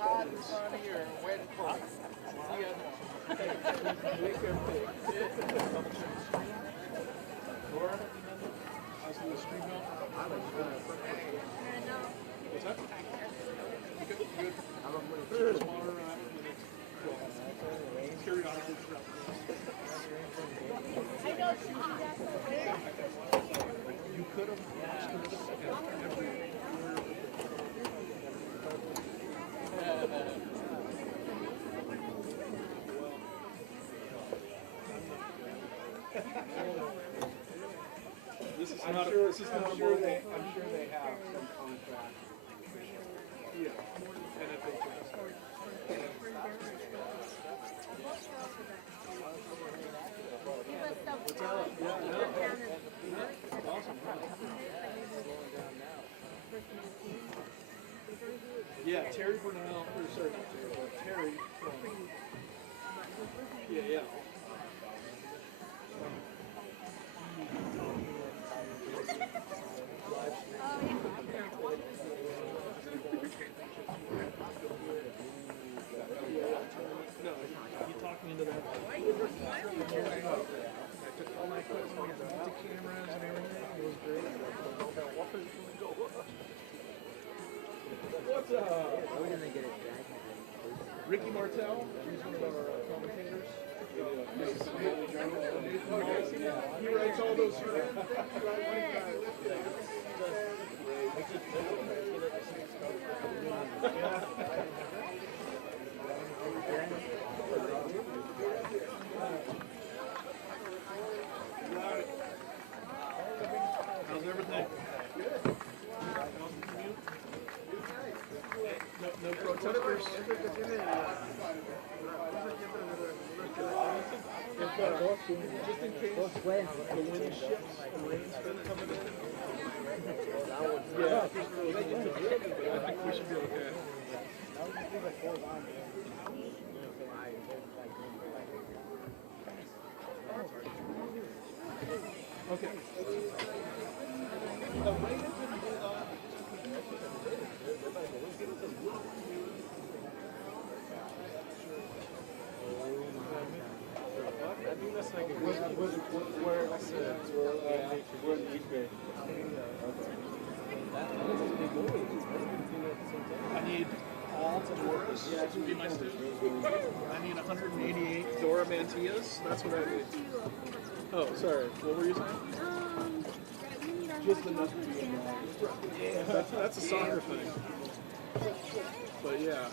hiding in front of you or waiting for you. Laura, how's the stream going? What's that? Okay, good. Smaller, carried on throughout the You could have watched this every This is not I'm sure they have some contract. Yeah. Yeah, Terry Burnell, or sorry, Terry. Yeah. No, he talked me into that. I took all my equipment, we got the cameras and everything. It was great. What's up? We're gonna get it back. Ricky Martel, he's one of our commentators. He writes all those How's everything? Good. No protesters. Just in case the wind shifts and rain's been coming in. Yeah. I think we should be okay. Okay. We're in East Bay. I need all Doras to be my student. I need 188 Dora Mantillas. That's what I need. Oh, sorry. What were you saying? Just enough to be in Yeah, that's a soccer thing. But yeah.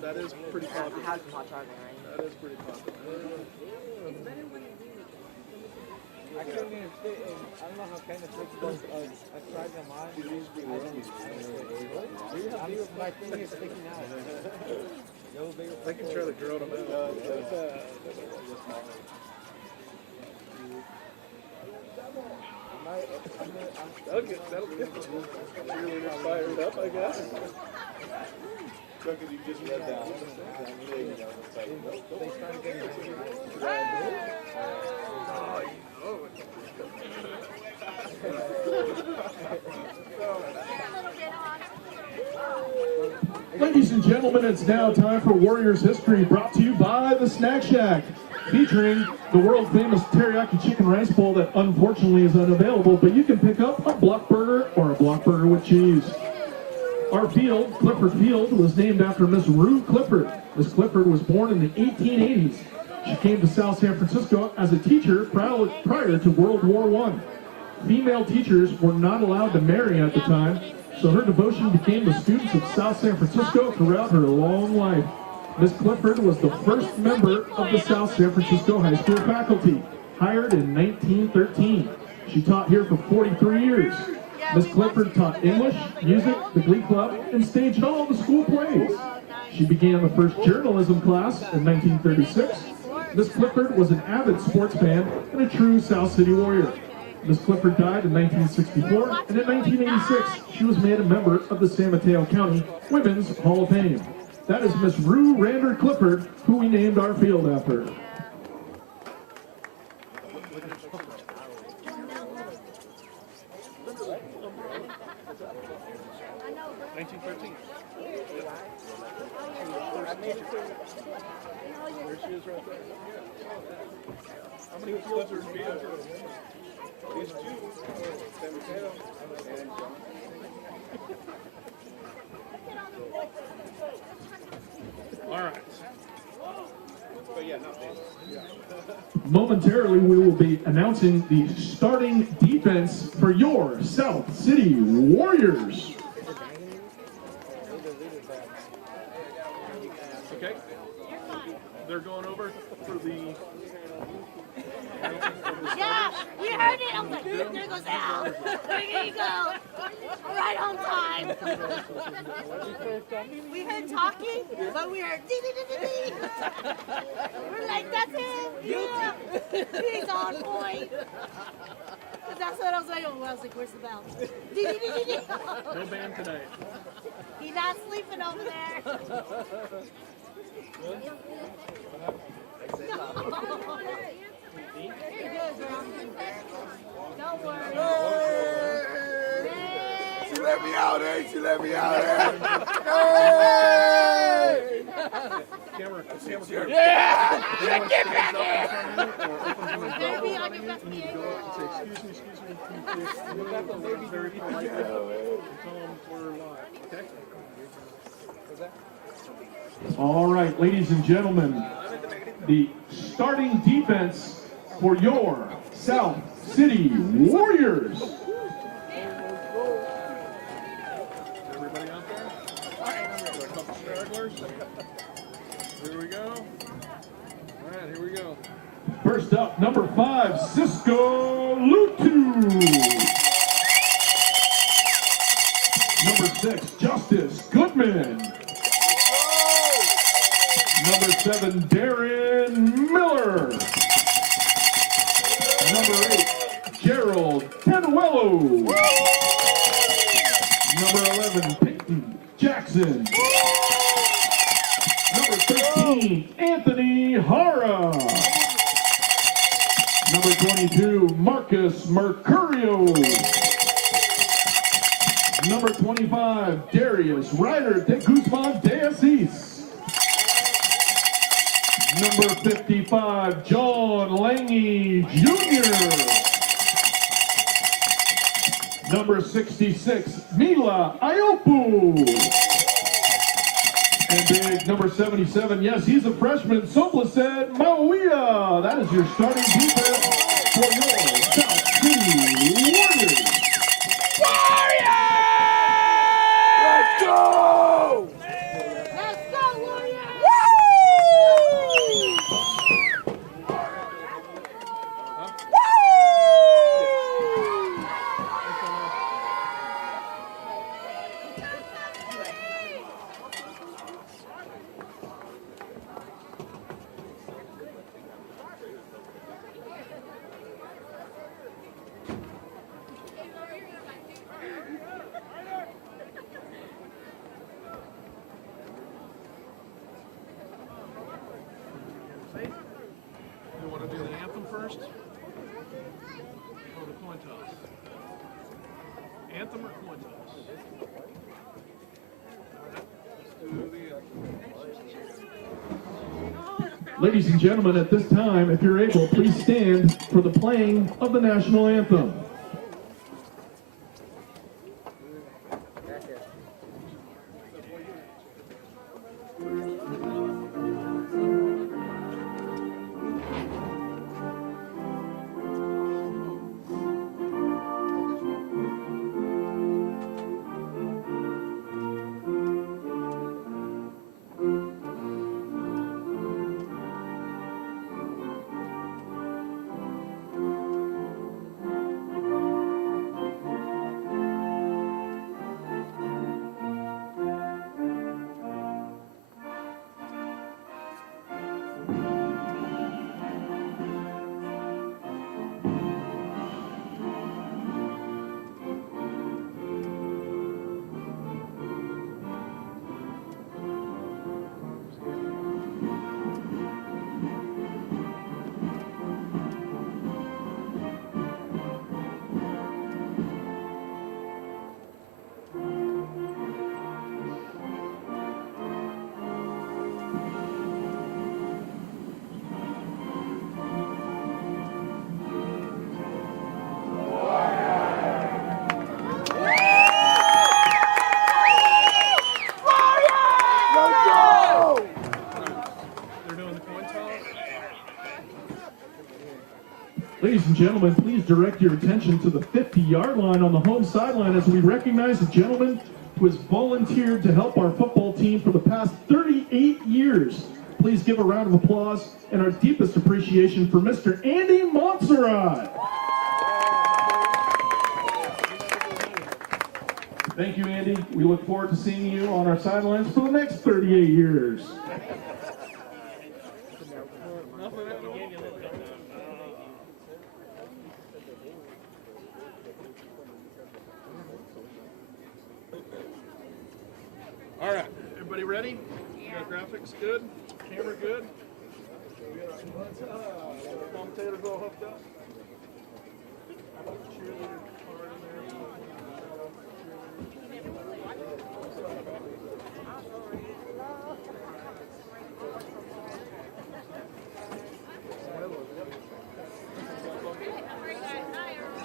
That is pretty popular. That is pretty popular. I couldn't even fit in. I don't know how kind of flexible I tried them on. My thing is sticking out. I can try to grow them out. That'll get cheerleaders fired up, I guess. Because you just read that. They started getting Ladies and gentlemen, it's now time for Warriors History, brought to you by the Snack Shack, featuring the world famous teriyaki chicken rice bowl that unfortunately is unavailable, but you can pick up a block burger or a block burger with cheese. Our field, Clifford Field, was named after Miss Rue Clifford. Miss Clifford was born in the 1880s. She came to South San Francisco as a teacher prior to World War I. Female teachers were not allowed to marry at the time, so her devotion became the students of South San Francisco throughout her long life. Miss Clifford was the first member of the South San Francisco High School faculty, hired in 1913. She taught here for 43 years. Miss Clifford taught English, music, the Glee Club, and staged all the school plays. She began the first journalism class in 1936. Miss Clifford was an avid sports fan and a true South City warrior. Miss Clifford died in 1964, and in 1986, she was made a member of the San Mateo County Women's Hall of Fame. That is Miss Rue Rander Clifford, who we named our field after. 1913. There she is right there. How many fields are being for these two? San Mateo and John. All right. But yeah, not bad. Momentarily, we will be announcing the starting defense for your South City Warriors. Okay. They're going over for the... Yeah, we heard it. I was like, there goes Al. There you go. Right on time. We heard talking, but we heard dee dee dee dee dee. We're like, that's him. Yeah. He's on point. That's what I was like. Oh, I was like, where's the bell? Dee dee dee dee dee. No band tonight. He's not sleeping over there. Don't worry. She let me out, eh? She let me out, eh? Hey! Camera. Yeah! Get back here! Baby, I can best be able. Excuse me, please. Look at them very politely and tell them we're live, okay? All right, ladies and gentlemen, the starting defense for your South City Warriors. Everybody out there? A couple stragglers. Here we go. All right, here we go. First up, number 5, Cisco Lutu. Number 6, Justice Goodman. Number 7, Darren Miller. Number 8, Gerald Tenuelo. Number 11, Peyton Jackson. Number 13, Anthony Hara. Number 22, Marcus Mercurio. Number 25, Darius Ryder de Guzman de Assis. Number 55, John Lange Jr. Number 66, Mila Iopu. And big number 77, yes, he's a freshman, Soblesed Mauia. That is your starting defense for your South City Warriors. Let's go! Let's go, Warriors! You want to do the anthem first? Or the coin toss? Anthem or coin toss? Ladies and gentlemen, at this time, if you're able, please stand for the playing of the national anthem. Ladies and gentlemen, please direct your attention to the 50-yard line on the home sideline as we recognize a gentleman who has volunteered to help our football team for the past 38 years. Please give a round of applause and our deepest appreciation for Mr. Andy Montserrat. Thank you, Andy. We look forward to seeing you on our sidelines for the next 38 years. All right, everybody ready? You got graphics good? Camera good? We got our commentators all hooked up? Cheerleader card in there.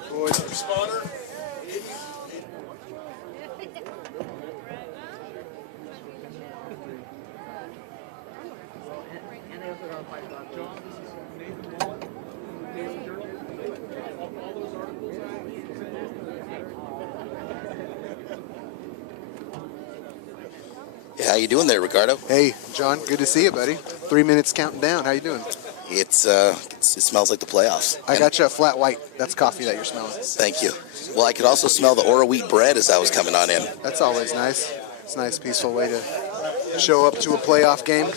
Boys, responder. John, this is Nathan Leland, Daily Journal. All those articles. Yeah, how you doing there, Ricardo? Hey, John, good to see you, buddy. 3 minutes counting down. How you doing? It smells like the playoffs. I got you a flat white. That's coffee that you're smelling. Thank you. Well, I could also smell the Ora wheat bread as I was coming on in. That's always nice. It's a nice, peaceful way to show up to a playoff game.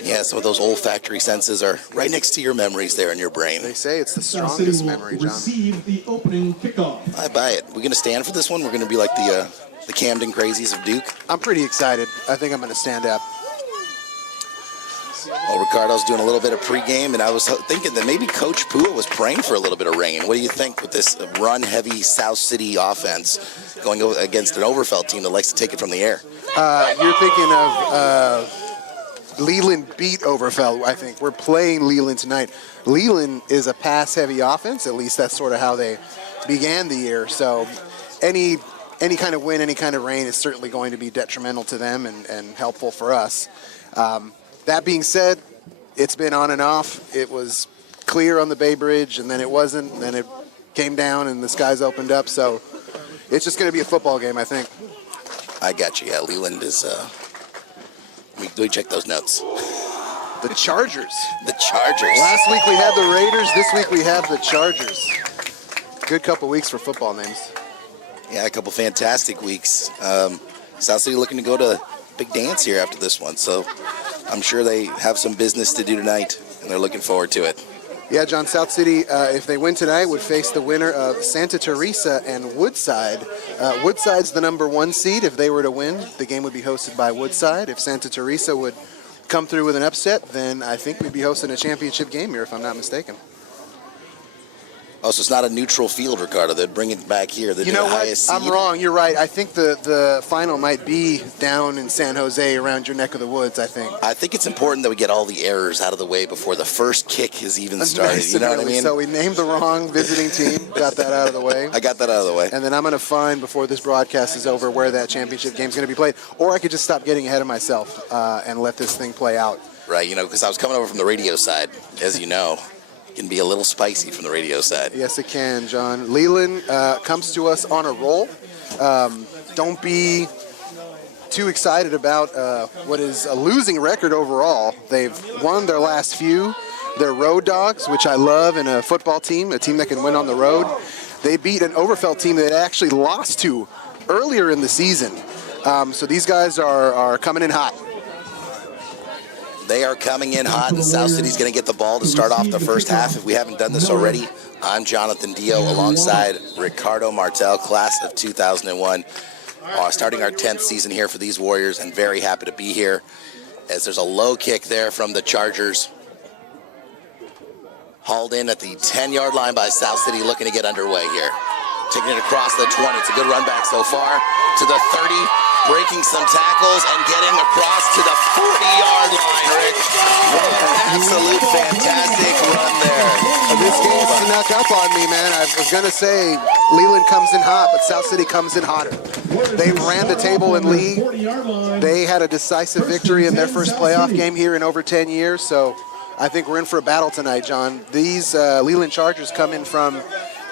Yeah, some of those olfactory senses are right next to your memories there in your brain. They say it's the South City strongest will memory, John. receive the opening kickoff. I buy it. We're going to stand for this one? We're going to be like the Camden Crazies of Duke? I'm pretty excited. I think I'm going to stand up. Well, Ricardo's doing a little bit of pregame, and I was thinking that maybe Coach Pua was praying for a little bit of rain. What do you think with this run-heavy South City offense going against an Overfeld team that likes to take it from the air? You're thinking of Leland beat Overfeld, I think. We're playing Leland tonight. Leland is a pass-heavy offense. At least that's sort of how they began the year. So any kind of wind, any kind of rain is certainly going to be detrimental to them and helpful for us. That being said, it's been on and off. It was clear on the Bay Bridge, and then it wasn't, and then it came down, and the skies opened up. So it's just going to be a football game, I think. I got you. Yeah, Leland is... Let me check those notes. The Chargers. The Chargers. Last week we had the Raiders. This week we have the Chargers. Good couple weeks for football names. Yeah, a couple fantastic weeks. South City looking to go to big dance here after this one, so I'm sure they have some business to do tonight, and they're looking forward to it. Yeah, John, South City, if they win tonight, would face the winner of Santa Teresa and Woodside. Woodside's the #1 seed. If they were to win, the game would be hosted by Woodside. If Santa Teresa would come through with an upset, then I think we'd be hosting a championship game here, if I'm not mistaken. Oh, so it's not a neutral field, Ricardo. They'd bring it back here. You know what? I'm wrong. You're right. I think the final might be down in San Jose around your neck of the woods, I think. I think it's important that we get all the errors out of the way before the first kick has even started. Nice, you know what I mean? So we named the wrong visiting team. Got that out of the way. I got that out of the way. And then I'm going to find before this broadcast is over where that championship game is going to be played. Or I could just stop getting ahead of myself and let this thing play out. Right, because I was coming over from the radio side, as you know. Can be a little spicy from the radio side. Yes, it can, John. Leland comes to us on a roll. Don't be too excited about what is a losing record overall. They've won their last few. They're road dogs, which I love in a football team, a team that can win on the road. They beat an Overfeld team that actually lost to earlier in the season. So these guys are coming in hot. They are coming in hot, and South City's going to get the ball to start off the first half. If we haven't done this already, I'm Jonathan Dio alongside Ricardo Martel, class of 2001. Starting our 10th season here for these Warriors, and very happy to be here as there's a low kick there from the Chargers. Hauled in at the 10-yard line by South City, looking to get underway here. Taking it across the 20. It's a good run back so far to the 30. Breaking some tackles and getting across to the 40-yard line, Rick. What an absolute fantastic run there. This game snuck up on me, man. I was going to say Leland comes in hot, but South City comes in hotter. They ran the table in Lee. They had a decisive victory in their first playoff game here in over 10 years, so I think we're in for a battle tonight, John. These Leland Chargers come in from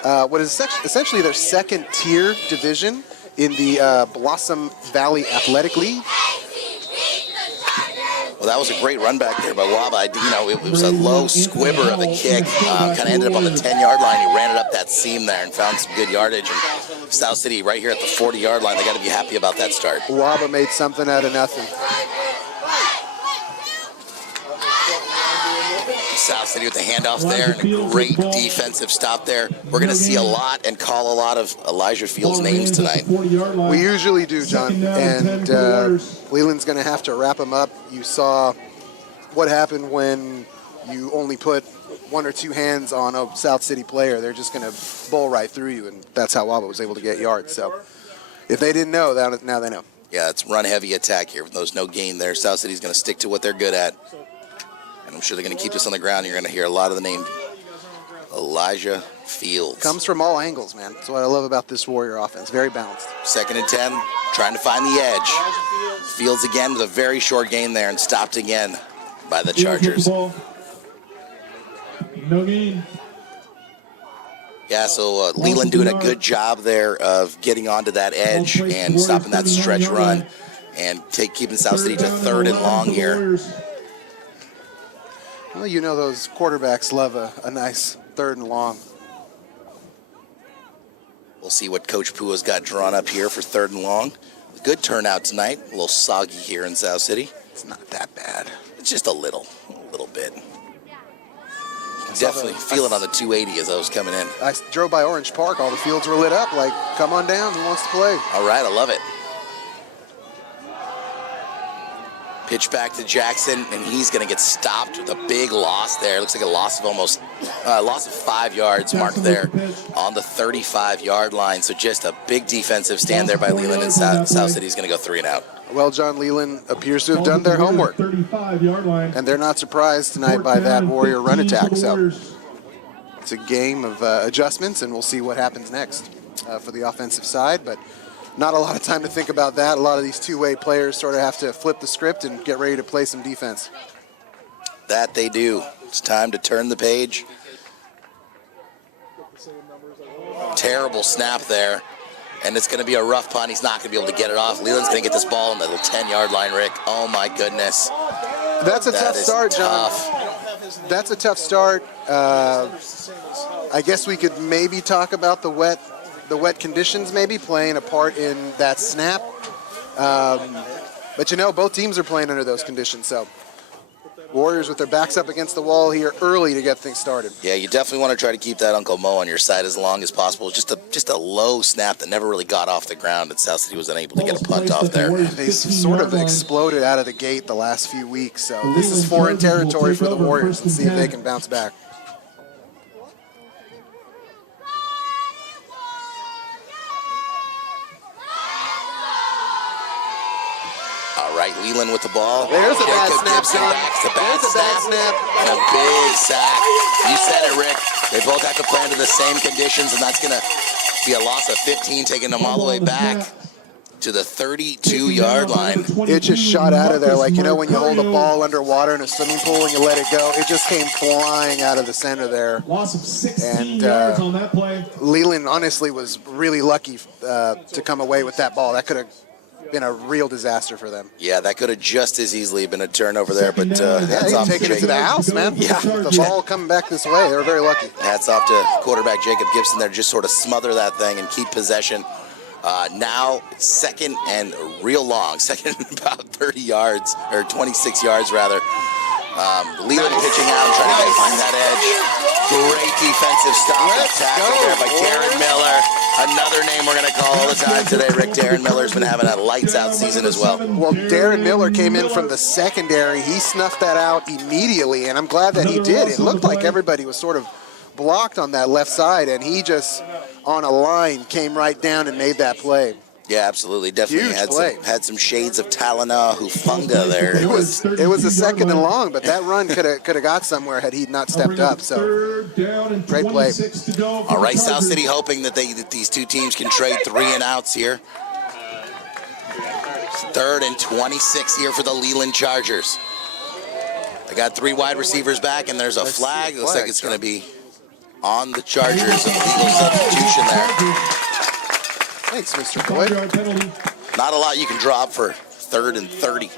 what is essentially their second-tier division in the Blossom Valley Athletic League. Well, that was a great run back there by Waba. You know, it was a low squibber of a kick. Kind of ended up on the 10-yard line. He ran it up that seam there and found some good yardage. And South City right here at the 40-yard line, they got to be happy about that start. Waba made something out of nothing. South City with the handoff there and a great defensive stop there. We're going to see a lot and call a lot of Elijah Fields' names tonight. We usually do, John, and Leland's going to have to wrap them up. You saw what happened when you only put one or two hands on a South City player. They're just going to bowl right through you, and that's how Waba was able to get yards. So if they didn't know, now they know. Yeah, it's run-heavy attack here. There's no gain there. South City's going to stick to what they're good at. And I'm sure they're going to keep this on the ground. You're going to hear a lot of the name Elijah Fields. Comes from all angles, man. That's what I love about this Warrior offense. Very balanced. 2nd and 10, trying to find the edge. Fields again with a very short gain there and stopped again by the Chargers. No gain. Yeah, so Leland doing a good job there of getting onto that edge and stopping that stretch run and keeping South City to 3rd and long here. Well, you know those quarterbacks love a nice 3rd and long. We'll see what Coach Pua's got drawn up here for 3rd and long. Good turnout tonight. A little soggy here in South City. It's not that bad. It's just a little bit. Definitely feel it on the 280 as I was coming in. I drove by Orange Park. All the fields were lit up. Like, come on down. Who wants to play? All right, I love it. Pitch back to Jackson, and he's going to get stopped with a big loss there. Looks like a loss of 5 yards marked there on the 35-yard line. So just a big defensive stand there by Leland, and South City's going to go 3 and out. Well, John, Leland appears to have done their homework. 35-yard line. And they're not surprised tonight by that Warrior run attack. So it's a game of adjustments, and we'll see what happens next for the offensive side. But not a lot of time to think about that. A lot of these two-way players sort of have to flip the script and get ready to play some defense. That they do. It's time to turn the page. Terrible snap there. And it's going to be a rough punt. He's not going to be able to get it off. Leland's going to get this ball on the little 10-yard line, Rick. Oh, my goodness. That's a tough start, John. That's a tough start. I guess we could maybe talk about the wet conditions maybe playing a part in that snap. But, you know, both teams are playing under those conditions. So Warriors with their backs up against the wall here early to get things started. Yeah, you definitely want to try to keep that Uncle Mo on your side as long as possible. Just a low snap that never really got off the ground, and South City was unable to get a punt off there. They sort of exploded out of the gate the last few weeks. So this is foreign territory for the Warriors. Let's see if they can bounce back. Leland with the ball. There's a bad snap, John. There's a bad snap. And a big sack. You said it, Rick. They both have to play under the same conditions, and that's going to be a loss of 15, taking them all the way back to the 32-yard line. It just shot out of there like, you know, when you hold a ball underwater in a swimming pool and you let it go. It just came flying out of the center there. Loss of 16 yards on that play. Leland honestly was really lucky to come away with that ball. That could have been a real disaster for them. Yeah, that could have just as easily been a turnover there, but hats off to taking it to the house, man. Yeah. The ball coming back this way. They were very lucky. Hats off to quarterback Jacob Gibson there, just sort of smother that thing and keep possession. Now, second and real long, second and about 30 yards, or 26 yards rather. Leland pitching out and trying to find that edge. Great defensive stop and tackle there by Darren Miller. Another name we're going to call all the time today, Rick. Darren Miller's been having a lights-out season as well. Well, Darren Miller came in from the secondary. He snuffed that out immediately, and I'm glad that he did. It looked like everybody was sort of blocked on that left side, and he just, on a line, came right down and made that play. Yeah, absolutely. Definitely had some shades of Talana Hufanga there. It was a second and long, but that run could have got somewhere had he not stepped up. So great play. All right, South City hoping that these two teams can trade 3 and outs here. 3rd and 26 here for the Leland Chargers. They got 3 wide receivers back, and there's a flag. Looks like it's going to be on the Chargers. A legal substitution there. Thanks, Mr. Boyd. Not a lot you can drop for 3rd and 30.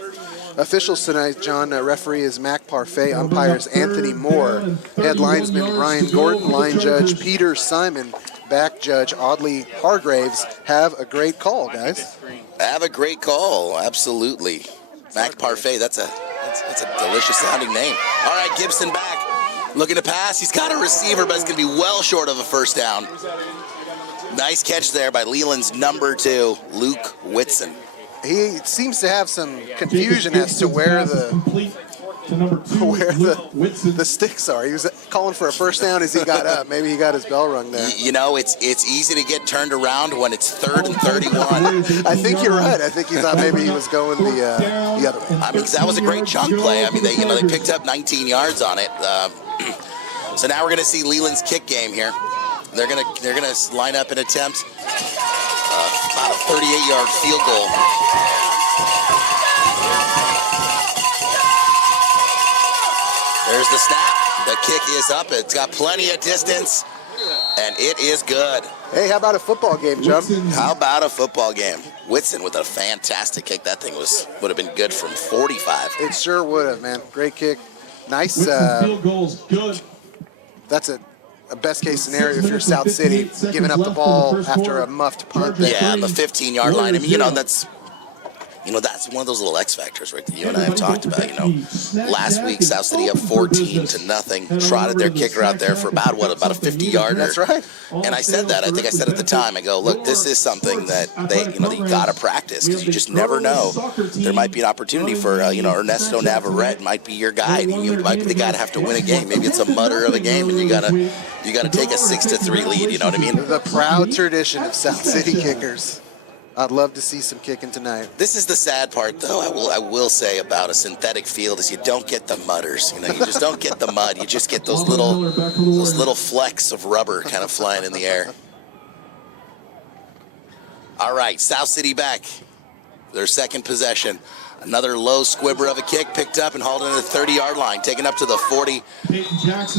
Officials tonight, John, referee is Mac Parfait, umpires Anthony Moore, head linesman Brian Gordon, line judge Peter Simon, back judge Audley Hargraves. Have a great call, guys. Have a great call, absolutely. Mac Parfait, that's a delicious sounding name. All right, Gibson back, looking to pass. He's got a receiver, but it's going to be well short of a first down. Nice catch there by Leland's number 2, Luke Whitson. He seems to have some confusion as to where the sticks are. He was calling for a first down as he got up. Maybe he got his bell rung there. You know, it's easy to get turned around when it's 3rd and 31. I think you're right. I think he thought maybe he was going the other way. I mean, that was a great chunk play. I mean, they picked up 19 yards on it. So now we're going to see Leland's kick game here. They're gonna line up and attempt about a 38-yard field goal. There's the snap. The kick is up. It's got plenty of distance, and it is good. Hey, how about a football game, John? How about a football game? Whitson with a fantastic kick. That thing would have been good from 45. It sure would have, man. Great kick. Nice. Field goal's good. That's a best case scenario if you're South City, giving up the ball after a muffed punt. Yeah, the 15-yard line. I mean, that's one of those little X factors, right, that you and I have talked about. Last week South City up 14-0, trotted their kicker out there for about a 50-yarder. That's right. And I said that. I think I said at the time, I go, look, this is something that that you got to practice, because you just never know. There might be an opportunity for Ernesto Navarrete might be your guy. You might be the guy to have to win a game. Maybe it's a mutter of a game, and you gotta take a 6-3 lead. You know what I mean? The proud tradition of South City kickers. I'd love to see some kicking tonight. This is the sad part, though. I will say about a synthetic field is you don't get the mutters. You just don't get the mud. You just get those little flecks of rubber kind of flying in the air. All right, South City back. Their second possession. Another low squibber of a kick picked up and hauled into the 30-yard line, taken up to the 40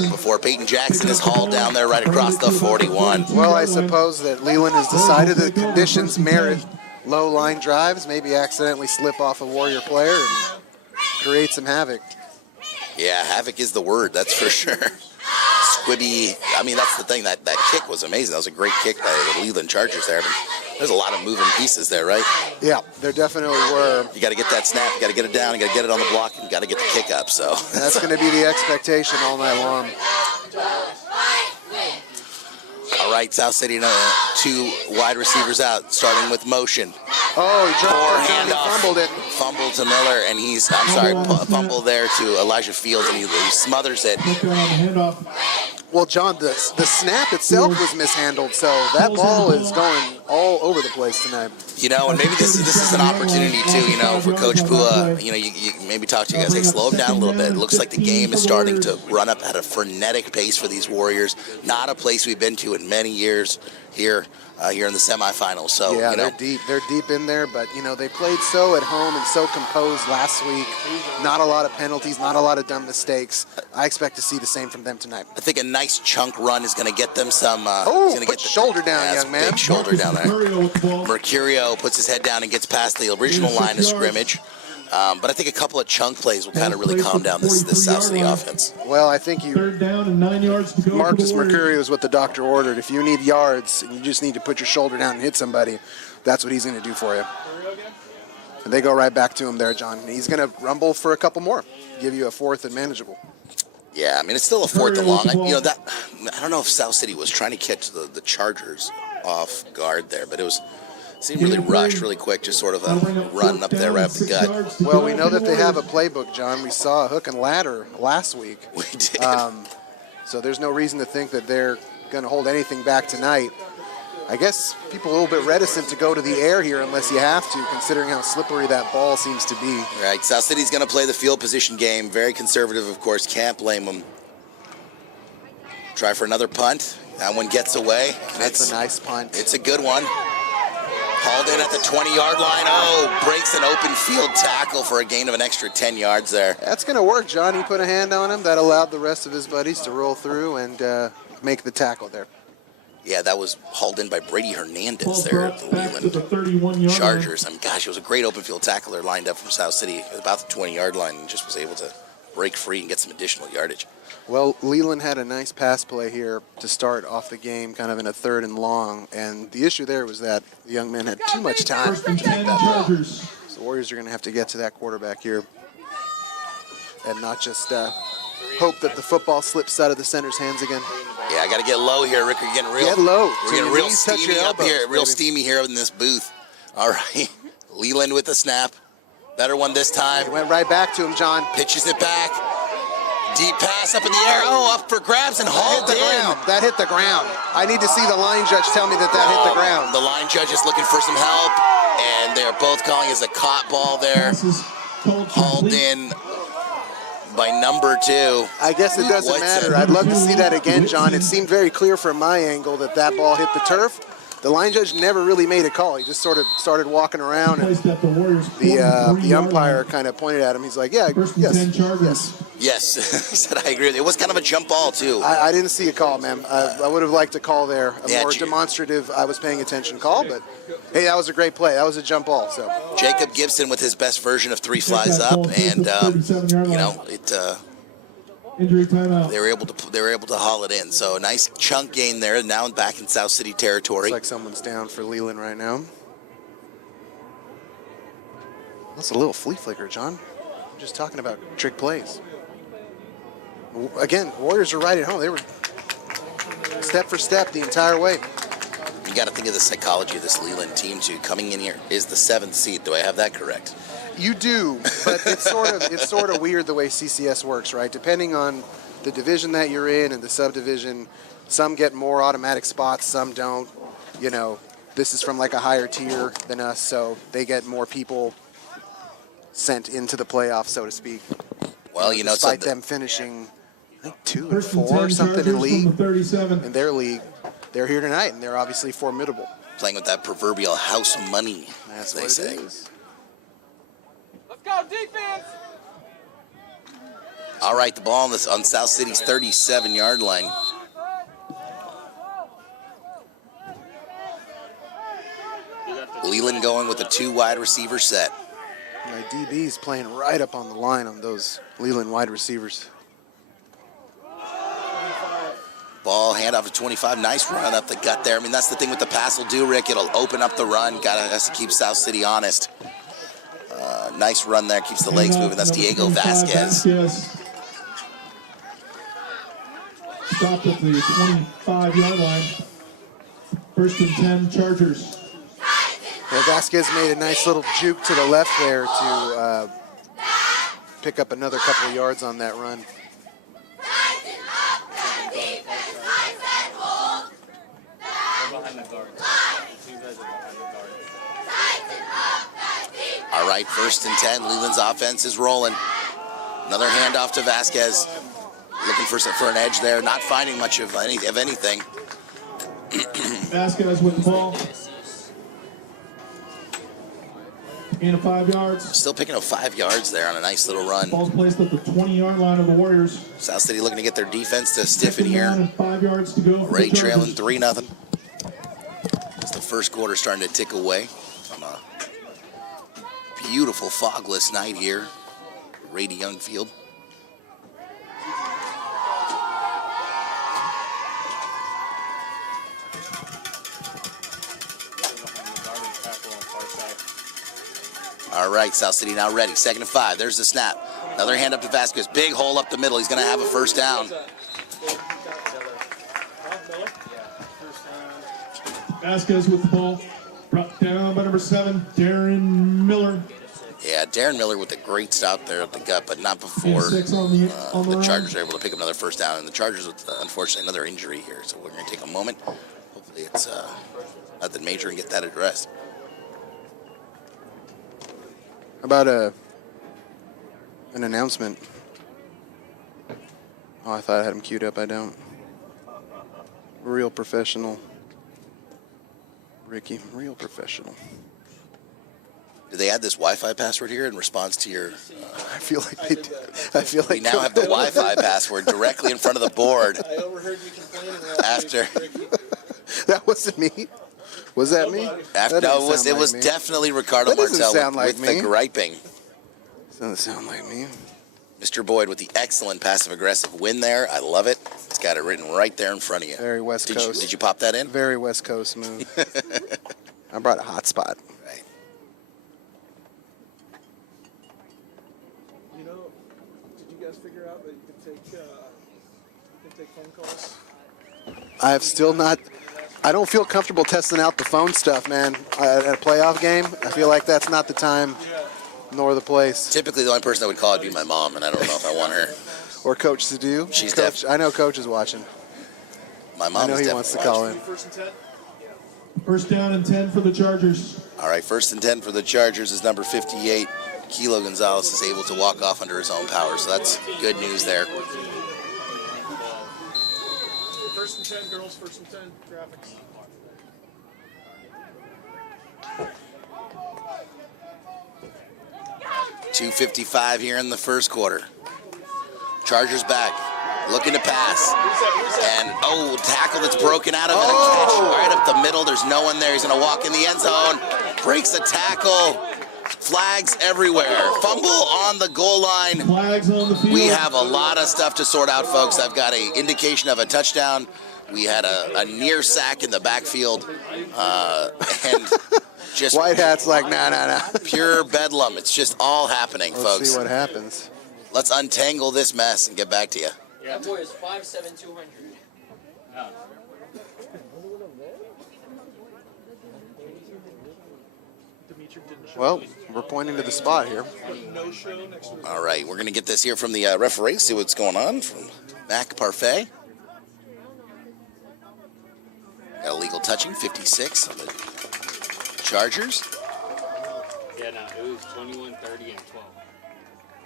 before Peyton Jackson is hauled down there right across the 41. Well, I suppose that Leland has decided that conditions merit low line drives, maybe accidentally slip off a Warrior player and create some havoc. Yeah, havoc is the word, that's for sure. Squibby, I mean, that's the thing. That kick was amazing. That was a great kick by the Leland Chargers there. But there's a lot of moving pieces there, right? Yeah, there definitely were. You got to get that snap. You got to get it down. You got to get it on the block. And you got to get the kick up. So and that's going to be the expectation all night long. All right, South City, 2 wide receivers out, starting with motion. Oh, he dropped it. He fumbled it. Fumble to Miller, and fumble there to Elijah Fields, and he smothers it. Well, John, the snap itself was mishandled, so that ball is going all over the place tonight. And maybe this is an opportunity too, for Coach Pua. You maybe talk to you guys, hey, slow them down a little bit. It looks like the game is starting to run up at a frenetic pace for these Warriors. Not a place we've been to in many years here in the semifinals. So yeah, they're deep in there, but they played so at home and so composed last week. Not a lot of penalties, not a lot of dumb mistakes. I expect to see the same from them tonight. I think a nice chunk run is going to get them some. Put shoulder down, young man. Big shoulder down there. Mercurio puts his head down and gets past the original line of scrimmage. But I think a couple of chunk plays will kind of really calm down this South City offense. Well, I think Third down and 9 yards to go. Marcus Mercurio is what the doctor ordered. If you need yards and you just need to put your shoulder down and hit somebody, that's what he's going to do for you. And they go right back to him there, John. He's going to rumble for a couple more, give you a 4th and manageable. Yeah, I mean, it's still a 4th and long. I don't know if South City was trying to catch the Chargers off guard there, but it seemed really rushed, really quick, just sort of a run up there right up the gut. Well, we know that they have a playbook, John. We saw a hook and ladder last week. We did. So there's no reason to think that they're going to hold anything back tonight. I guess people are a little bit reticent to go to the air here unless you have to, considering how slippery that ball seems to be. Right, South City's going to play the field position game. Very conservative, of course. Can't blame them. Try for another punt. That one gets away. That's a nice punt. It's a good one. Hauled in at the 20-yard line. Oh, breaks an open field tackle for a gain of an extra 10 yards there. That's going to work, John. He put a hand on him. That allowed the rest of his buddies to roll through and make the tackle there. Yeah, that was hauled in by Brady Hernandez Ball's there at brought the back to the Leland 31-yard Chargers. I mean, gosh, it was a great open field tackle there lined up from South City about the 20-yard line and just was able to break free and get some additional yardage. Well, Leland had a nice pass play here to start off the game, kind of in a 3rd and long, and the issue there was that the young man had too much time. First and 10 Chargers. So the Warriors are going to have to get to that quarterback here and not just hope that the football slips out of the center's hands again. Yeah, I got to get low here, Rick. We're getting real. Get low. We're So getting your real knees touch steamy your up here. elbows, Real baby. steamy here in this booth. All right. Leland with the snap. Better one this time. He went right back to him, John. Pitches it back. Deep pass up in the air. Oh, up for grabs and hauled Hit the in. ground. That hit the ground. I need to see the line judge tell me that hit the ground. The line judge is looking for some help, and they're both calling as a caught ball there. This is called Hauled complete. in by number 2. I guess it doesn't What's matter. it? I'd love to see that again, John. It seemed very clear from my angle that ball hit the turf. The line judge never really made a call. He just sort of started walking around, and Placed at the Warriors' the 43-yard umpire line. kind of pointed at him. He's like, yeah, First and yes, 10 Chargers. yes. Yes, he said I agree with you. It was kind of a jump ball, too. I didn't see a call, man. I would have liked a call there, a Yeah, more demonstrative, I was paying attention call, but hey, that was a great play. That was a jump ball. So Jacob Gibson with his best version of 3 flies up, and you know it. Injury timeout. They were able to haul it in. So a nice chunk gain there. Now back in South City territory. looks like someone's down for Leland right now. That's a little flea flicker, John. I'm just talking about trick plays. Again, Warriors are right at home. They were step for step the entire way. You got to think of the psychology of this Leland team too. Coming in here is the 7th seed. Do I have that correct? You do, but it's sort of weird the way CCS works, right? Depending on the division that you're in and the subdivision, some get more automatic spots, some don't. You know, this is from like a higher tier than us, so they get more people sent into the playoffs, so to speak. Well, you know, so despite them finishing, I think 2 and First and 4 or 10 something Chargers in league, from the 37. in their league, they're here tonight, and they're obviously formidable. playing with that proverbial house money, That's as they what say. it is. Let's go, defense! All right, the ball on South City's 37-yard line. Leland going with a 2 wide receiver set. My DB's playing right up on the line on those Leland wide receivers. Ball handoff to 25. Nice run up the gut there. I mean, that's the thing with the pass will do, Rick. It'll open up the run. Has to keep South City honest. Nice run there. Keeps the legs moving. That's Diego Vasquez. Stopped at the 25-yard line. First and 10 Chargers. Well, Vasquez made a nice little juke to the left there to pick up another couple of yards on that run. All right, first and 10. Leland's offense is rolling. Another handoff to Vasquez. Looking for an edge there. Not finding much of anything. Vasquez with the ball. Gain of 5 yards. Still picking up 5 yards there on a nice little run. Ball's placed at the 20-yard line of the Warriors. South City looking to get their defense to stiffen Second down here. and 5 yards to go. for Ray the trailing Chargers. 3-0. As the first quarter starting to tick away on a beautiful fogless night here, Rady Young Field. All right, South City now ready. 2nd and 5. There's the snap. Another hand up to Vasquez. Big hole up the middle. He's going to have a first down. Vasquez with the ball. Brought down by number 7, Darren Miller. Yeah, Darren Miller with a great stop there at the gut, but not before And 6 on the the run. Chargers are able to pick up another first down. And the Chargers with, unfortunately, another injury here. So we're going to take a moment. Hopefully it's nothing major and get that addressed. How about an announcement? Oh, I thought I had him queued up. I don't. Real professional. Ricky, real professional. Did they add this Wi-Fi password here in response to your... I feel like they did. I feel like We now have the Wi-Fi password directly in front of the board. I overheard you complaining After... That wasn't me. Was that me? After, That no, doesn't it sound was like me. definitely Ricardo That doesn't Martel sound like with me. the griping. Doesn't sound like me. Mr. Boyd with the excellent passive-aggressive win there. I love it. It's got it written right there in front of you. Very West Coast. Did you pop that in? Very West Coast move. I brought a hotspot. Right. You know, did you guys figure out that you can take phone calls? I have still not. I don't feel comfortable testing out the phone stuff, man. At a playoff game, I feel like that's not the time nor the place. Typically, the only person that would call would be my mom, and I don't know if I want her. Or Coach Sadu. She's Coach, I know Coach is watching. My mom I know is he wants to call in. First and 10? First down and 10 for the Chargers. All right, first and 10 for the Chargers is number 58. Kilo Gonzalez is able to walk off under his own power, so that's good news there. First and 10, girls. First and 10. Graphics. .255 here in the first quarter. Chargers back, looking to pass. And, tackle that's broken out of it. A catch right up the middle. There's no one there. He's going to walk in the end zone. Breaks the tackle. Flags everywhere. Fumble on the goal line. Flags on the field. We have a lot of stuff to sort out, folks. I've got an indication of a touchdown. We had a near sack in the backfield. And just White Hat's like, nah. pure bedlam. It's just all happening, Let's folks. see what happens. Let's untangle this mess and get back to you. That boy is 5'7", 200. Well, we're pointing to the spot here. All right, we're going to get this here from the referee, see what's going on from Mac Parfait. Got illegal touching, 56 on the Chargers. Yeah, no, it was 21, 30, and 12.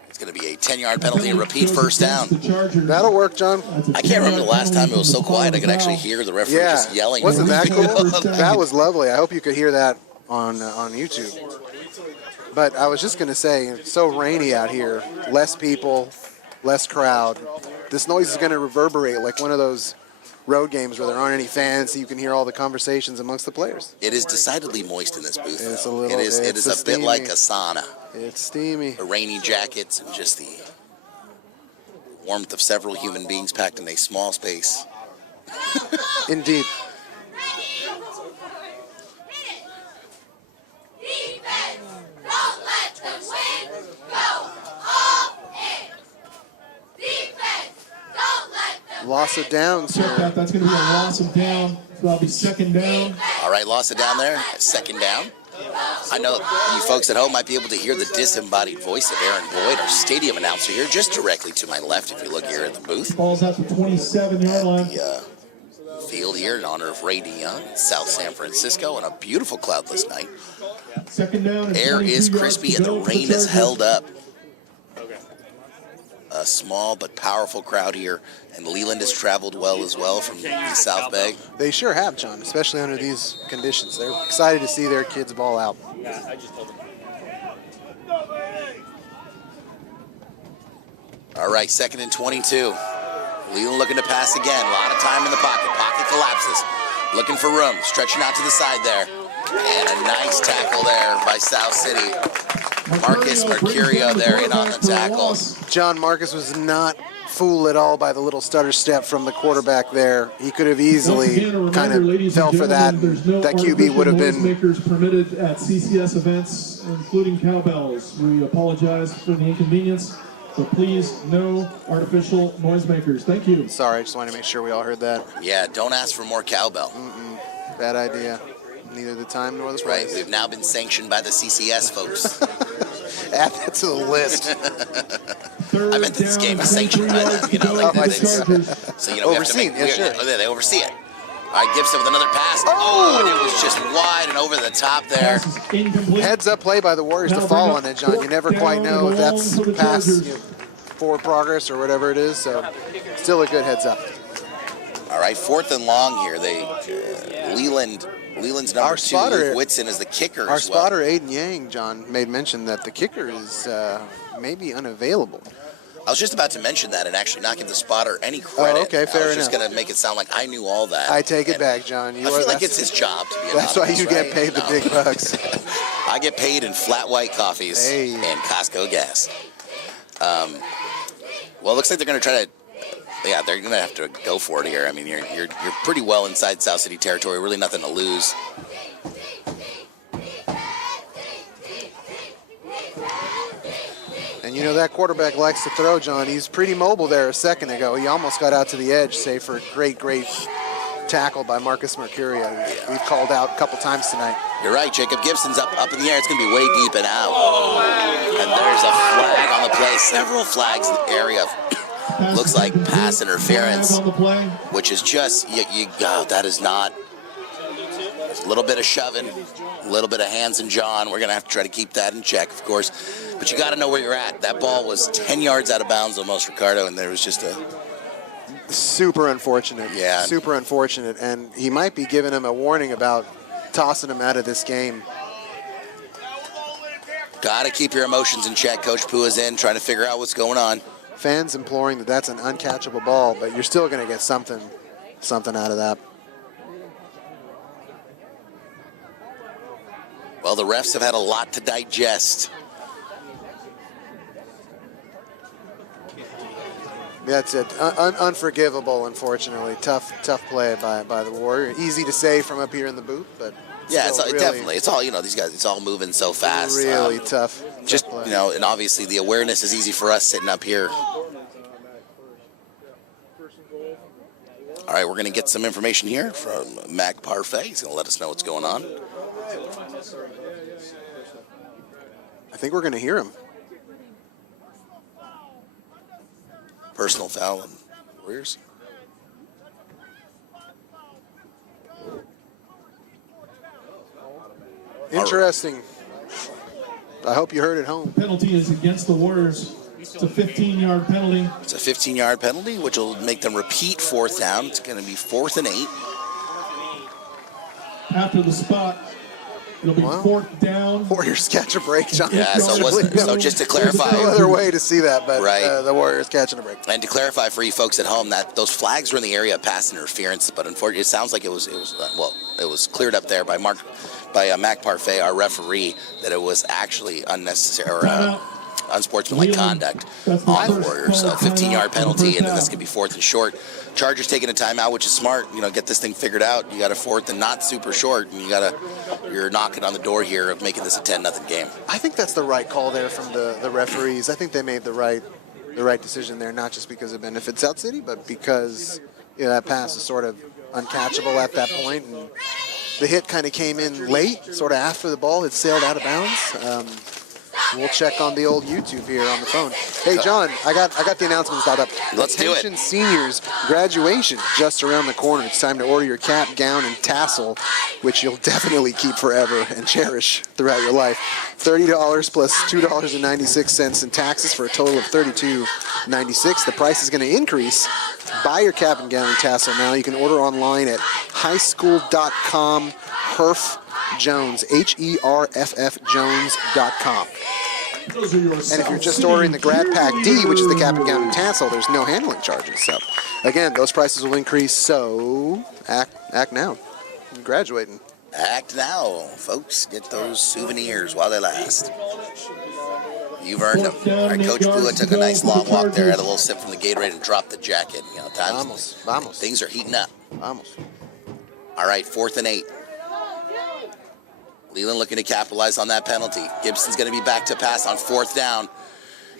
It's going to be a 10-yard penalty and repeat first down. That'll work, John. I can't remember the last time it was so quiet I could actually hear the referee Yeah, just yelling. wasn't that cool? First down. That was lovely. I hope you could hear that on YouTube. But I was just going to say, it's so rainy out here, less people, less crowd. This noise is going to reverberate like one of those road games where there aren't any fans, so you can hear all the conversations amongst the players. It is decidedly moist in this booth. It's though. a little- It is it's a bit steamy. like a sauna. It's steamy. The rainy jackets and just the warmth of several human beings packed in a small space. Indeed. Loss of downs Check here. that. That's going to be a loss of down. So that'll be second down. All right, lost it down there. Second down. I know you folks at home might be able to hear the disembodied voice of Aaron Boyd, our stadium announcer here, just directly to my left if you look here at the booth. Ball's at the 27-yard line. The field here in honor of Ray DeYoung in South San Francisco on a beautiful cloudless night. Second down. and Air 22 is yards crispy to and the go for rain is Chargers. held up. A small but powerful crowd here, and Leland has traveled well as well from the South Bay. They sure have, John, especially under these conditions. They're excited to see their kids ball out. Yeah, I just told him. All right, second and 22. Leland looking to pass again. A lot of time in the pocket. Pocket collapses. Looking for room. Stretching out to the side there. And a nice tackle there by South City. Marcus Mercurio there in on the tackle. John Marcus was not fooled at all by the little stutter step from the quarterback there. He could have easily kind of fell for that. That QB would have been. Noisemakers permitted at CCS events, including cowbells. We apologize for the inconvenience, but please, no artificial noisemakers. Thank you. Sorry, I just wanted to make sure we all heard that. Yeah, don't ask for more cowbell. Bad idea. Neither the time nor the Right, place. we've now been sanctioned by the CCS folks. Add that to the list. I meant that this game is sanctioned by them, you know, like that. So, you know, we have to Overseen, make, yeah, sure. they oversee it. All right, Gibson with another pass. Oh, and it was just wide and over the top there. Pass is incomplete. Heads up play by the Warriors to fall on it, John. You never quite know if that's pass forward progress or whatever it is. So still a good heads up. All right, fourth and long here. Leland Leland's number Our 2, spotter- Luke Whitson, is the kicker Our as well. spotter, Aiden Yang, John, made mention that the kicker is maybe unavailable. I was just about to mention that and actually not give the spotter any credit. Oh, okay, fair I was just enough. going to make it sound like I knew all that. I take it And back, John. I feel like it's his job to be That's why anonymous, you get right? paid the No. big bucks. I get paid in flat white coffees Hey. and Costco gas. Well, it looks like they're going to try to. Yeah, they're going to have to go for it here. I mean, you're pretty well inside South City territory. Really, nothing to lose. And you know that quarterback likes to throw, John. He's pretty mobile there a second ago. He almost got out to the edge, save for a great tackle by Marcus Mercurio. We've called out a couple times tonight. You're right. Jacob Gibson's up in the air. It's going to be way deep and out. And there's a flag on the play. Several flags in the area. Looks like pass interference, On the play. which is just that is not. There's a little bit of shoving, a little bit of hands and John. We're going to have to try to keep that in check, of course. But you got to know where you're at. That ball was 10 yards out of bounds almost, Ricardo, and there was just a... Super unfortunate. Yeah. Super unfortunate. And he might be giving him a warning about tossing him out of this game. Got to keep your emotions in check. Coach Pua's in, trying to figure out what's going on. Fans imploring that that's an uncatchable ball, but you're still going to get something out of that. Well, the refs have had a lot to digest. That's it. Unforgivable, unfortunately. Tough play by the Warrior. Easy to say from up here in the booth, but Yeah, still really, definitely. It's all, these guys, it's all moving so fast. really tough. Just, play. and obviously the awareness is easy for us sitting up here. All right, we're going to get some information here from Mac Parfait. He's going to let us know what's going on. I think we're going to hear him. Personal foul on Warriors. Interesting. I hope you heard it home. Penalty is against the Warriors. It's a 15-yard penalty. It's a 15-yard penalty, which will make them repeat 4th down. It's going to be 4th and 8. After the spot, it'll be Wow. 4th down. Warriors catch a break, John. Yeah, so just to clarify, No other way to see that, but Right. The Warriors catching a break. and to clarify for you folks at home, that those flags were in the area of pass interference, but unfortunately, it sounds like it was cleared up there by Mac Parfait, our referee, that it was actually unnecessary or unsportsmanlike Leland, conduct that's the on the first Warriors. So call, 15-yard timeout, penalty, first and down. this could be 4th and short. Chargers taking a timeout, which is smart. Get this thing figured out. You got a 4th and not super short, and you're knocking on the door here of making this a 10-0 game. I think that's the right call there from the referees. I think they made the right decision there, not just because it benefits South City, but because that pass is sort of uncatchable at that point, and the hit kind of came in late, sort of after the ball had sailed out of bounds. We'll check on the old YouTube here on the phone. Hey, John, I got the announcements dialed up. Let's do it. Attention seniors, graduation just around the corner. It's time to order your cap, gown, and tassel, which you'll definitely keep forever and cherish throughout your life. $30 plus $2.96 in taxes for a total of $32.96. The price is going to increase. Buy your cap and gown and tassel now. You can order online at highschool.com, Herff Jones, HERFF Jones.com. Those are your And if you're just ordering the Grad Pack D, which is the cap and gown and tassel, there's no handling charges. So, again, those prices will increase. So, act now. You're graduating. Act now, folks. Get those souvenirs while they last. You've earned them. All right, Coach Pua took a nice long walk there, had a little sip from the Gatorade, and dropped the jacket. Vamos. Things are heating up. Vamos. All right, 4th and 8. Leland looking to capitalize on that penalty. Gibson's going to be back to pass on 4th down.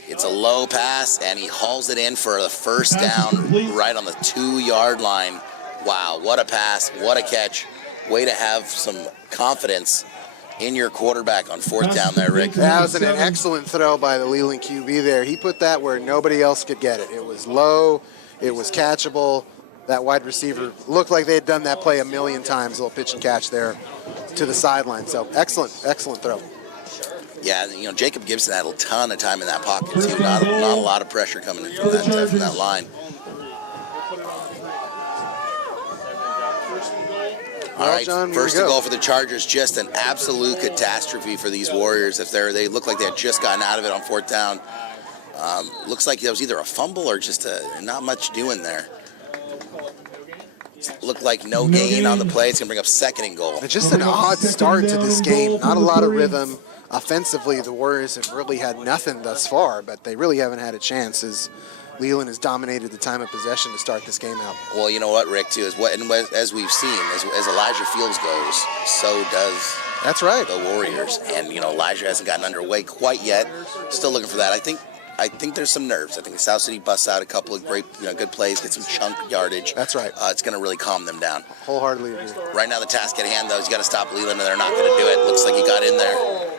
It's a low pass, and he hauls it in for the first down right on the 2-yard line. Wow, what a pass, what a catch. Way to have some confidence in your quarterback on 4th down there, Rick. That was an excellent throw by the Leland QB there. He put that where nobody else could get it. It was low, it was catchable. That wide receiver looked like they had done that play a million times, a little pitch and catch there to the sideline. So excellent throw. Yeah, Jacob Gibson had a ton of time in that pocket too. Not a lot of pressure coming in from that line. All right, John, here first we to go. go for the Chargers. Just an absolute catastrophe for these Warriors. If they look like they had just gotten out of it on 4th down. Looks like there was either a fumble or just not much doing there. Looked like no gain on the play. It's going to bring up 2nd and goal. It's just an odd start to this game. Not a lot of rhythm. Offensively, the Warriors have really had nothing thus far, but they really haven't had a chance as Leland has dominated the time of possession to start this game out. Well, you know what, Rick, too, as we've seen, as Elijah Fields goes, so does That's right. the Warriors. And, Elijah hasn't gotten underway quite yet. Still looking for that. I think there's some nerves. I think South City busts out a couple of great, good plays, get some chunk yardage. That's right. It's going to really calm them down. Wholeheartedly agree. Right now, the task at hand, though, is you got to stop Leland, and they're not going to do it. Looks like he got in there.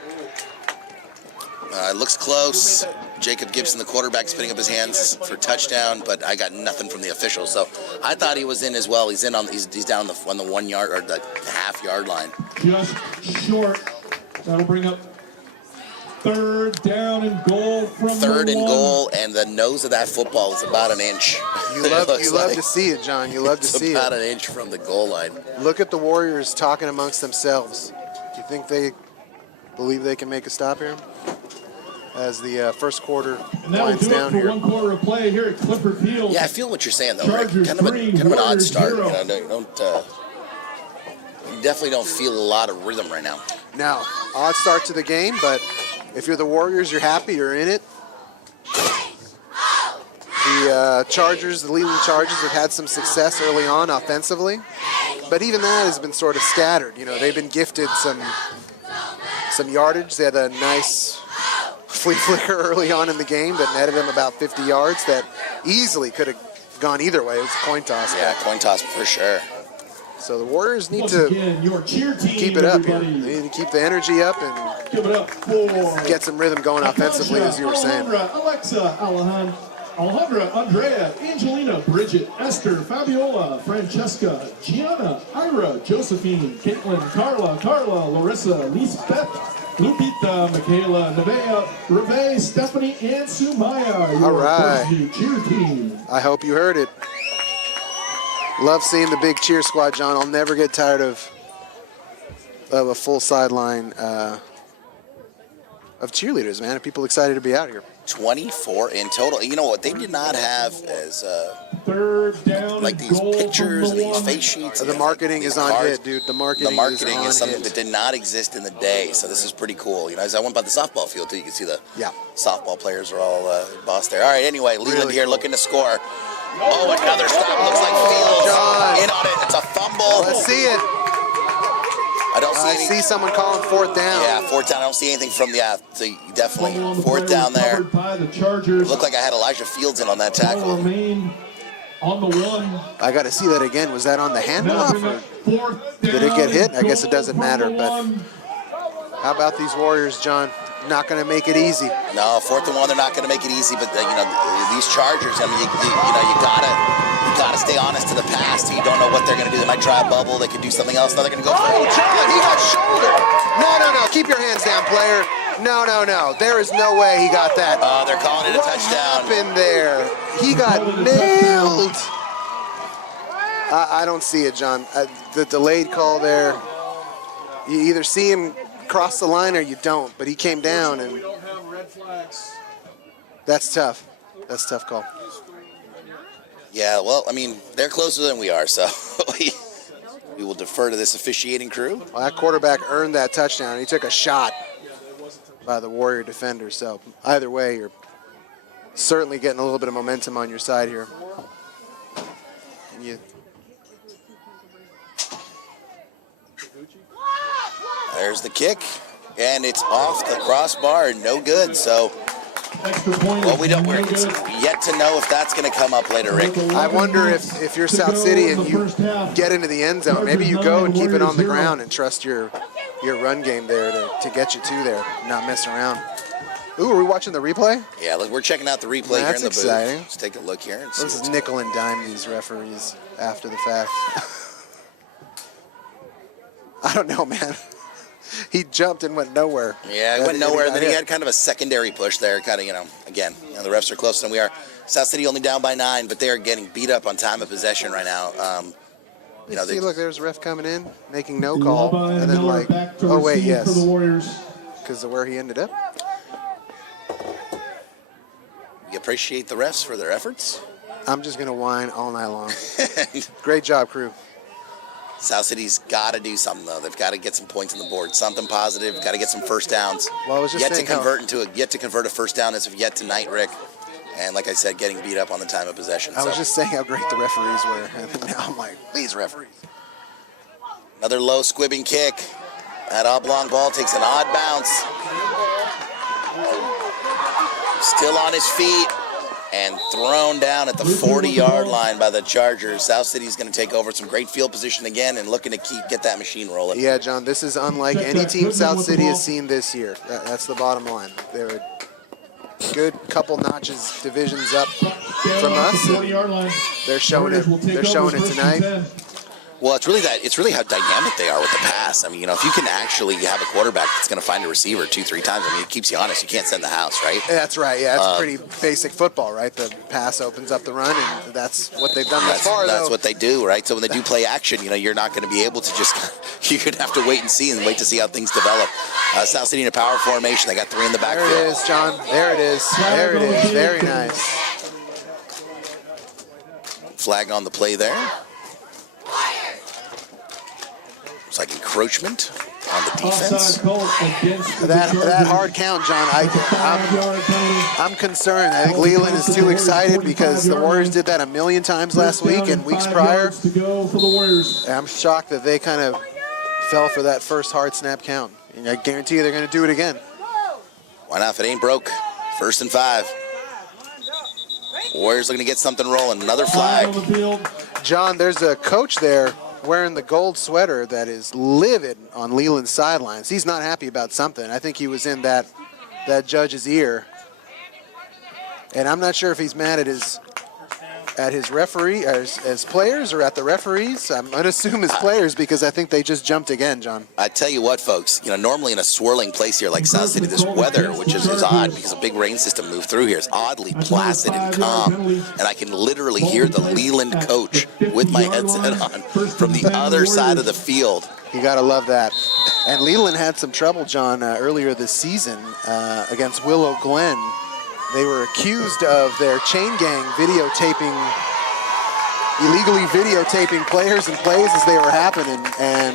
It looks close. Jacob Gibson, the quarterback, is putting up his hands for touchdown, but I got nothing from the official. So I thought he was in as well. He's down on the 1 yard or the half-yard line. Just short. That'll bring up 3rd down and goal from 3rd the and 1. goal, and the nose of that football is about an inch. You love to see it, John. You love to see It's about it. an inch from the goal line. Look at the Warriors talking amongst themselves. Do you think they believe they can make a stop here? As the first quarter And that'll winds do it down for here. 1 quarter of play here at Clifford Field. Yeah, I feel what you're saying, though, Rick. Chargers Kind of an odd Warriors start. 0. You definitely don't feel a lot of rhythm right now. Now, odd start to the game, but if you're the Warriors, you're happy, you're in it. The Chargers, the Leland Chargers, have had some success early on offensively, but even that has been sort of scattered. They've been gifted some yardage. They had a nice flea flicker early on in the game that netted them about 50 yards that easily could have gone either way. It was a coin toss. Yeah, coin toss for sure. So the Warriors need Once to again, your cheer team, keep it up here. everybody. They need to keep the energy up and Give it up for get some rhythm going offensively, as you were saying. Alejandra, Alexa, Alejandra, Andrea, Angelina, Bridget, Esther, Fabiola, Francesca, Gianna, Ira, Josephine, Caitlin, Carla, Larissa, Lisbeth, Lupita, Michaela, Nevea, Reve, Stephanie, and Sumaya. Your All right. varsity cheer team. I hope you heard it. Love seeing the big cheer squad, John. I'll never get tired of a full sideline of cheerleaders, man. People excited to be out here. 24 in total. You know what? They did not have as 3rd down like and these goal pictures from and the these 1. face sheets. The and marketing these is on cards. hit, dude. The marketing is on something hit. that did not exist in the day, so this is pretty cool. As I went by the softball field too, you can see the softball players are all bossed there. All right, anyway, Leland Really here cool. looking to score. Oh, another stop. Looks like Fields John. in on it. It's a fumble. Let's see it. I don't see I any. see someone calling 4th down. Yeah, 4th down. I don't see anything from the so definitely Fumble on the 4th play down there. recovered by the Chargers. Looked like I had Elijah Fields in on that Ball tackle. remain on the 1. I got to see that again. Was that on the Now handoff? bring Or up 4th did it down get hit? and I guess it goal doesn't from matter, the but 1. how about these Warriors, John? Not going to make it easy. No, 4th and 1. They're not going to make it easy, but these Chargers. I mean, you gotta stay honest to the past. You don't know what they're going to do. They might try a bubble. They could do something else. Now they're going to go. Oh, John, he got shouldered. No. Keep your hands down, player. No. There is no way he got that. They're calling it a touchdown. What happened there? He got nailed. I don't see it, John. The delayed call there. You either see him cross the line or you don't, but he came down, and We don't have red flags. that's tough. That's a tough call. Yeah, well, I mean, they're closer than we are, so we will defer to this officiating crew. Well, that quarterback earned that touchdown. He took a shot by the Warrior defender. So either way, you're certainly getting a little bit of momentum on your side here. And There's the kick, and it's off the crossbar, no good. So, Extra point. well, we're yet to know if that's going to come up later, Rick. I wonder if you're South City and you get into the end zone, maybe you go and keep it on the ground and trust your run game there to get you to there, not mess around. Ooh, are we watching the replay? Yeah, look, we're checking out the replay here in That's the booth. exciting. Let's take a look here. And see This is what's- nickel and dime these referees after the fact. I don't know, man. He jumped and went nowhere. Yeah, he went nowhere. And then he had kind of a secondary push there. Kind of, again, the refs are closer than we are. South City only down by 9, but they are getting beat up on time of possession right now. You know, See, look, there's ref coming in, making no Lubba call, and then Miller like, back to oh wait, receive yes, for the Warriors. because of where he ended up. you appreciate the refs for their efforts. I'm just gonna whine all night long. Great job, crew. South City's got to do something though. They've got to get some points on the board, something positive. Got to get some first downs. Well, I was just yet to saying convert a first down as of yet tonight, Rick. And like I said, getting beat up on the time of possession. I was just saying how great the referees were, and now I'm like, these referees. Another low squibbing kick. That oblong ball takes an odd bounce. Still on his feet and thrown down at the 40-yard line by the Chargers. South City's going to take over some great field position again and looking to get that machine rolling. Yeah, John, this is unlike any team South City has seen this year. That's the bottom line. They're a good couple notches divisions up from us. They're showing it. They're showing it tonight. Well, it's really how dynamic they are with the pass. I mean, you know, if you can actually have a quarterback that's going to find a receiver 2-3 times, I mean, it keeps you honest. You can't send the house, right? That's right. Yeah, it's pretty basic football, right? The pass opens up the run, and that's what they've done thus far. That's what they do, right? So when they do play action, you know, you're not going to be able to just. You're going to have to wait and see and wait to see how things develop. South City in a power formation. They got 3 in the backfield. There it is, John. There it is. There it is. Very nice. Flag on the play there. It's like encroachment on the defense. That hard count, John. I'm concerned. I think Leland is too excited because the Warriors did that a million times last week and weeks prior. I'm shocked that they kind of fell for that first hard snap count. And I guarantee you they're going to do it again. Why not? If it ain't broke, 1st and 5. Warriors looking to get something rolling. Another flag. John, there's a coach there wearing the gold sweater that is livid on Leland's sidelines. He's not happy about something. I think he was in that judge's ear. And I'm not sure if he's mad at his referee, as players, or at the referees. I'm going to assume his players because I think they just jumped again, John. I tell you what, folks, you know, normally in a swirling place here like South City, this weather, which is odd because a big rain system moved through here, is oddly placid and calm. And I can literally hear the Leland coach with my headset on from the other side of the field. You got to love that. And Leland had some trouble, John, earlier this season against Willow Glen. They were accused of their chain gang illegally videotaping players and plays as they were happening. And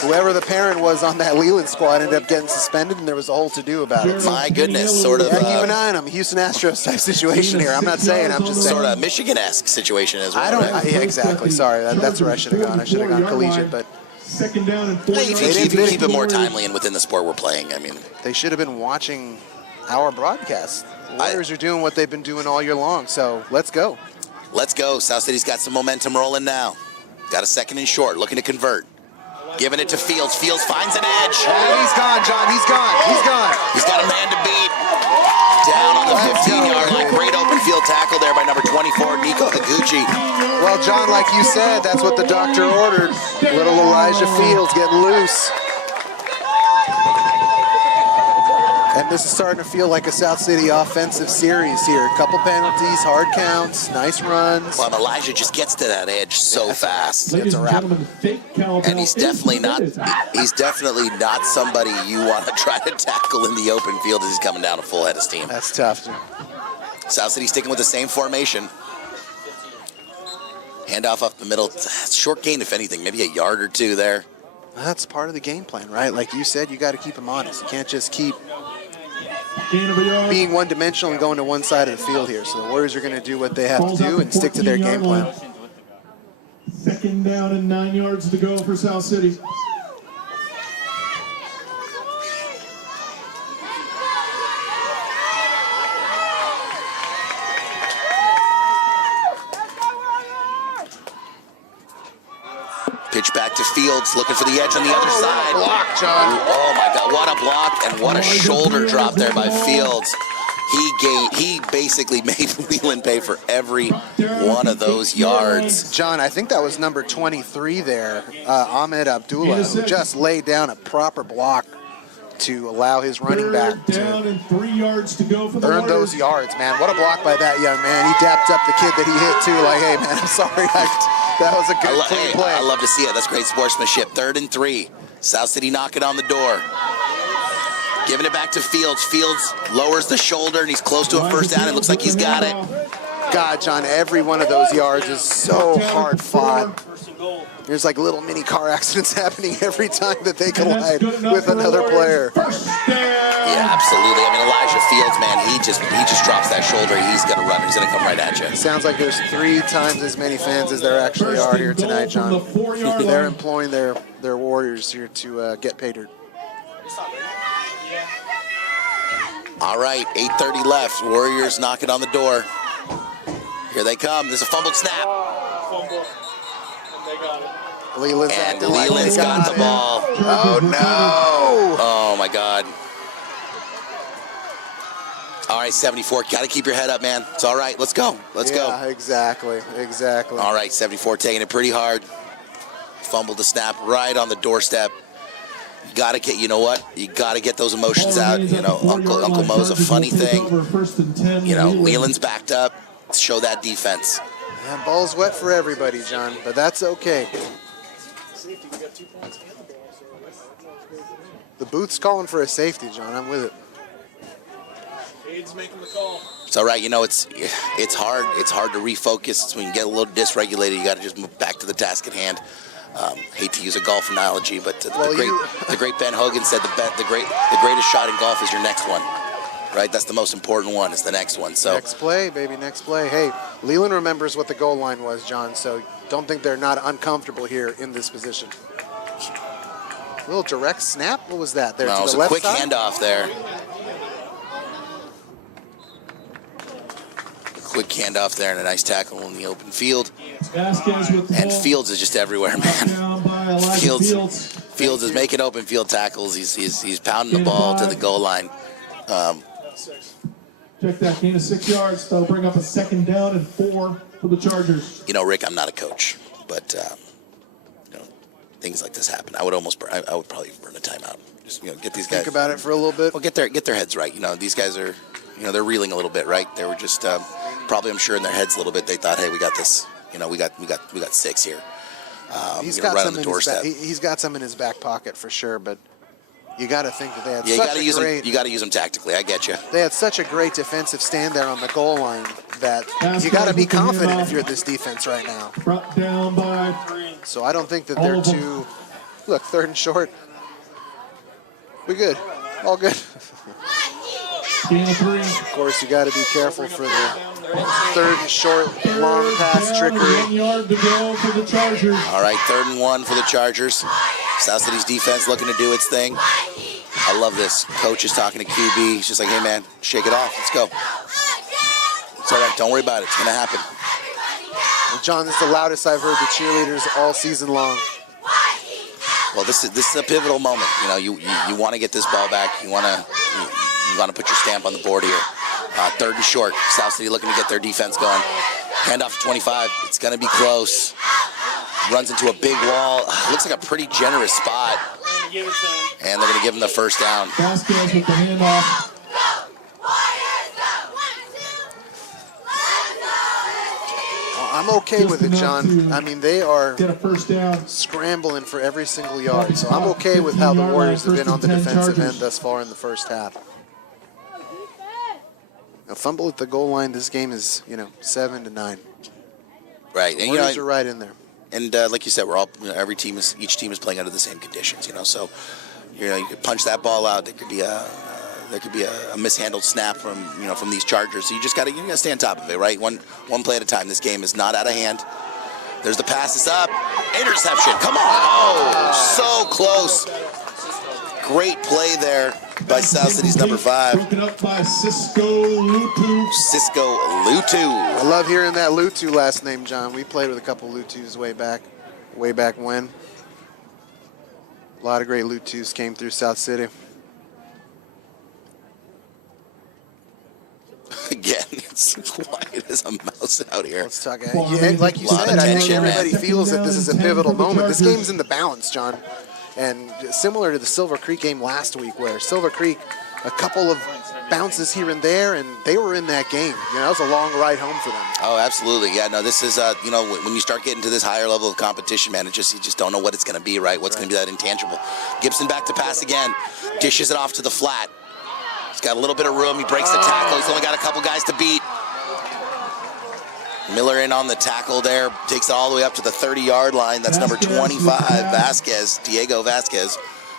whoever the parent was on that Leland squad ended up getting suspended, and there was a whole to-do about it. My goodness, sort of. Yeah, keep an eye on them. Houston Astros type situation here. I'm not saying, I'm just saying. Sort of Michigan-esque situation as well. Yeah, exactly. Sorry, that's where I should have gone. I should have gone collegiate, but. Second down and 4 yards. If you keep it more timely and within the sport we're playing, I mean. They should have been watching our broadcast. The Warriors are doing what they've been doing all year long, so let's go. Let's go. South City's got some momentum rolling now. Got a 2nd and short, looking to convert. Giving it to Fields. Fields finds an edge. Oh, he's gone, John. He's gone. He's gone. He's got a man to beat. Down on the 15-yard line. Great open field tackle there by number 24, Nico Higuchi. Well, John, like you said, that's what the doctor ordered. Little Elijah Fields getting loose. And this is starting to feel like a South City offensive series here. A couple penalties, hard counts, nice runs. Well, Elijah just gets to that edge so fast. Ladies and gentlemen, fake cowbell. And he's definitely not somebody you want to try to tackle in the open field as he's coming down a full head of steam. That's tough. South City sticking with the same formation. Handoff up the middle. Short gain, if anything, maybe a yard or two there. That's part of the game plan, right? Like you said, you got to keep them honest. You can't just keep being one-dimensional and going to one side of the field here. So the Warriors are going to do what they have to do and stick to their game plan. 2nd down and 9 yards to go for South City. Pitch back to Fields, looking for the edge on the other side. Block, John. Oh my God, what a block and what a shoulder drop there by Fields. He basically made Leland pay for every one of those yards. John, I think that was number 23 there, Ahmed Abdullah, who just laid down a proper block to allow his running back to earn those yards, man. What a block by that young man. He dapped up the kid that he hit too, like, hey man, I'm sorry. That was a good clean play. I love to see it. That's great sportsmanship. 3rd and 3. South City knocking on the door. Giving it back to Fields. Fields lowers the shoulder, and he's close to a first down. It looks like he's got it. God, John, every one of those yards is so hard fought. There's like little mini car accidents happening every time that they collide with another player. Yeah, absolutely. I mean, Elijah Fields, man, he just drops that shoulder. He's going to run. He's going to come right at you. Sounds like there's 3 times as many fans as there actually are here tonight, John. They're employing their warriors here to get paid dirt. All right, 8:30 left. Warriors knocking on the door. Here they come. There's a fumbled snap. Fumble. And they got it. Leland's got the ball. Oh, no. Oh, my God. All right, 74. Got to keep your head up, man. It's all right. Let's go. Let's go. Yeah, exactly. All right, 74 taking it pretty hard. Fumbled the snap right on the doorstep. You got to get, you know what? You got to get those emotions out. You know, Uncle Mo's a funny thing. You know, Leland's backed up. Show that defense. Yeah, ball's wet for everybody, John, but that's okay. Safety, we got 2 points and the ball, so The booth's calling for a safety, John. I'm with it. Aid's making the call. It's all right. You know, it's hard. It's hard to refocus. It's when you get a little dysregulated, you got to just move back to the task at hand. Hate to use a golf analogy, but the great Ben Hogan said the greatest shot in golf is your next one. Right, that's the most important one. Is the next one. So next play, baby, next play. Hey, Leland remembers what the goal line was, John. So don't think they're not uncomfortable here in this position. A little direct snap. What was that? There no, to it was the a left quick side? handoff there. A quick handoff there and a nice tackle in the open field. And Fields is just everywhere, man. Fields is making open field tackles. He's pounding the ball to the goal line. Check that, gain of 6 yards. That'll bring up a 2nd down and 4 for the Chargers. You know, Rick, I'm not a coach, but you know, things like this happen. I would probably burn a timeout. Just get these guys. Think about it for a little bit. Well, get their heads right. You know, these guys are, they're reeling a little bit, right? They were just probably, I'm sure, in their heads a little bit. They thought, hey, we got this. You know, we got 6 here. He's got some in his back. He's got some in his back pocket for sure, but. You got to think that they had you got to use them tactically. I get you. They had such a great defensive stand there on the goal line that you got to be confident if you're this defense right now. Brought down by 3. So I don't think that they're too. Look, 3rd and short. We good. All good. Gain of 3. Of course, you got to be careful for the 3rd and short, long pass trickery. 1 yard to go for the Chargers. All right, 3rd and 1 for the Chargers. South City's defense looking to do its thing. I love this. Coach is talking to QB. He's just like, hey, man, shake it off. Let's go. It's all right. Don't worry about it. It's going to happen. Well, John, this is the loudest I've heard the cheerleaders all season long. Well, this is a pivotal moment. You know, you want to get this ball back. You want to put your stamp on the board here. 3rd and short. South City looking to get their defense going. Handoff to 25. It's going to be close. Runs into a big wall. Looks like a pretty generous spot. And they're going to give him the first down. Vasquez with the handoff. I'm okay with it, John. I mean, they are get a first down, scrambling for every single yard. So I'm okay with how the Warriors have been on the defensive end thus far in the first half. A fumble at the goal line. This game is, 7-9. Right, and Warriors are right in there. And like you said, we're all each team is playing under the same conditions. So you could punch that ball out. There could be a mishandled snap from these Chargers. So you just got to stay on top of it, right? One play at a time. This game is not out of hand. There's the pass. It's up. Interception. Come on. Oh, so close. Great play there by South City's number 5. Broken up by Cisco Lutu. I love hearing that Lutu last name, John. We played with a couple Lutus way back when. A lot of great Lutus came through South City. Again, it's quiet as a mouse out here. Let's talk. Like you said, I think everybody feels that this is a pivotal moment. This game's in the balance, John. And similar to the Silver Creek game last week, where Silver Creek, a couple of bounces here and there, and they were in that game. You know, it was a long ride home for them. Oh, absolutely. Yeah, no, this is, you know, when you start getting to this higher level of competition, man, you just don't know what it's going to be, right? What's going to be that intangible. Gibson back to pass again. Dishes it off to the flat. He's got a little bit of room. He breaks the tackle. He's only got a couple guys to beat. Miller in on the tackle there. Takes it all the way up to the 30-yard line. That's number 25, Vasquez, Diego Vasquez.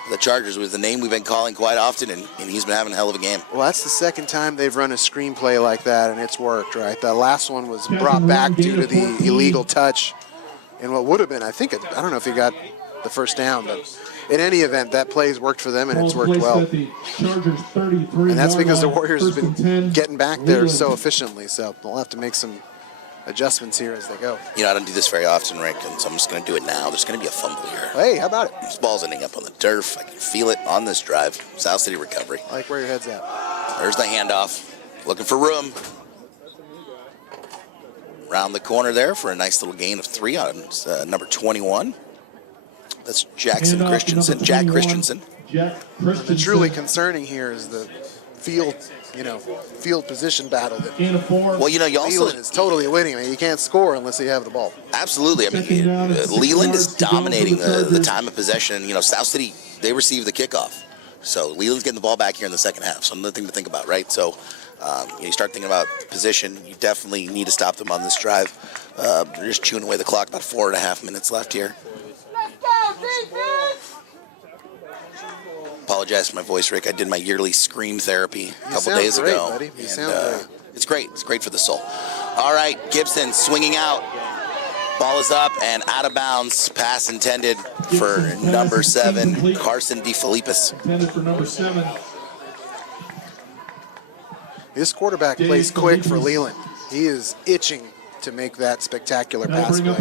The Chargers was the name we've been calling quite often, and he's been having a hell of a game. Well, that's the second time they've run a screenplay like that, and it's worked, right? The last one was brought back due to the illegal touch. And what would have been, I don't know if he got the first down, but in any event, that play's worked for them, and it's worked well. And that's because the Warriors have been getting back there so efficiently, so they'll have to make some adjustments here as they go. You know, I don't do this very often, Rick, and so I'm just going to do it now. There's going to be a fumble here. Hey, how about it? This ball's ending up on the turf. I can feel it on this drive. South City recovery. I like where your head's at. There's the handoff. Looking for room. Round the corner there for a nice little gain of 3 on number 21. That's Jackson Christensen. Jack Christensen. The truly concerning here is the field position battle. Well, you know, you also Leland is totally winning. I mean, you can't score unless you have the ball. Absolutely. I mean, Leland is dominating the time of possession. You know, South City, they receive the kickoff. So Leland's getting the ball back here in the second half. So another thing to think about, right? So you start thinking about position. You definitely need to stop them on this drive. They're just chewing away the clock. About 4.5 minutes left here. Let's go, defense! Apologize for my voice, Rick. I did my yearly scream therapy a couple days ago. Buddy. You sound great. It's great. It's great for the soul. All right, Gibson swinging out. Ball is up and out of bounds. Pass intended for number 7, Carson DeFilippis. Intended for number 7. This quarterback plays quick for Leland. He is itching to make that spectacular pass play.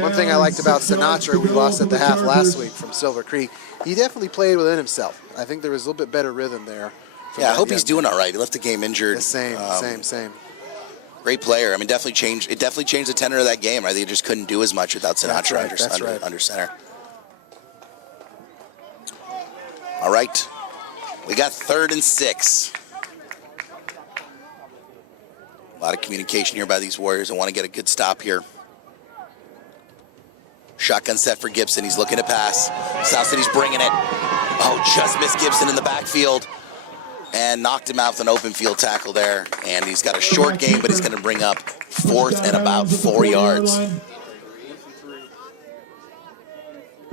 One thing I liked about Sinatra, we lost at the half last week from Silver Creek, he definitely played within himself. I think there was a little bit better rhythm there. Yeah, I hope he's doing all right. He left the game injured. Same. Great player. I mean, definitely changed the tenor of that game. I think he just couldn't do as much without Sinatra under center. All right, we got 3rd and 6. A lot of communication here by these Warriors. I want to get a good stop here. Shotgun set for Gibson. He's looking to pass. South City's bringing it. Oh, just missed Gibson in the backfield and knocked him out with an open field tackle there. And he's got a short game, but he's going to bring up 4th and about 4 yards.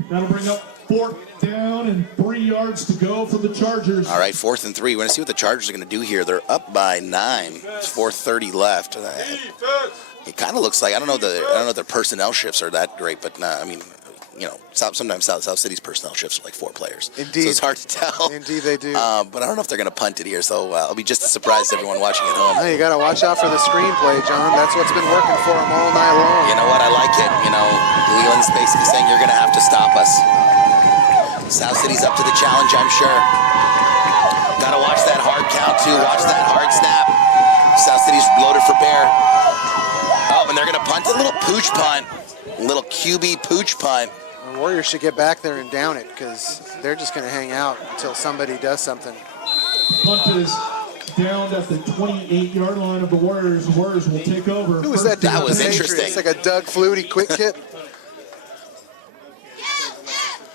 That'll bring up 4th down and 3 yards to go for the Chargers. All right, 4th and 3. We're going to see what the Chargers are going to do here. They're up by 9. It's 4:30 left. It kind of looks like I don't know if their personnel shifts are that great, but I mean, you know, sometimes South City's personnel shifts are like 4 players. Indeed, so it's hard to tell. Indeed, they do. But I don't know if they're going to punt it here, so I'll be just as surprised as everyone watching at home. Hey, you got to watch out for the screenplay, John. That's what's been working for them all night long. You know what? I like it. You know, Leland's basically saying you're going to have to stop us. South City's up to the challenge, I'm sure. Got to watch that hard count too. Watch that hard snap. South City's loaded for bear. Oh, and they're going to punt a little pooch punt. A little QB pooch punt. The Warriors should get back there and down it because they're just going to hang out until somebody does something. Punt is down at the 28-yard line of the Warriors. The Warriors will take over. Who was that? That was interesting. It's like a Doug Flutie quick hit.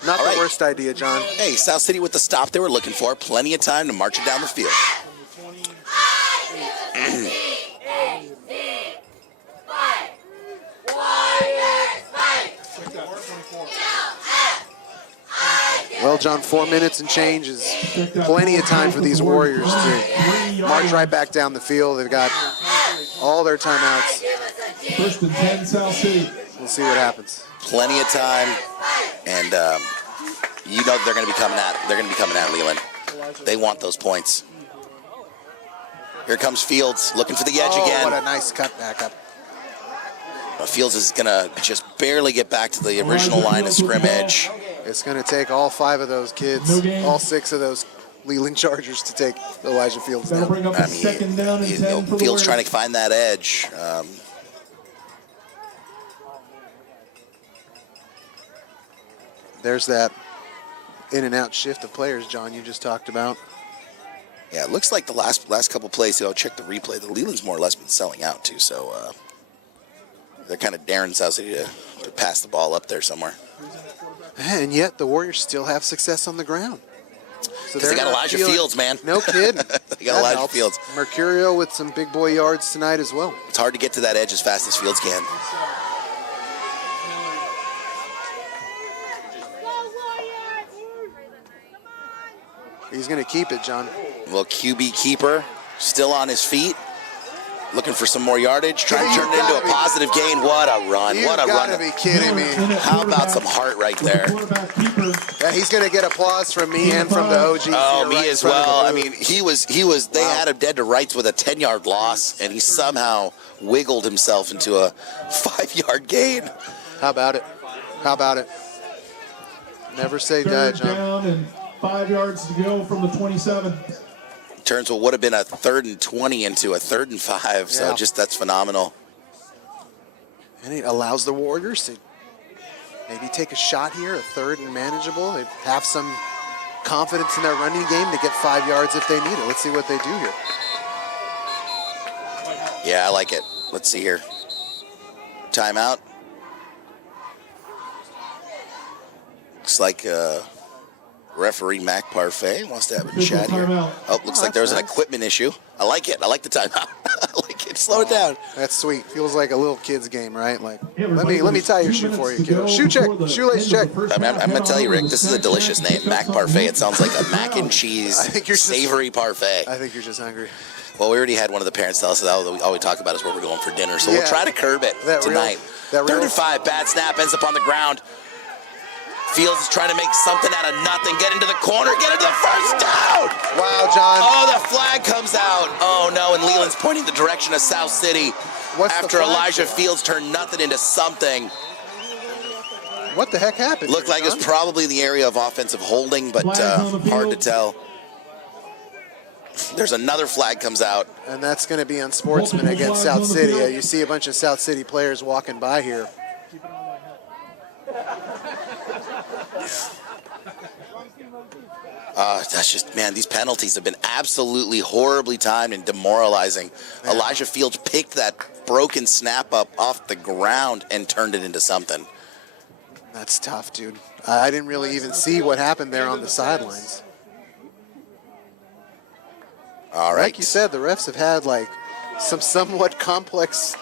Not the worst idea, John. Hey, South City with the stop they were looking for. Plenty of time to march it down the field. Well, John, 4 minutes and change is plenty of time for these Warriors to march right back down the field. They've got all their timeouts. 1st and 10, South City. We'll see what happens. Plenty of time, and you know they're going to be coming at. They're going to be coming at Leland. They want those points. Here comes Fields, looking for the edge again. What a nice cut back up. Fields is going to just barely get back to the original line of scrimmage. It's going to take all 5 of those kids, all 6 of those Leland Chargers to take Elijah Fields down. Bring up a 2nd down and 10 for the Fields trying to find that edge. There's that in and out shift of players, John, you just talked about. Yeah, it looks like the last couple plays, I'll check the replay, the Leland's more or less been selling out too, so they're kind of daring South City to pass the ball up there somewhere. And yet the Warriors still have success on the ground. So they got Elijah Fields, man. No kidding. They got Elijah Fields. Mercurio with some big boy yards tonight as well. It's hard to get to that edge as fast as Fields can. He's going to keep it, John. Well, QB keeper still on his feet, looking for some more yardage, trying to turn it into a positive gain. What a run. What a run. You got to be kidding me. How about some heart right there? Yeah, he's going to get applause from me and from the OG. Oh, me as well. I mean, he was, they had him dead to rights with a 10-yard loss, and he somehow wiggled himself into a 5-yard gain. How about it? How about it? Never say die, John. Down and 5 yards to go from the 27. Turns what would have been a 3rd and 20 into a 3rd and 5. So just that's phenomenal. And it allows the Warriors to maybe take a shot here, a 3rd and manageable. They have some confidence in their running game to get 5 yards if they need it. Let's see what they do here. Yeah, I like it. Let's see here. Timeout. Looks like referee Mac Parfait wants to have a chat here. Oh, looks like there was an equipment issue. I like it. I like the timeout. I like it. Slow it down. That's sweet. Feels like a little kid's game, right? Like, let me tie your shoe for you, kiddo. Shoe check. Shoelace check. I'm going to tell you, Rick, this is a delicious name, Mac Parfait. It sounds like a mac and cheese savory parfait. I think you're just hungry. Well, we already had one of the parents tell us that all we talk about is where we're going for dinner, so we'll try to curb it tonight. 3rd and 5, bad snap, ends up on the ground. Fields is trying to make something out of nothing. Get into the corner, get into the first down! Wow, John. Oh, the flag comes out. Oh, no, and Leland's pointing the direction of South City after Elijah Fields turned nothing into something. What the heck happened? Looked like it was probably the area of offensive holding, but hard to tell. There's another flag comes out. And that's going to be unsportsman against South City. You see a bunch of South City players walking by here. That's just, man, these penalties have been absolutely horribly timed and demoralizing. Yeah. Elijah Fields picked that broken snap up off the ground and turned it into something. That's tough, dude. I didn't really even see what happened there on the sidelines. All right. Like you said, the refs have had like some somewhat complex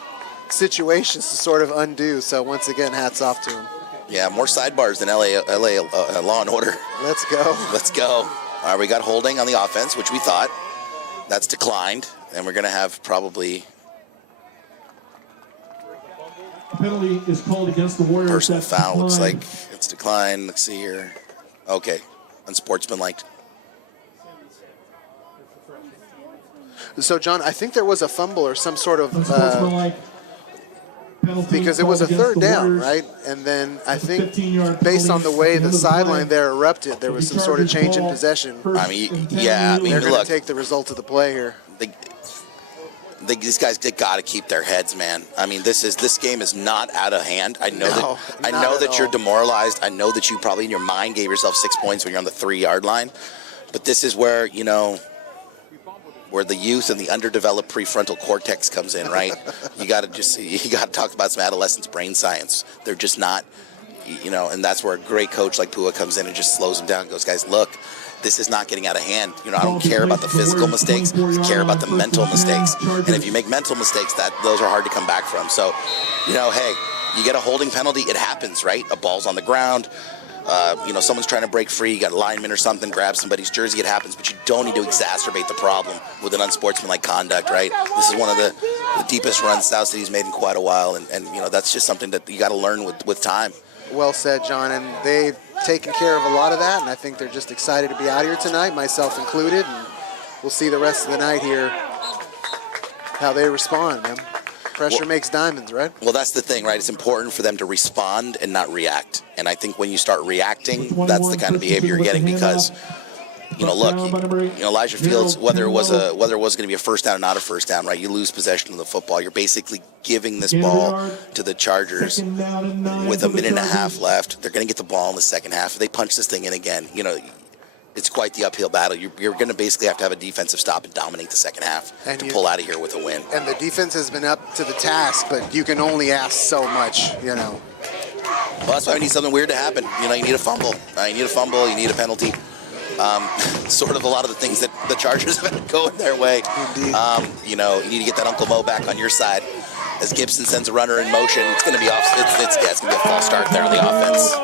situations to sort of undo. So once again, hats off to them. Yeah, more sidebars than LA Law and Order. Let's go. Let's go. All right, we got holding on the offense, which we thought. That's declined, and we're going to have probably... Penalty is called against the Warriors. Personal foul, looks like it's declined. Let's see here. Okay, unsportsmanlike. So, John, I think there was a fumble or some sort of... penalty because it was a 3rd down, right? And then I think based on the way the sideline there erupted, there was some sort of change in possession. I mean, yeah, I mean, they're going look, to take the result of the play here. These guys, they got to keep their heads, man. I mean, this game is not out of hand. I know that you're demoralized. I know that you probably in your mind gave yourself 6 points when you're on the 3-yard line. But this is where, you know, where the youth and the underdeveloped prefrontal cortex comes in, right? you got to talk about some adolescents' brain science. They're just not, you know, and that's where a great coach like Pua comes in and just slows them down and goes, guys, look, this is not getting out of hand. You know, I don't care about the physical mistakes. I care about the mental mistakes. And if you make mental mistakes, those are hard to come back from. So, you know, hey, you get a holding penalty, it happens, right? A ball's on the ground. You know, someone's trying to break free, you got a lineman or something, grab somebody's jersey, it happens, but you don't need to exacerbate the problem with an unsportsmanlike conduct, right? This is one of the deepest runs South City's made in quite a while, and you know, that's just something that you got to learn with time. Well said, John, and they've taken care of a lot of that, and I think they're just excited to be out here tonight, myself included, and we'll see the rest of the night here how they respond, man. Pressure makes diamonds, right? Well, that's the thing, right? It's important for them to respond and not react. And I think when you start reacting, that's the kind of behavior you're getting because, you know, look, you know, Elijah Fields, whether it was going to be a first down or not a first down, right? You lose possession of the football. You're basically giving this ball to the Chargers with a minute and a half left. They're going to get the ball in the second half. If they punch this thing in again, you know, it's quite the uphill battle. You're going to basically have to have a defensive stop and dominate the second half to pull out of here with a win. And the defense has been up to the task, but you can only ask so much, you know. Well, that's why we need something weird to happen. You know, you need a fumble. You need a fumble. You need a penalty. Sort of a lot of the things that the Chargers have been going their way. Indeed. You know, you need to get that Uncle Mo back on your side. As Gibson sends a runner in motion, it's going to be off. It's going to be a false start there on the offense.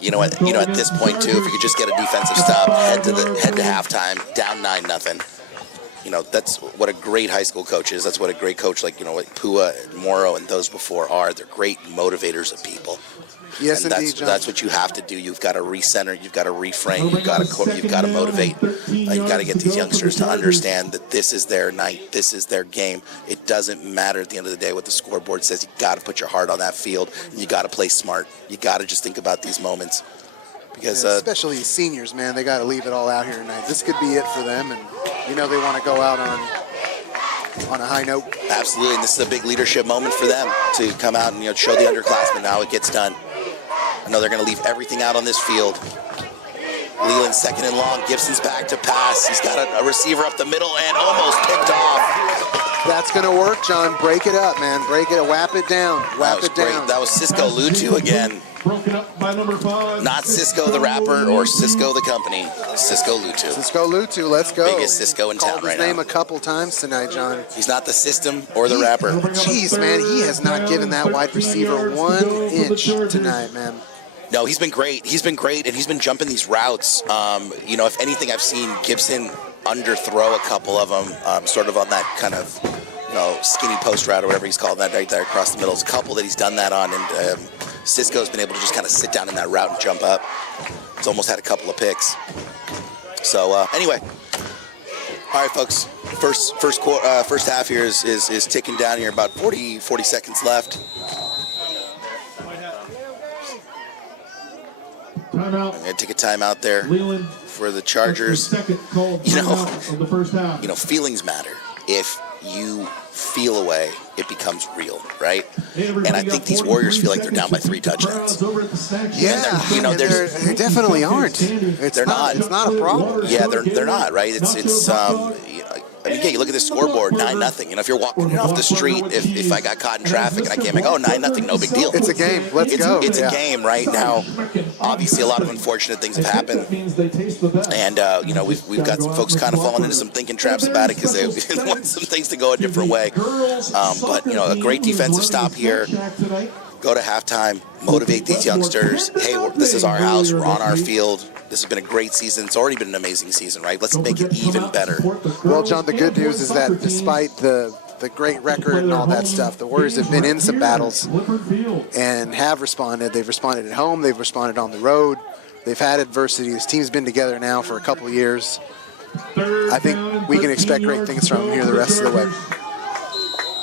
You know, at this point too, if you could just get a defensive stop, head to halftime, down 9-0. You know, that's what a great high school coach is. That's what a great coach like Pua and Morrow and those before are. They're great motivators of people. Yes, and indeed, John. that's what you have to do. You've got to recenter. You've got to reframe. You've got to motivate. You've got to get these youngsters to understand that this is their night. This is their game. It doesn't matter at the end of the day what the scoreboard says. You got to put your heart on that field. You got to play smart. You got to just think about these moments. Because especially these seniors, man, they got to leave it all out here tonight. This could be it for them, and you know they want to go out on a high note. Absolutely, and this is a big leadership moment for them to come out and show the underclassmen how it gets done. I know they're going to leave everything out on this field. Leland second and long. Gibson's back to pass. He's got a receiver up the middle and almost picked off. That's going to work, John. Break it up, man. Break it. Whap it down. Whap it down. Great. That was Cisco Lutu again. Broken up by number 5. Not Cisco the rapper or Cisco the company. Cisco Lutu. Cisco Lutu, let's go. Biggest Cisco in town right now. Called his name a couple times tonight, John. He's not the system or the rapper. Jeez, man, he has not given that wide receiver 1 inch tonight, man. No, he's been great. He's been great, and he's been jumping these routes. You know, if anything, I've seen Gibson underthrow a couple of them, sort of on that kind of, skinny post route or whatever he's called that right there across the middle. There's a couple that he's done that on, and Cisco's been able to just kind of sit down in that route and jump up. He's almost had a couple of picks. So anyway, all right, folks. First half here is ticking down here. About 40 seconds left. Timeout. I'm going to take a timeout there Leland for the Chargers. Second called timeout of the first half. Feelings matter. If you feel a way, it becomes real, right? And I think these Warriors feel like they're down by 3 touchdowns. Yeah, they definitely aren't. They're not. It's not a problem. Yeah, they're not, right? I mean, yeah, you look at this scoreboard, 9-0. If you're walking off the street, if I got caught in traffic and I came back, 9-0, no big deal. It's a game. Let's go. It's a game right now. Obviously, a lot of unfortunate things have happened, and we've got some folks kind of falling into some thinking traps about it because they want some things to go a different way. But a great defensive stop here. Go to halftime, motivate these youngsters. Hey, this is our house. We're on our field. This has been a great season. It's already been an amazing season, right? Let's make it even better. Well, John, the good news is that despite the great record and all that stuff, the Warriors have been in some battles and have responded. They've responded at home. They've responded on the road. They've had adversity. This team's been together now for a couple of years. I think we can expect great things from them here the rest of the way.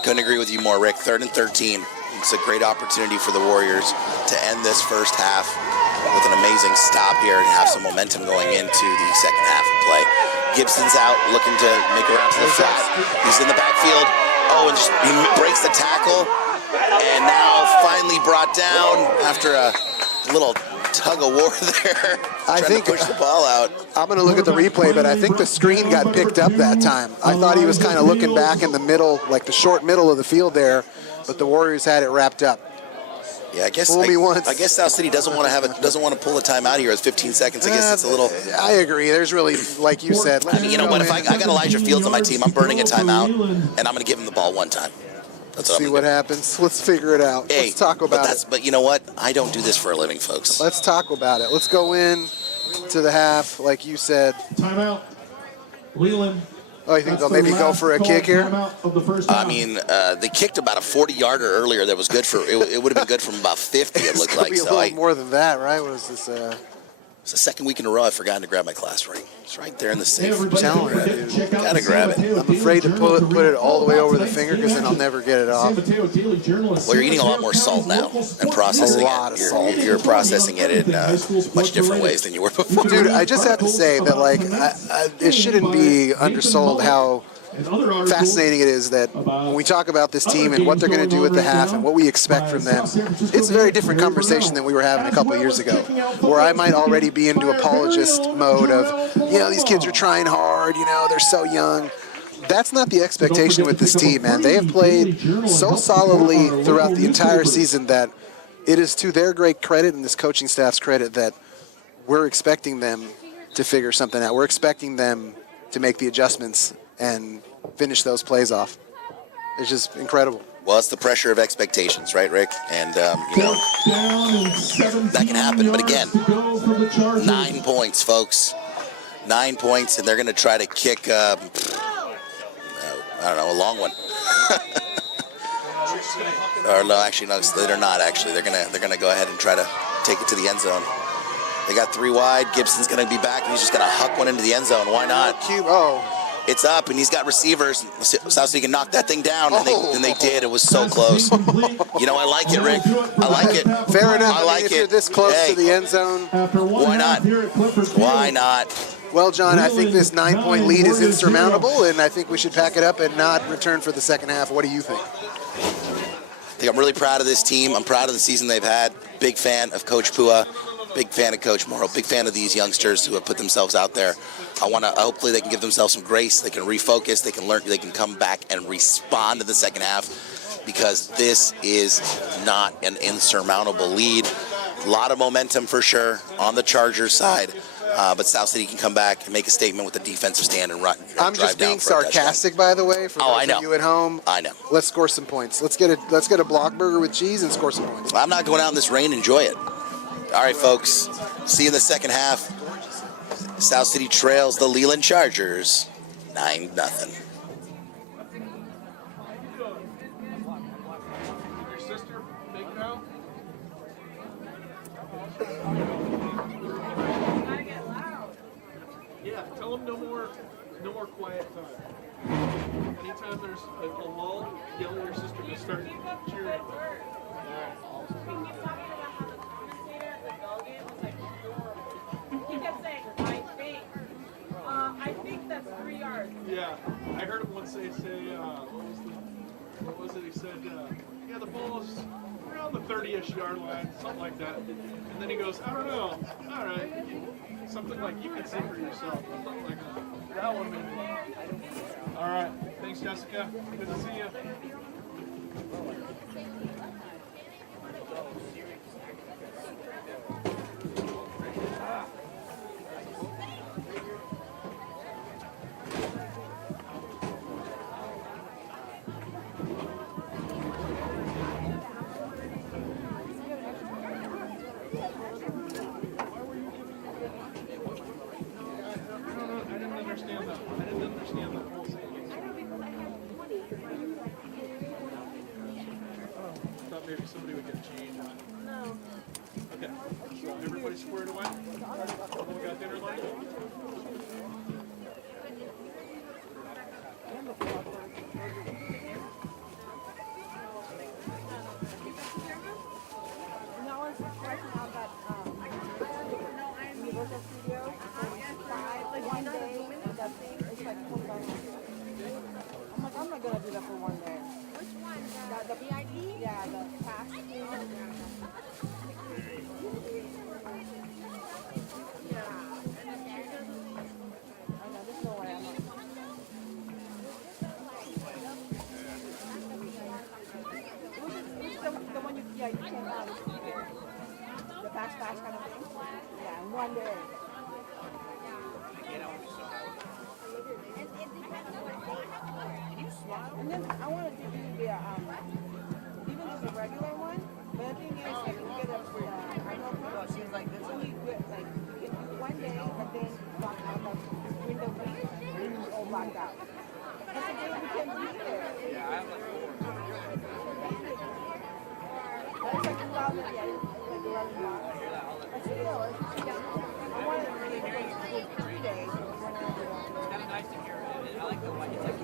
Couldn't agree with you more, Rick. 3rd and 13. It's a great opportunity for the Warriors to end this first half with an amazing stop here and have some momentum going into the second half of play. Gibson's out, looking to make a round to the flat. He's in the backfield. And he breaks the tackle. And now finally brought down after a little tug of war there. I think to push the ball out. I'm going to look at the replay, but I think the screen got picked up that time. I thought he was kind of looking back in the middle, like the short middle of the field there, but the Warriors had it wrapped up. Yeah, I guess Fool me once. I guess South City doesn't want to pull a timeout here with 15 seconds. I guess it's a little. I agree. There's really, like you said. I mean, you know what? If I got Elijah Fields on my team, I'm burning a timeout, and I'm going to give him the ball one time. Let's see what happens. Let's figure it out. Hey, let's talk about it. But you know what? I don't do this for a living, folks. Let's talk about it. Let's go in to the half, like you said. Timeout. Leland. Oh, you think they'll maybe go for a kick here? I mean, they kicked about a 40-yarder earlier that was good for. It would have been good from about 50. It looked like. Be a little more than that, right? What is this? It's the second week in a row I've forgotten to grab my class ring. It's right there in the safe. I'm telling you, dude. Gotta grab it. I'm afraid to put it all the way over the finger because then I'll never get it off. Well, you're eating a lot more salt now and processing it. You're processing it in much different ways than you were before. Dude, I just have to say that, like, it shouldn't be undersold how and other articles fascinating it is that when we talk about this team and what they're going to do at the half and what we expect from them, it's a very different conversation than we were having a couple of years ago, where I might already be into apologist mode of, you know, these kids are trying hard, you know, they're so young. That's not the expectation with this team, man. They have played so solidly throughout the entire season that it is to their great credit and this coaching staff's credit that we're expecting them to figure something out. We're expecting them to make the adjustments and finish those plays off. It's just incredible. Well, it's the pressure of expectations, right, Rick? And, you know, that can happen. But again, 9 points, folks. 9 points, and they're going to try to kick, I don't know, a long one. Or no, actually, no, they're not. Actually, they're gonna go ahead and try to take it to the end zone. They got 3 wide. Gibson's gonna be back, and he's just gonna huck one into the end zone. Why not? It's up, and he's got receivers, so he can knock that thing down. And they did. It was so close. You know, I like it, Rick. I like it. Fair enough. I like if it. you're this close to the end zone, why not? Why not? Well, John, I think this 9-point lead is insurmountable, and I think we should pack it up and not return for the second half. What do you think? I think I'm really proud of this team. I'm proud of the season they've had. Big fan of Coach Pua. Big fan of Coach Morrow. Big fan of these youngsters who have put themselves out there. Hopefully they can give themselves some grace. They can refocus. They can learn. They can come back and respond to the second half, because this is not an insurmountable lead. A lot of momentum for sure on the Chargers side. But South City can come back and make a statement with the defensive stand and run. I'm just being sarcastic, by the way, for those of you at home. I know. Let's score some points. Let's get a block burger with cheese and score some points. I'm not going out in this rain. Enjoy it. All right, folks. See you in the second half. South City trails the Leland Chargers 9-0. Yeah, tell them no more quiet time. Anytime there's a lull, yell at your sister to start cheering. He kept saying, I think that's 3 yards. Yeah, I heard him once say, what was it? He said, yeah, the ball is around the 30-ish yard line, something like that. And then he goes, I don't know. All right. Something like, you can see for yourself. Something like that. That one, maybe. All right. Thanks, Jessica. Good to see you. Maybe somebody would get change on it. No. Okay. Everybody squared away? We got dinner lined up? I'm not gonna do that for one day. Which one? The VIP? Yeah, the pass. I know, there's no way I'm not. The one you can't have. The pass kind of thing? Yeah, in one day. And then I want to do the even just a regular one. But the thing is, like, you get I know she's like this. So you get like if you one day, but then block out like during the week, it's all blocked out. That's the day we can be there. Yeah, I have like 4. That's like 2,000, yeah, like 11 blocks. But still, I want to really do 3 days. It's kind of nice to hear it. I like the one you take.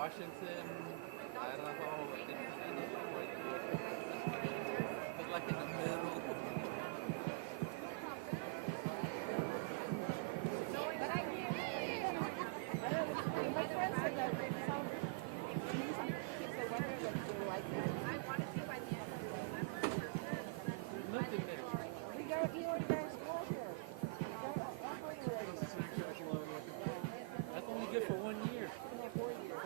Washington, Idaho, it's like in the middle. That's only good for 1 year. 4 years?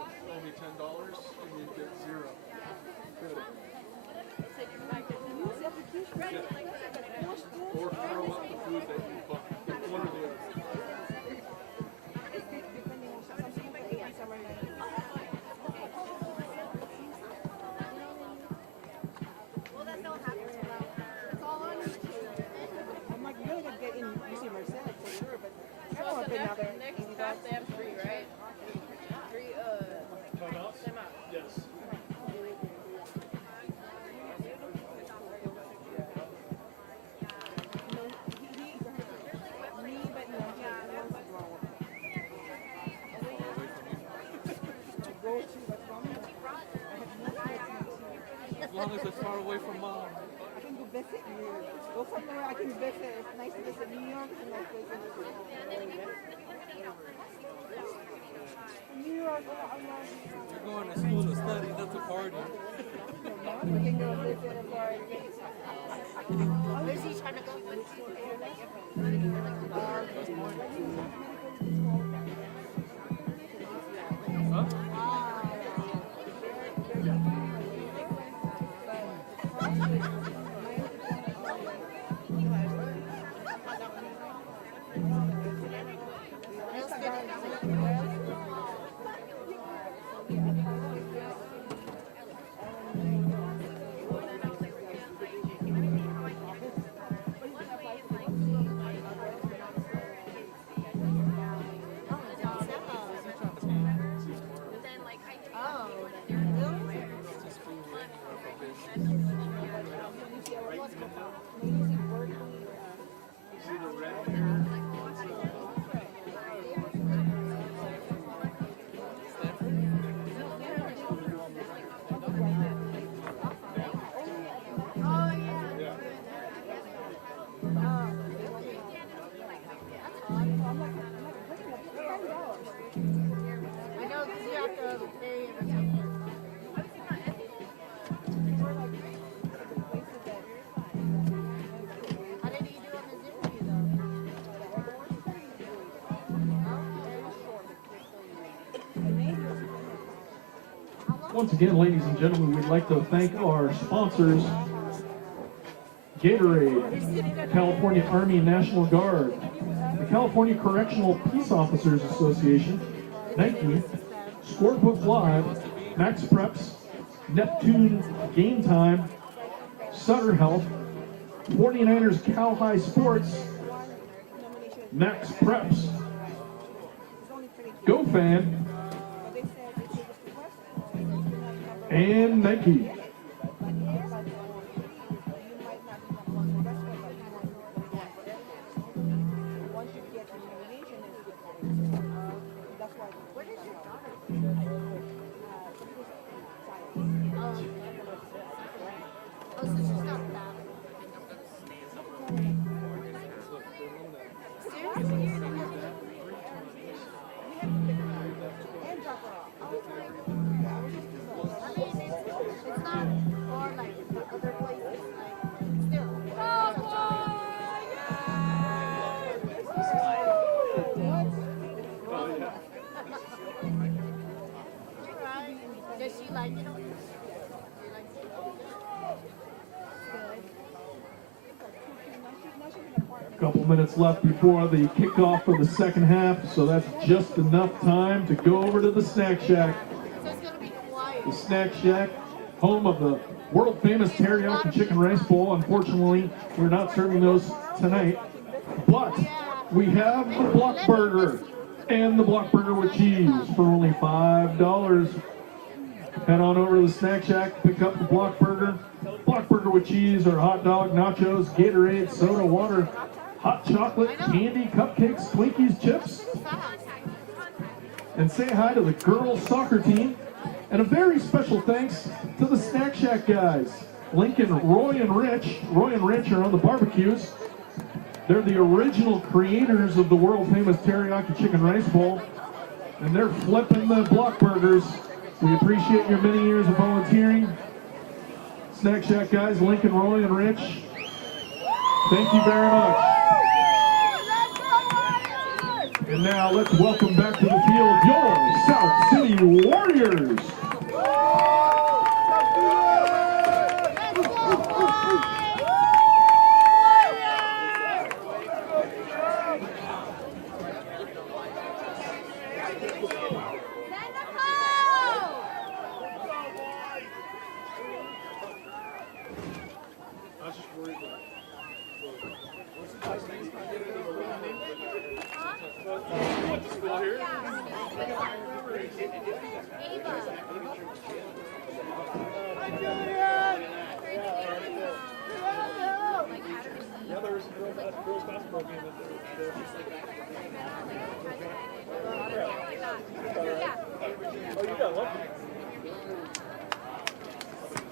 owe me $10 and you get 0. Good. Or throw up the food that you bought. One or the other. I'm like, you're gonna get in using Mercedes for sure, but I don't want to Next, another. next class they have 3, right? 3 timeouts. Yes. As long as it's far away from mom. I can go visit you. Go somewhere I can visit. It's nice to visit New York. It's a nice place to visit. New York, I love New York. You're going to school to study, not to party. We can go visit a party. Where's he trying to go? I know, because you have to pay or something. How did he do on his interview, though? Once again, ladies and gentlemen, we'd like to thank our sponsors, Gatorade, California Army National Guard, the California Correctional Peace Officers Association, Nike, Scorebook Live, Max Preps, Neptune Game Time, Sutter Health, 49ers Cal High Sports, Max Preps, GoFan, and Nike. Oh, so she's not that. Seriously? I mean, it's not far like other places, like, still. Right. Does she like it? A couple minutes left before the kickoff for the second half, so that's just enough time to go over to the Snack Shack. So it's gonna be quiet. The Snack Shack, home of the world famous teriyaki chicken rice bowl. Unfortunately, we're not serving those tonight, but we have the block burger and the block burger with cheese for only $5. Head on over to the Snack Shack, pick up the block burger with cheese, or hot dog, nachos, Gatorade, soda, water, hot chocolate, candy, cupcakes, Twinkies, chips. And say hi to the girls soccer team. And a very special thanks to the Snack Shack guys. Lincoln, Roy and Rich. Roy and Rich are on the barbecues. They're the original creators of the world famous teriyaki chicken rice bowl. And they're flipping the block burgers. We appreciate your many years of volunteering. Snack Shack guys, Lincoln, Roy, and Rich, thank you very much. And now let's welcome back to the field your South City Warriors.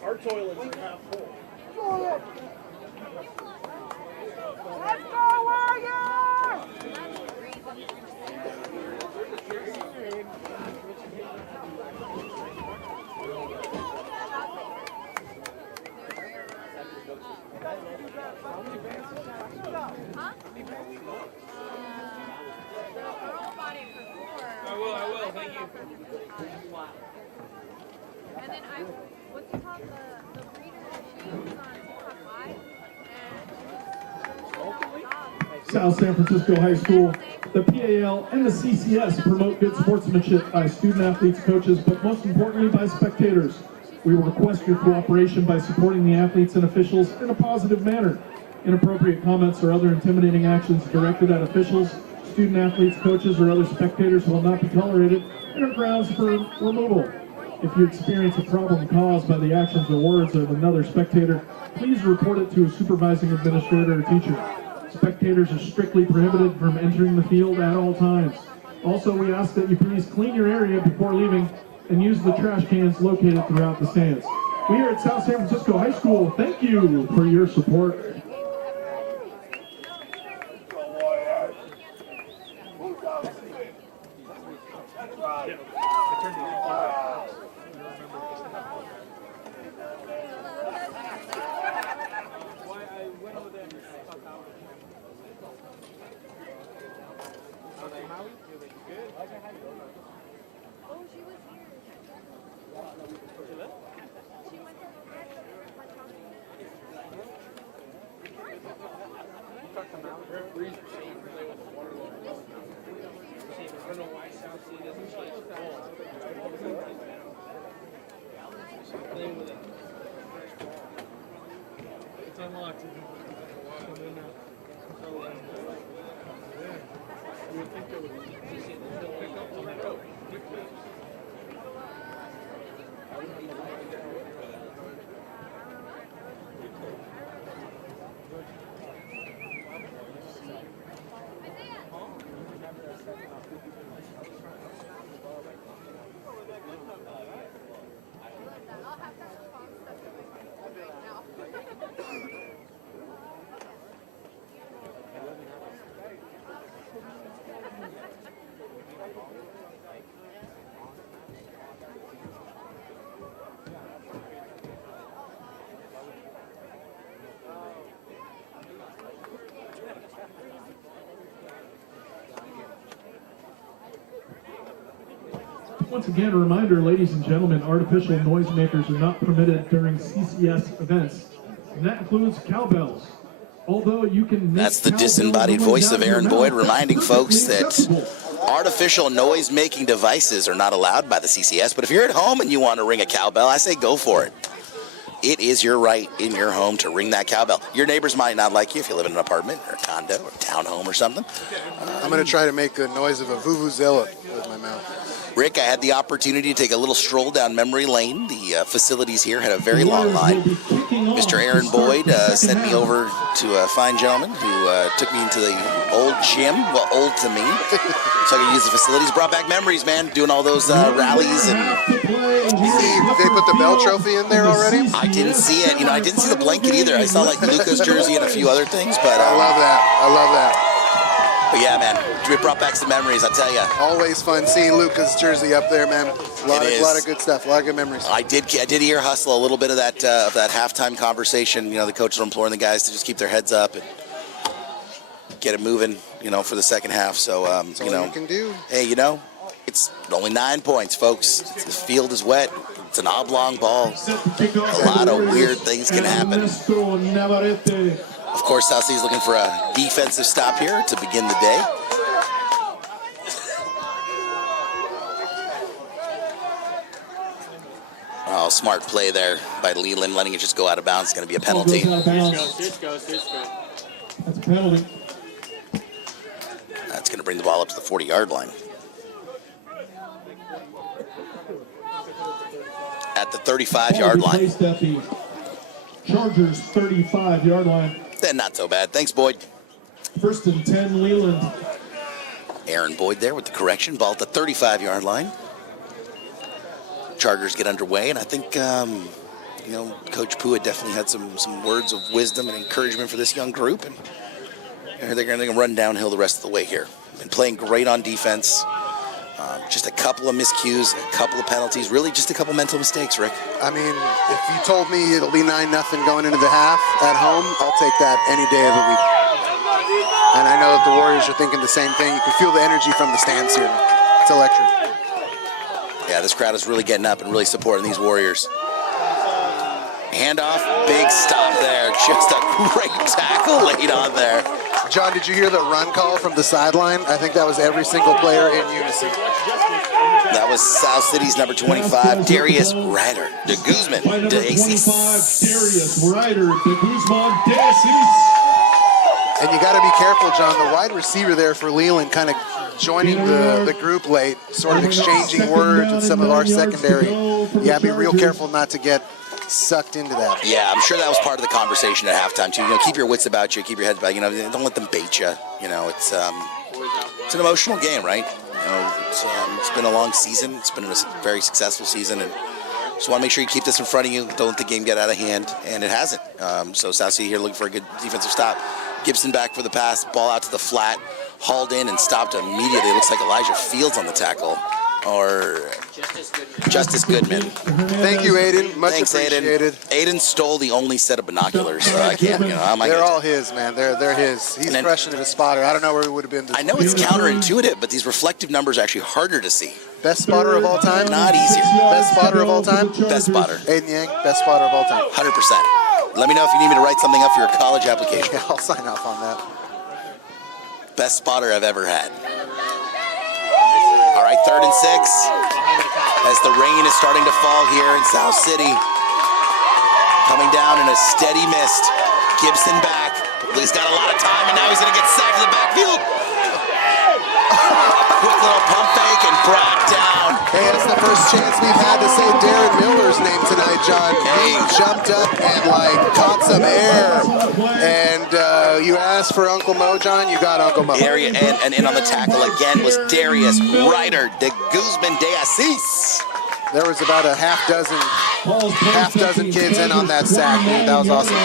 Our toilet's half full. Let's go, Warriors! I will, thank you. And then what's it called? The breeder, she was on TikTok Live, South San Francisco High School, the PAL, and the CCS promote good sportsmanship by student athletes, coaches, but most importantly by spectators. We request your cooperation by supporting the athletes and officials in a positive manner. Inappropriate comments or other intimidating actions directed at officials, student athletes, coaches, or other spectators will not be tolerated and are grounds for removal. If you experience a problem caused by the actions or words of another spectator, please report it to a supervising administrator or teacher. Spectators are strictly prohibited from entering the field at all times. Also, we ask that you please clean your area before leaving and use the trash cans located throughout the stands. We here at South San Francisco High School, thank you for your support. It's unlocked. You would think there would be pick up on that road. Once again, a reminder, ladies and gentlemen, artificial noisemakers are not permitted during CCS events, and that includes cowbells. Although you can make That's the cowbells disembodied when voice down of your Aaron mouth, Boyd, that's reminding folks perfectly that acceptable. artificial noise-making devices are not allowed by the CCS. But if you're at home and you want to ring a cowbell, I say go for it. It is your right in your home to ring that cowbell. Your neighbors might not like you if you live in an apartment or a condo or a townhome or something. I'm going to try to make the noise of a vuvuzela with my mouth. Rick, I had the opportunity to take a little stroll down memory lane. The facilities here had a very long line. Mr. Aaron Boyd sent me over to a fine gentleman who took me into the old gym, well, old to me, so I could use the facilities. Brought back memories, man, doing all those rallies. And They put the Bell Trophy in there already? I didn't see it. I didn't see the blanket either. I saw like Luca's jersey and a few other things. But I love that. I love that. But yeah, man, we brought back some memories, I tell you. Always fun seeing Luca's jersey up there, man. A lot of good stuff, a lot of good memories. I did hear hustle a little bit of that halftime conversation. The coaches are imploring the guys to just keep their heads up. And get it moving, you know, for the second half. So, That's all you can do. hey, you know, it's only 9 points, folks. The field is wet. It's an oblong ball. A lot of weird things can happen. Of course, South City's looking for a defensive stop here to begin the day. Oh, smart play there by Leland, letting it just go out of bounds. It's going to be a penalty. Switch go. That's a penalty. That's going to bring the ball up to the 40-yard line. At the 35-yard line. Placed at the Chargers 35-yard line. Then not so bad. Thanks, Boyd. 1st and 10, Leland. Aaron Boyd there with the correction. Ball at the 35-yard line. Chargers get underway, and I think, you know, Coach Pua definitely had some words of wisdom and encouragement for this young group, and they're going to run downhill the rest of the way here. Been playing great on defense. Just a couple of miscues, a couple of penalties, really just a couple mental mistakes, Rick. I mean, if you told me it'll be 9-0 going into the half at home, I'll take that any day of the week. And I know that the Warriors are thinking the same thing. You can feel the energy from the stands here. It's electric. Yeah, this crowd is really getting up and really supporting these Warriors. Handoff, big stop there. Just a great tackle laid on there. John, did you hear the run call from the sideline? I think that was every single player in unison. That was South City's number 25, Darius Ryder. De Guzman, Number 25, Darius. Darius Ryder, De Guzman, Darius. And you got to be careful, John. The wide receiver there for Leland kind of joining the group late, sort of exchanging words with some of our secondary. You got to be real careful not to get sucked into that. Yeah, I'm sure that was part of the conversation at halftime too. You know, keep your wits about you, keep your head about you. You know, don't let them bait you. You know, it's an emotional game, right? You know, it's been a long season. It's been a very successful season, and just want to make sure you keep this in front of you. Don't let the game get out of hand, and it hasn't. So South City here looking for a good defensive stop. Gibson back for the pass, ball out to the flat, hauled in and stopped immediately. It looks like Elijah Fields on the tackle, or Justice Goodman. Thank you, Aiden. Much Thanks, appreciated. Aiden stole the only set of binoculars, so I can't, you know, I'm not They're gonna- all his, man. They're his. He's crushing it as a spotter. I don't know where he would have been. I know it's counterintuitive, but these reflective numbers are actually harder to see. Best spotter of all time? Not easier. Best spotter of all time? Best spotter. Aiden Yang, best spotter of all time. 100%. Let me know if you need me to write something up for your college application. Yeah, I'll sign off on that. Best spotter I've ever had. All right, 3rd and 6. As the rain is starting to fall here in South City. Coming down in a steady mist. Gibson back. He's got a lot of time, and now he's going to get sacked in the backfield. Quick little pump fake and brought down. Hey, that's the first chance we've had to say Darren Miller's name tonight, John. He jumped up and, caught some air. And you asked for Uncle Mo, John, you got Uncle Mo. Area and in on the tackle again was Darius Ryder de Guzman de Assis. There was about a half dozen kids in on that sack, dude. That was awesome.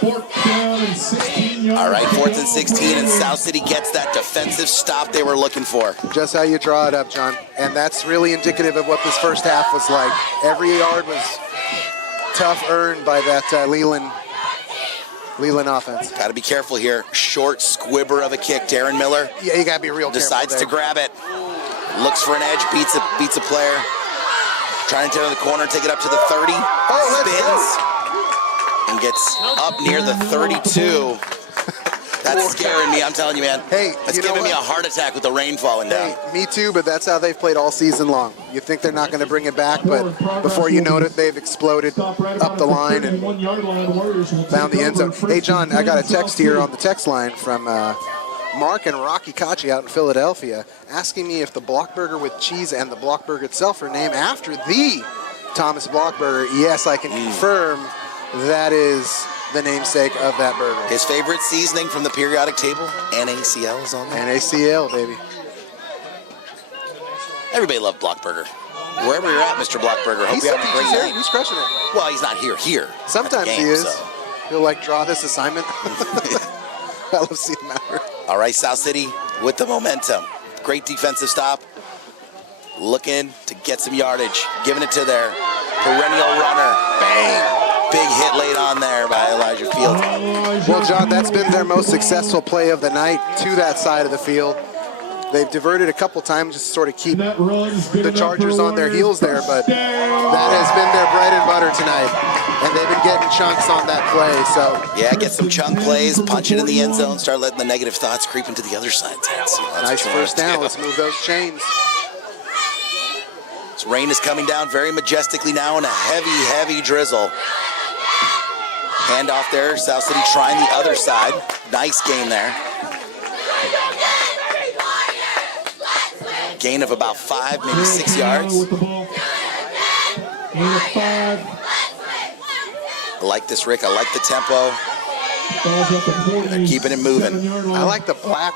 4th down and 16 yards. All right, 4th and 16, and South City gets that defensive stop they were looking for. Just how you draw it up, John. And that's really indicative of what this first half was like. Every yard was tough earned by that Leland offense. Got to be careful here. Short squibber of a kick. Darren Miller Yeah, you got to be real decides to careful there. grab it. Looks for an edge, beats a player. Trying to take it in the corner, take it up to the 30. Spins and gets up near the 32. That's scaring me, I'm telling you, man. Hey, that's you know giving me a what? heart attack with the rain falling down. Hey, me too, but that's how they've played all season long. You think they're not going to bring it back, but before you know it, they've exploded up the line and found the end zone. Hey, John, I got a text here on the text line from Mark and Rocky Kachi out in Philadelphia asking me if the Blockburger with cheese and the Blockburger itself are named after the Thomas Blockburger. Yes, I can confirm that is the namesake of that burger. His favorite seasoning from the periodic table, NaCl is on there. NaCl, baby. Everybody loved Blockburger. Wherever you're at, Mr. Blockburger, hope He's, you have a great night. he's crushing it. Well, he's not here. Sometimes at the game, he is. so. He'll draw this assignment. I love seeing him out here. All right, South City with the momentum. Great defensive stop. Looking to get some yardage. Giving it to their perennial runner. Bang! Big hit laid on there by Elijah Fields. backfield. Well, John, that's been their most successful play of the night to that side of the field. They've diverted a couple times just to sort of keep the Chargers on their heels there, but that has been their bread and butter tonight. And they've been getting chunks on that play, so. Yeah, get some chunk plays, punch it in the end zone, start letting the negative thoughts creep into the other side. Nice first down. Let's move those chains. This rain is coming down very majestically now in a heavy, heavy drizzle. Handoff there, South City trying the other side. Nice gain there. Gain of about 5, maybe 6 yards. I like this, Rick. I like the tempo. They're keeping it moving. I like the black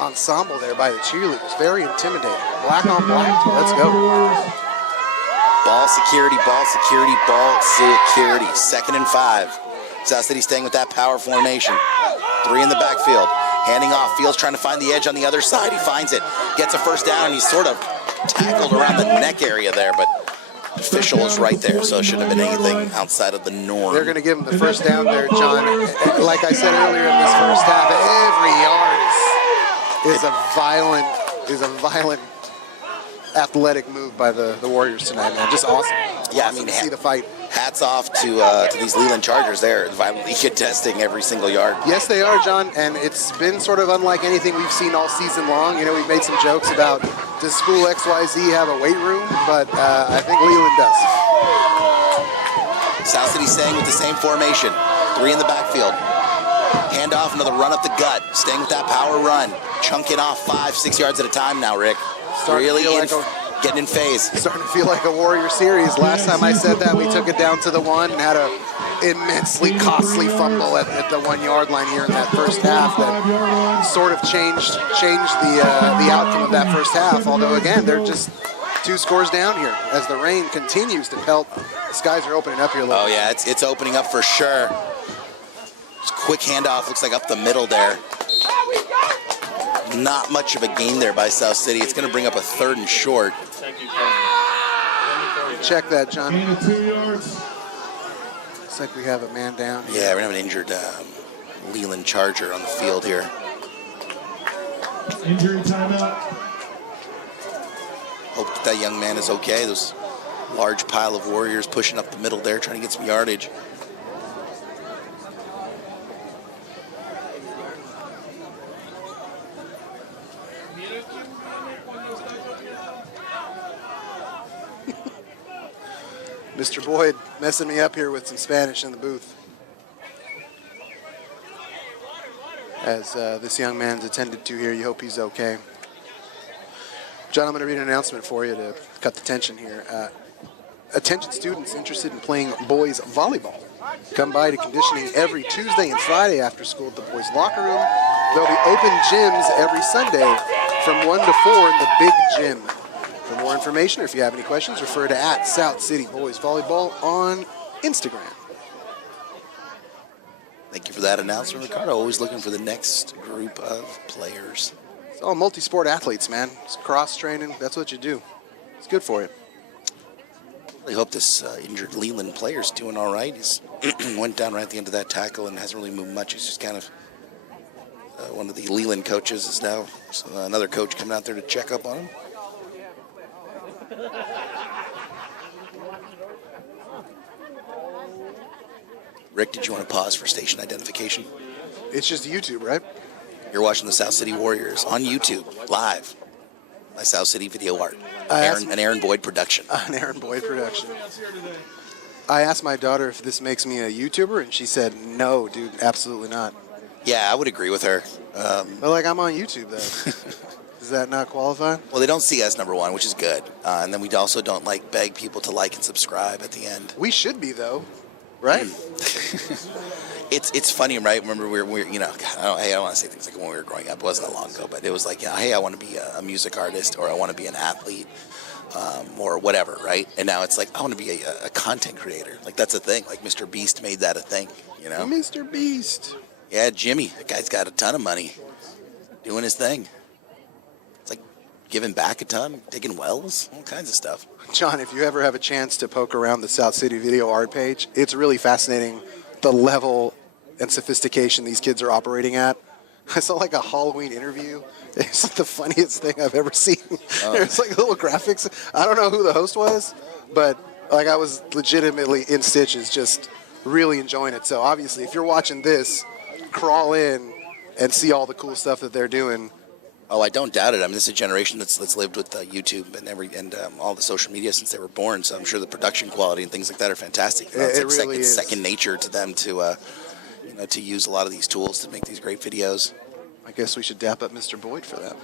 ensemble there by the cheerleaders. Very intimidating. Black on black. Let's go. Ball security, ball security, ball security. 2nd and 5. South City staying with that power formation. 3 in the backfield. Handing off. Fields trying to find the edge on the other side. He finds it. Gets a first down, and he's sort of tackled around the neck area there, but the official is right there, so it shouldn't have been anything outside of the norm. They're going to give him the first down there, John. Like I said earlier in this first half, every yard is a violent athletic move by the Warriors tonight, man. Just awesome. Yeah, awesome to see the fight. Hats off to these Leland Chargers. They're violently contesting every single yard. Yes, they are, John, and it's been sort of unlike anything we've seen all season long. You know, we've made some jokes about, does school XYZ have a weight room? But I think Leland does. South City staying with the same formation. 3 in the backfield. Handoff, another run up the gut. Staying with that power run. Chunking off 5, 6 yards at a time now, Rick. Getting in phase. Starting to feel like a Warrior series. Last time I said that, we took it down to the 1 and had a immensely costly fumble at the 1 yard line here in that first half that sort of changed the outcome of that first half. Although again, they're just 2 scores down here as the rain continues to pelt. The skies are opening up here a little. Oh yeah, it's opening up for sure. Just quick handoff, looks like up the middle there. Not much of a gain there by South City. It's going to bring up a 3rd and short. Check that, John. 2 yards. Looks like we have a man down. Yeah, we're going to have an injured Leland Charger on the field here. Injury timeout. Hope that young man is okay. There's a large pile of Warriors pushing up the middle there, trying to get some yardage. Mr. Boyd messing me up here with some Spanish in the booth. As this young man's attended to here, you hope he's okay. John, I'm going to read an announcement for you to cut the tension here. Attention students interested in playing boys volleyball. Come by to conditioning every Tuesday and Friday after school at the boys' locker room. There'll be open gyms every Sunday from 1 to 4 in the big gym. For more information, or if you have any questions, refer to @South City Boys Volleyball on Instagram. Thank you for that announcement, Ricardo. Always looking for the next group of players. It's all multi-sport athletes, man. It's cross-training. That's what you do. It's good for you. I hope this injured Leland player's doing all right. He's went down right at the end of that tackle and hasn't really moved much. He's just kind of one of the Leland coaches is now another coach coming out there to check up on him. Rick, did you want to pause for station identification? It's just YouTube, right? You're watching the South City Warriors on YouTube, live, by South City Video Art. An Aaron Boyd production. An Aaron Boyd production. I asked my daughter if this makes me a YouTuber, and she said, no, dude, absolutely not. Yeah, I would agree with her. But, like, I'm on YouTube, though. Does that not qualify? Well, they don't see us, number one, which is good. And then we also don't, like, beg people to like and subscribe at the end. We should be, though. Right? It's funny, right? Remember, we're you know, I don't want to say things like when we were growing up. It wasn't that long ago, but it was like, hey, I want to be a music artist, or I want to be an athlete, or whatever, right? And now it's like, I want to be a content creator. Like, that's a thing. Like, Mr. Beast made that a thing, you know? Mr. Beast. Yeah, Jimmy. That guy's got a ton of money doing his thing. It's like giving back a ton, digging wells, all kinds of stuff. John, if you ever have a chance to poke around the South City Video Art page, it's really fascinating the level and sophistication these kids are operating at. I saw like a Halloween interview. It's like the funniest thing I've ever seen. There's like little graphics. I don't know who the host was, but like I was legitimately in stitches, just really enjoying it. So obviously, if you're watching this, crawl in and see all the cool stuff that they're doing. Oh, I don't doubt it. I mean, this is a generation that's lived with YouTube and all the social media since they were born. So I'm sure the production quality and things like that are fantastic. It's really is. second nature to them to to use a lot of these tools to make these great videos. I guess we should dap up Mr. Boyd for that.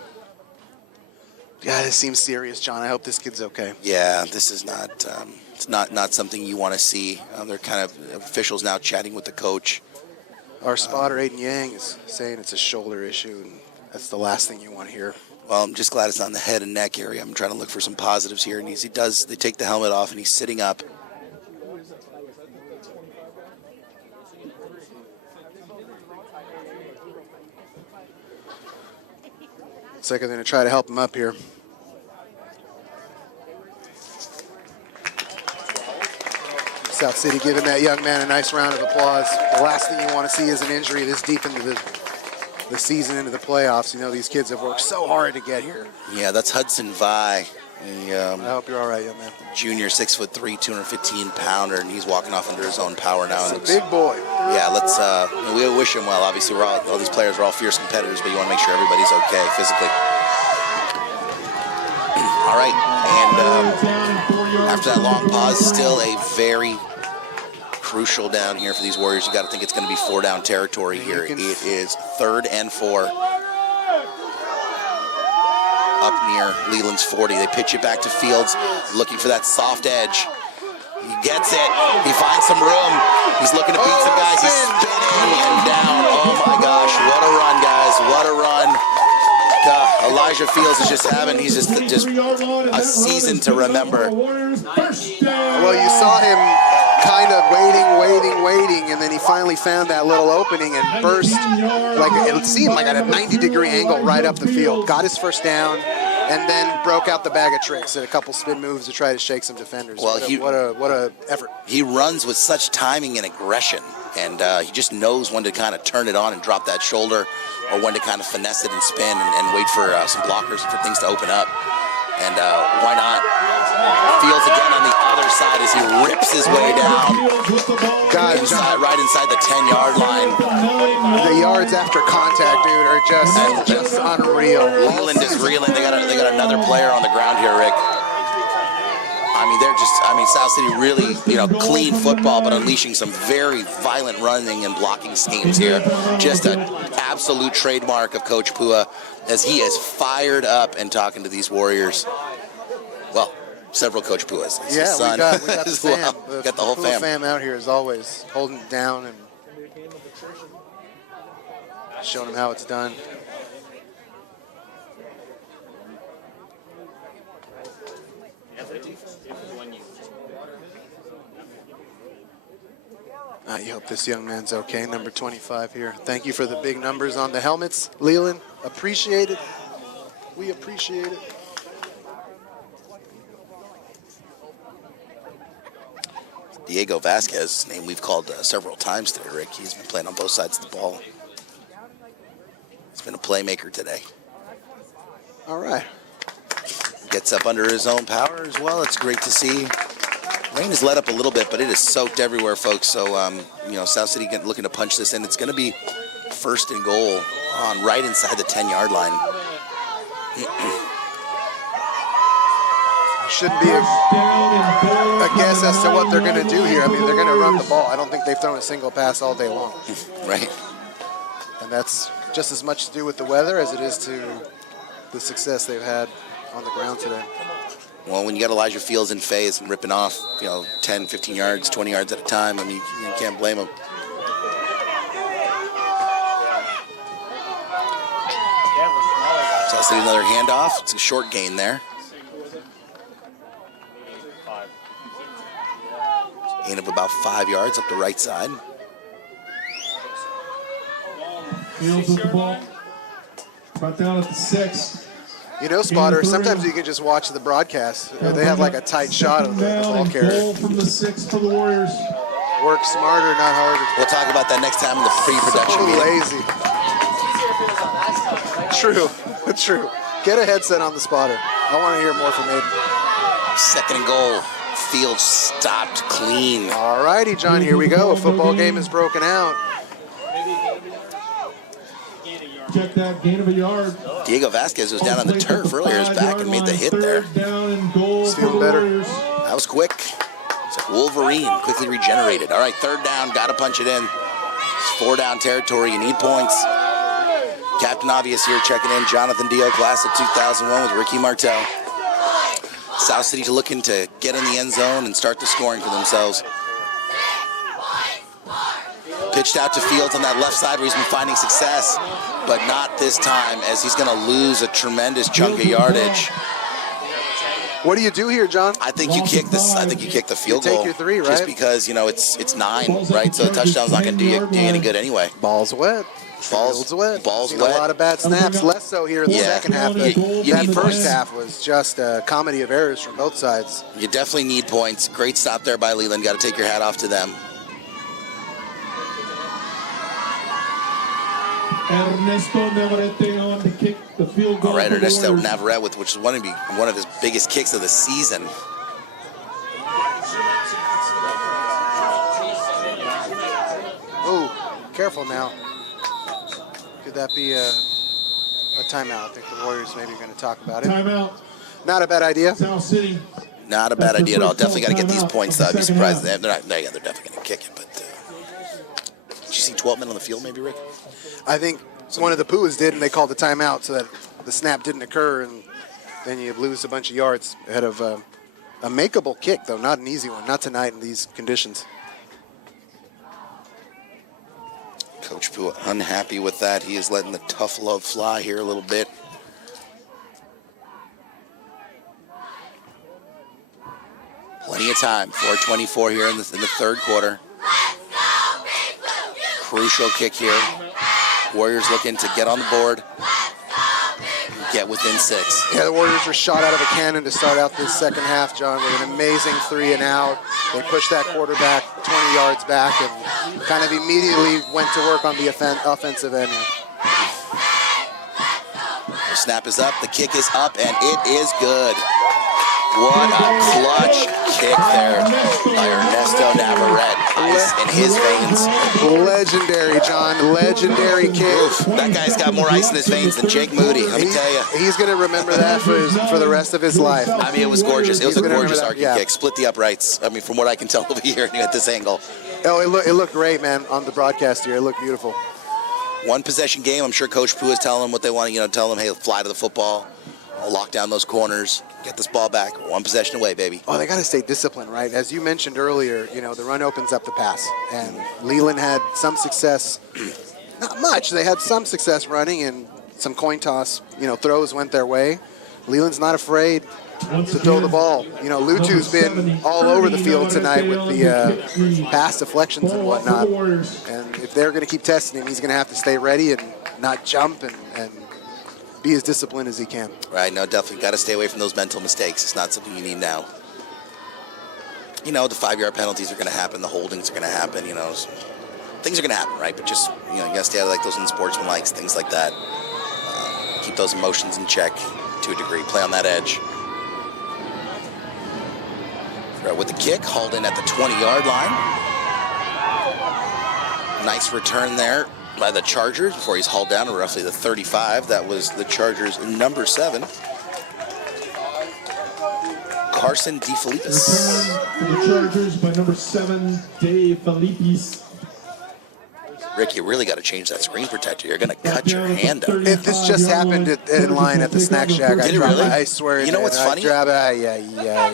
Yeah, this seems serious, John. I hope this kid's okay. Yeah, this is not it's not something you want to see. They're kind of officials now chatting with the coach. Our spotter, Aiden Yang, is saying it's a shoulder issue, and that's the last thing you want to hear. Well, I'm just glad it's on the head and neck area. I'm trying to look for some positives here, and they take the helmet off, and he's sitting up. Looks like I'm going to try to help him up here. South City giving that young man a nice round of applause. The last thing you want to see is an injury this deep into the season, into the playoffs. You know, these kids have worked so hard to get here. Yeah, that's Hudson Vi. I hope you're all right, young man. Junior, 6'3", 215-pounder, and he's walking off under his own power now. It's a big boy. Yeah, let's. We wish him well. Obviously, all these players are all fierce competitors, but you want to make sure everybody's okay physically. All right, and after that long pause, still a very crucial down here for these Warriors. You got to think it's going to be 4-down territory here. It is 3rd and 4. Up near Leland's 40. They pitch it back to Fields, looking for that soft edge. He gets it. He finds some room. He's looking to beat some guys. He's spinning and down. Oh my gosh, what a run, guys. What a run. Elijah Fields is just a season to remember. Well, you saw him kind of waiting, and then he finally found that little opening and burst, like it seemed like at a 90-degree angle right up the field. Got his first down, and then broke out the bag of tricks and a couple spin moves to try to shake some defenders. Well, what a effort. He runs with such timing and aggression, and he just knows when to kind of turn it on and drop that shoulder, or when to kind of finesse it and spin and wait for some blockers for things to open up. And why not? Fields again on the other side as he rips his way down. God, right inside the 10-yard line. The yards after contact, dude, are just unreal. Leland is reeling. They got another player on the ground here, Rick. I mean, South City really, clean football, but unleashing some very violent running and blocking schemes here. Just an absolute trademark of Coach Pua, as he is fired up and talking to these Warriors. Well, several Coach Puas. Yeah, his son we got the as fam. well. Got the whole Pua fam. fam out here as always, holding it down and showing them how it's done. You hope this young man's okay. Number 25 here. Thank you for the big numbers on the helmets, Leland. Appreciate it. We appreciate it. Diego Vasquez, name we've called several times today, Rick. He's been playing on both sides of the ball. He's been a playmaker today. All right. Gets up under his own power as well. It's great to see. Rain has let up a little bit, but it is soaked everywhere, folks. So, South City looking to punch this in. It's going to be 1st and goal on right inside the 10-yard line. Shouldn't be a guess as to what they're going to do here. I mean, they're going to run the ball. I don't think they've thrown a single pass all day long. Right. And that's just as much to do with the weather as it is to the success they've had on the ground today. Well, when you got Elijah Fields in phase and ripping off, 10, 15 yards, 20 yards at a time, I mean, you can't blame him. So I'll see another handoff. It's a short gain there. Gain of about 5 yards up the right side. Fields with the ball. Brought down at the 6. Spotter, sometimes you can just watch the broadcast. They have like a tight shot of the ball carrier. Goal from the 6 for the Warriors. Work smarter, not harder. We'll talk about that next time in the pre-production So meeting. lazy. True. True. Get a headset on the spotter. I want to hear more from Aiden. 2nd and goal. Field stopped clean. All righty, John, here we go. A football game is broken out. Check that, gain of a yard. Diego Vasquez was down on the turf earlier, is back and made the hit there. Down and goal He's for feeling the better. Warriors. That was quick. It's like Wolverine, quickly regenerated. All right, 3rd down, got to punch it in. It's 4 down territory, you need points. Captain Obvious here checking in. Jonathan Dio, class of 2001 with Ricky Martel. South City's looking to get in the end zone and start the scoring for themselves. Pitched out to Fields on that left side where he's been finding success, but not this time as he's going to lose a tremendous chunk of yardage. What do you do here, John? I think you kick this. I think you kick the field You take goal. your 3, Just right? because it's 9, right? So a touchdown's not going to do you any good anyway. Ball's wet. Field's wet. Ball's Seen wet. a lot of bad snaps, less so here in the Yeah. second half. But You that need first points. half was just a comedy of errors from both sides. You definitely need points. Great stop there by Leland. Got to take your hat off to them. Ernesto Navarrete on to kick the field goal. All right, for the Ernesto Warriors. Navarrete, which is one of his biggest kicks of the season. Oh, careful now. Could that be a timeout? I think the Warriors maybe are going to talk about it. Timeout. Not a bad idea. South City. Not a bad idea at all. Definitely got to get these points, though. I'd be surprised. Second They're definitely going to kick it. But did you see 12 men on the field, maybe, Rick? I think one of the Puas did, and they called the timeout so that the snap didn't occur, and then you lose a bunch of yards ahead of a makeable kick, though, not an easy one. Not tonight in these conditions. Coach Pua unhappy with that. He is letting the tough love fly here a little bit. Plenty of time. 4:24 here in the 3rd quarter. Crucial kick here. Warriors looking to get on the board. Get within 6. Yeah, the Warriors were shot out of a cannon to start out this second half, John, with an amazing 3 and out. They pushed that quarterback 20 yards back and kind of immediately went to work on the offensive end. The snap is up, the kick is up, and it is good. What a clutch kick there by Ernesto Navarrete. Ice in his veins. Legendary, John. Legendary kick. Oof, that guy's got more ice in his veins than Jake Moody, let me tell you. He's going to remember that for the rest of his life. I mean, it was gorgeous. It was a He's gonna gorgeous remember that, arcing yeah. kick. Split the uprights. I mean, from what I can tell over here at this angle. Oh, it looked great, man, on the broadcast here. It looked beautiful. One possession game. I'm sure Coach Pua is telling them what they want to, tell them, hey, fly to the football. I'll lock down those corners. Get this ball back. 1 possession away, baby. Oh, they got to stay disciplined, right? As you mentioned earlier, the run opens up the pass. And Leland had some success, not much. They had some success running, and some coin toss, throws went their way. Leland's not afraid to throw the ball. Lutu's been all over the field tonight with the pass deflections and whatnot. And if they're going to keep testing him, he's going to have to stay ready and not jump and be as disciplined as he can. Right, no, definitely got to stay away from those mental mistakes. It's not something you need now. The 5-yard penalties are going to happen. The holdings are going to happen. Things are going to happen, right? But just, you got to stay out of like those unsportsmanlike things like that. Keep those emotions in check to a degree. Play on that edge. Right, with the kick, hauled in at the 20-yard line. Nice return there by the Chargers before he's hauled down to roughly the 35. That was the Chargers' number 7. Carson DeFelippis. Return for the Chargers by number 7, Dave Felippis. Rick, you really got to change that screen protector. You're going to cut your hand up. If this just happened in line at the snack shack, Did it really? I swear. You know what's funny? Yeah.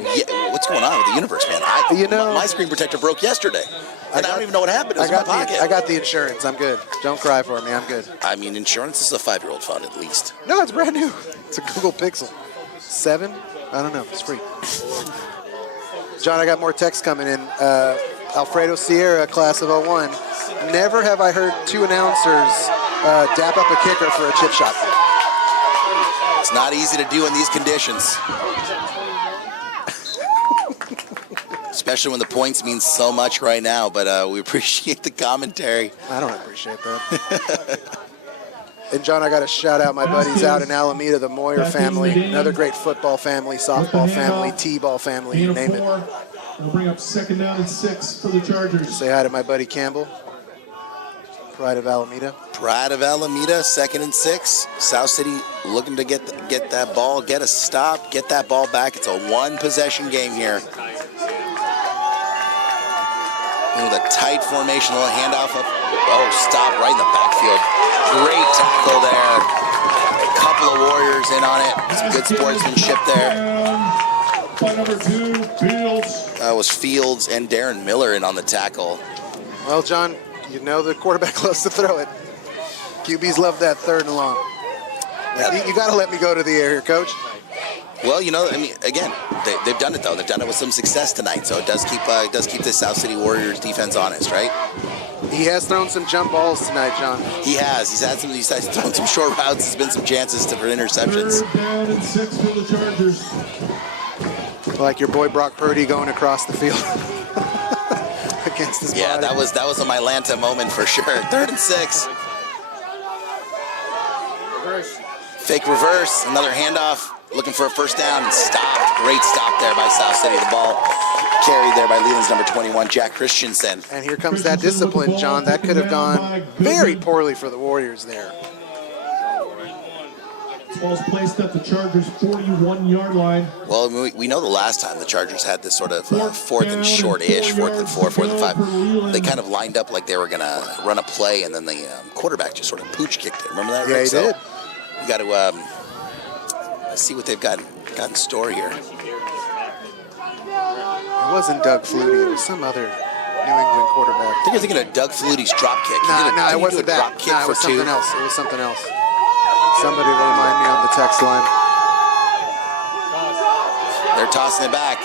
What's going on with the universe, man? My screen protector broke yesterday, and I don't even know what happened. It was in my pocket. I got the insurance. I'm good. Don't cry for me. I'm good. I mean, insurance is a 5-year-old phone at least. No, it's brand new. It's a Google Pixel 7. I don't know. It's free. John, I got more texts coming in. Alfredo Sierra, class of 01. Never have I heard 2 announcers dap up a kicker for a chip shot. It's not easy to do in these conditions. especially when the points mean so much right now. But we appreciate the commentary. I don't appreciate that. And John, I got to shout out my buddies out in Alameda, the Moyer family, another great football family, softball family, t-ball family, you name it. We'll bring up 2nd down and 6 for the Chargers. Say hi to my buddy Campbell, Pride of Alameda. Pride of Alameda, 2nd and 6. South City looking to get that ball, get a stop, get that ball back. It's a one-possession game here. And with a tight formation, a little handoff up. Oh, stop right in the backfield. Great tackle there. A couple of Warriors in on it. Some good sportsmanship there. By number 2, Fields. That was Fields and Darren Miller in on the tackle. Well, John, you know the quarterback loves to throw it. QBs love that 3rd and long. You got to let me go to the air here, Coach. Well, you know, I mean, again, they've done it though. They've done it with some success tonight, so it does keep the South City Warriors defense honest, right? He has thrown some jump balls tonight, John. He has. He's thrown some short routes. There's been some chances for interceptions. 3rd down and 6 for the Chargers. Like your boy Brock Purdy going across the field against his body. That was a Mylanta moment for sure. 3rd and 6. Reverse. Fake reverse. Another handoff. Looking for a 1st down and stopped. Great stop there by South City. The ball carried there by Leland's number 21, Jack Christensen. And here comes that discipline, John. That could have gone very poorly for the Warriors there. Ball's placed at the Chargers' 41-yard line. Well, we know the last time the Chargers had this sort of 4th and short-ish, 4th and 4, 4th and 5. They kind of lined up like they were going to run a play, and then the quarterback just sort of pooch kicked it. Remember that? Yeah, Rick? he did. You got to see what they've got in store here. It wasn't Doug Flutie. It was some other New England quarterback. I think you're thinking of Doug Flutie's drop kick. No, it wasn't that. Drop kick No, it for was 2. something else. It was something else. Somebody will remind me on the text line. They're tossing it back.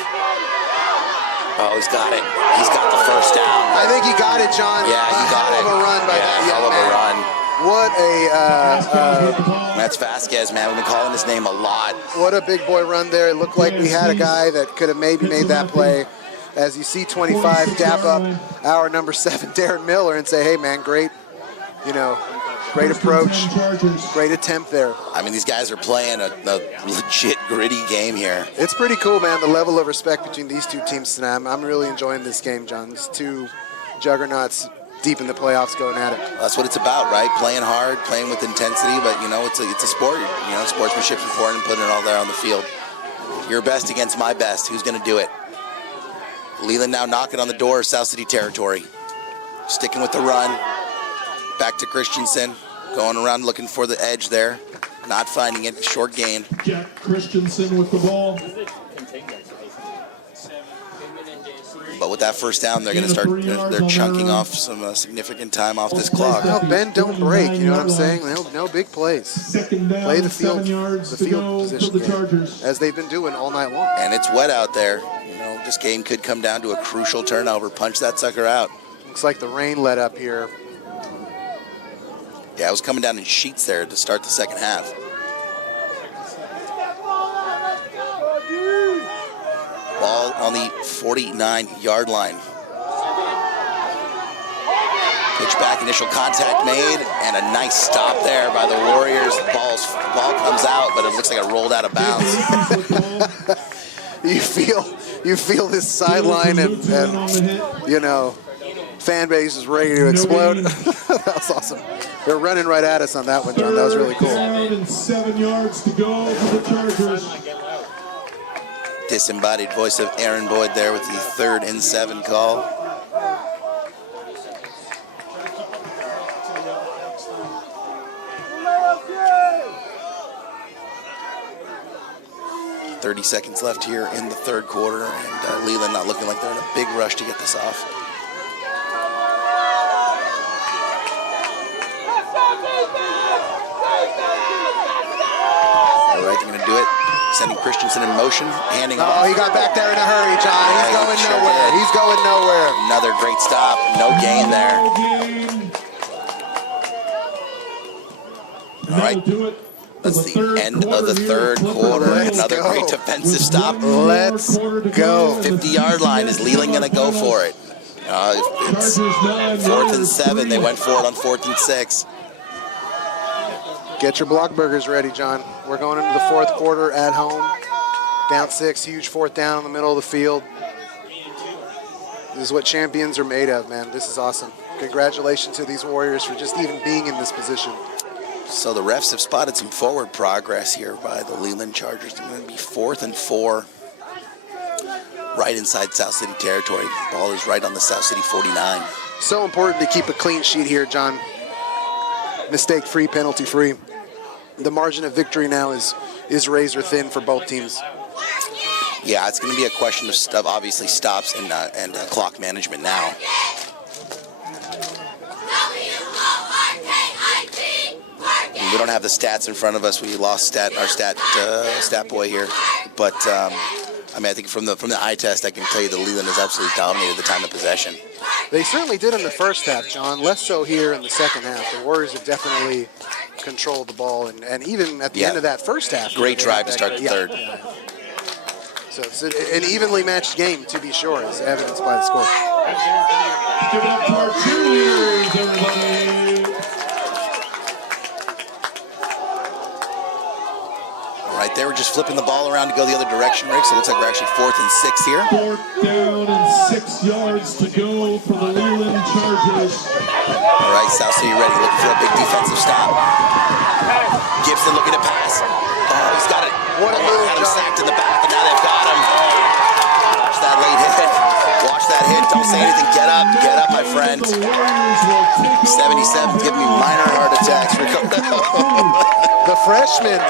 Oh, he's got it. He's got the 1st down. I think he got it, John. Yeah, he got it. Hell of a run by that young hell of a man. run. What a That's Vasquez, man. We've been calling his name a lot. what a big boy run there. It looked like we had a guy that could have maybe made that play. As you see 25 dap up our number 7, Darren Miller, and say, hey, man, great, great approach, great attempt there. I mean, these guys are playing a legit gritty game here. It's pretty cool, man, the level of respect between these two teams tonight. I'm really enjoying this game, John. These two juggernauts deep in the playoffs going at it. That's what it's about, right? Playing hard, playing with intensity, but, it's a sport. Sportsmanship's important and putting it all there on the field. Your best against my best. Who's going to do it? Leland now knocking on the door of South City territory. Sticking with the run. Back to Christensen. Going around looking for the edge there. Not finding it. Short gain. Jack Christensen with the ball. But with that 1st down, they're going to start, they're chunking off some significant time off this clock. No, bend, don't break, you know what I'm saying? No big plays. 2nd down, Play the field, 7 yards the to field go position for the game, Chargers. as they've been doing all night long. And it's wet out there. This game could come down to a crucial turnover. Punch that sucker out. Looks like the rain let up here. Yeah, it was coming down in sheets there to start the 2nd half. Ball on the 49-yard line. Pitch back, initial contact made, and a nice stop there by the Warriors. The ball comes out, but it looks like it rolled out of bounds. You feel this sideline and fan base is ready to explode. That was awesome. They're running right at us on that one, John. That was really cool. 3rd and 7 yards to go for the Chargers. Disembodied voice of Aaron Boyd there with the 3rd and 7 call. .30 seconds left here in the 3rd quarter, and Leland not looking like they're in a big rush to get this off. All right, they're going to do it. Sending Christensen in motion, handing off. Oh, he got back there in a hurry, John. He's going he sure nowhere. did. He's going nowhere. Another great stop. No gain there. All right. Do it. All right. Do it. That's the end of the third quarter. Another great defensive stop. Let's go. 50-yard line. Is Leland going to go for it? It's 4th and 7. They went for it on 4th and 6. Get your block burgers ready, John. We're going into the 4th quarter at home. Down 6, huge 4th down in the middle of the field. This is what champions are made of, man. This is awesome. Congratulations to these Warriors for just even being in this position. So the refs have spotted some forward progress here by the Leland Chargers. They're going to be 4th and 4. Right inside South City territory. Ball is right on the South City 49. So important to keep a clean sheet here, John. Mistake-free, penalty-free. The margin of victory now is razor thin for both teams. Yeah, it's going to be a question of obviously stops and clock management now. We don't have the stats in front of us. We lost our stat boy here, but I mean, I think from the eye test, I can tell you that Leland has absolutely dominated the time of possession. They certainly did in the first half, John. Less so here in the second half. The Warriors have definitely controlled the ball, and even at the end of that first half. Great drive to start the third. So it's an evenly matched game, to be sure, as evidenced by the score. Give it up to our cheerleaders, everybody. Right there, we're just flipping the ball around to go the other direction, Rick. So it looks like we're actually 4th and 6 here. 4th down and 6 yards to go for the Leland Chargers. All right, South City ready, looking for a big defensive stop. Gibson looking to pass. Oh, he's got it. What a move, got him sacked in the back, and now they've got him. Watch that late hit. Watch that hit. Don't say anything. Get up, my friend. 77's giving me minor heart attacks. The freshman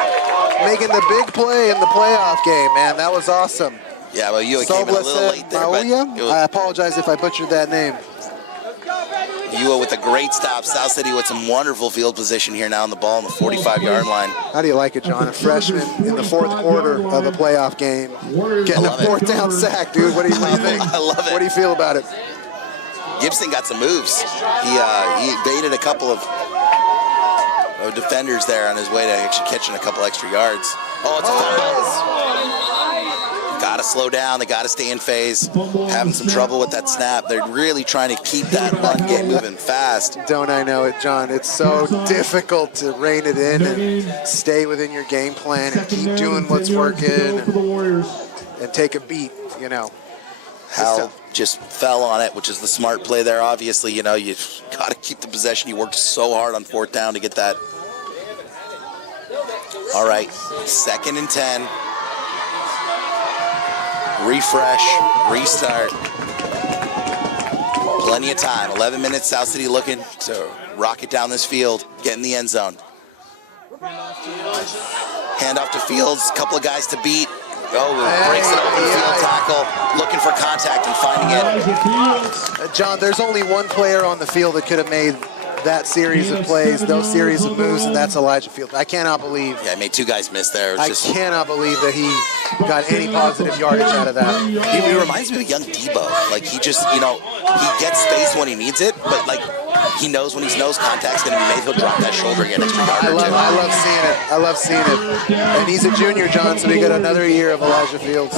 making the big play in the playoff game, man. That was awesome. Yeah, well, you came in a little late there, but I apologize if I butchered that name. Ua with a great stop. South City with some wonderful field position here now on the ball on the 45-yard line. How do you like it, John? A freshman in the 4th quarter of a playoff game getting a 4th down sack, dude. What do you think? I love it. What do you feel about it? Gibson got some moves. He baited a couple of defenders there on his way to actually catching a couple extra yards. Oh, it's a fumble. Got to slow down. They got to stay in phase. Having some trouble with that snap. They're really trying to keep that run game moving fast. Don't I know it, John? It's so difficult to rein it in and stay within your game plan and keep doing what's working and take a beat, you know. Hal just fell on it, which is the smart play there. Obviously, you know, you've got to keep the possession. He worked so hard on 4th down to get that. All right, 2nd and 10. Refresh, restart. Plenty of time. 11 minutes. South City looking to rocket down this field, get in the end zone. Hand off to Fields. A couple of guys to beat. Oh, breaks an open field tackle, looking for contact and finding it. John, there's only one player on the field that could have made that series of plays, those series of moves, and that's Elijah Fields. I cannot believe. Yeah, I made 2 guys miss there. I cannot believe that he got any positive yardage out of that. He reminds me of a young Debo. Like, he just, you know, he gets space when he needs it, but, like, he knows when his nose contact's going to be made, he'll drop that shoulder and get an extra yard or 2. I love seeing it. I love seeing it. And he's a junior, John, so we got another year of Elijah Fields.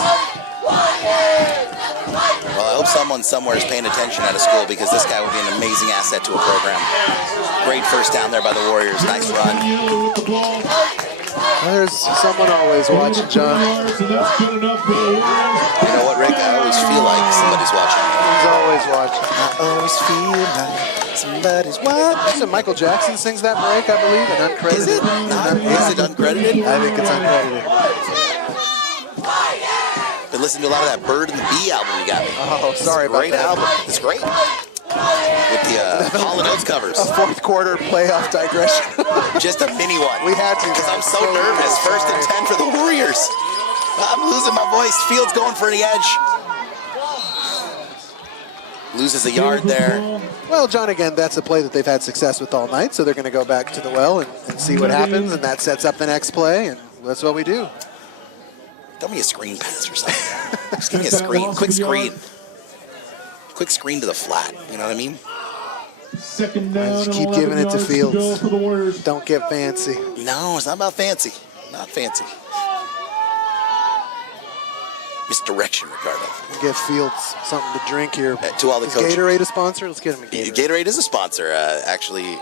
Well, I hope someone somewhere is paying attention at a school, because this guy will be an amazing asset to a program. Great first down there by the Warriors. Nice run. There's someone always watching, John. You know what, Rick? I always feel like somebody's watching. He's always watching. I always feel like somebody's watching. So Michael Jackson sings that break, I believe, and uncredited. Is it? Is it uncredited? I think it's uncredited. Been listening to a lot of that Bird and the Bee album you got me. Oh, sorry about that. Great album. It's great. With the Hall & Oates covers. A 4th quarter playoff digression. Just a mini one. We had to. Because I'm so nervous. 1st and 10 for the Warriors. I'm losing my voice. Fields going for the edge. Loses a yard there. Well, John, again, that's a play that they've had success with all night, so they're going to go back to the well and see what happens, and that sets up the next play, and that's what we do. Throw me a screen pass or something. Just give me a screen, quick screen. Quick screen to the flat, you know what I mean? Second down. Just keep and giving 11 it to yards Fields. go for the Warriors. Don't get fancy. No, it's not about fancy. Not fancy. Misdirection, Ricardo. Get Fields something to drink here. To all the Is coaches. Gatorade a sponsor? Let's get him a Gatorade. Gatorade is a sponsor. Actually,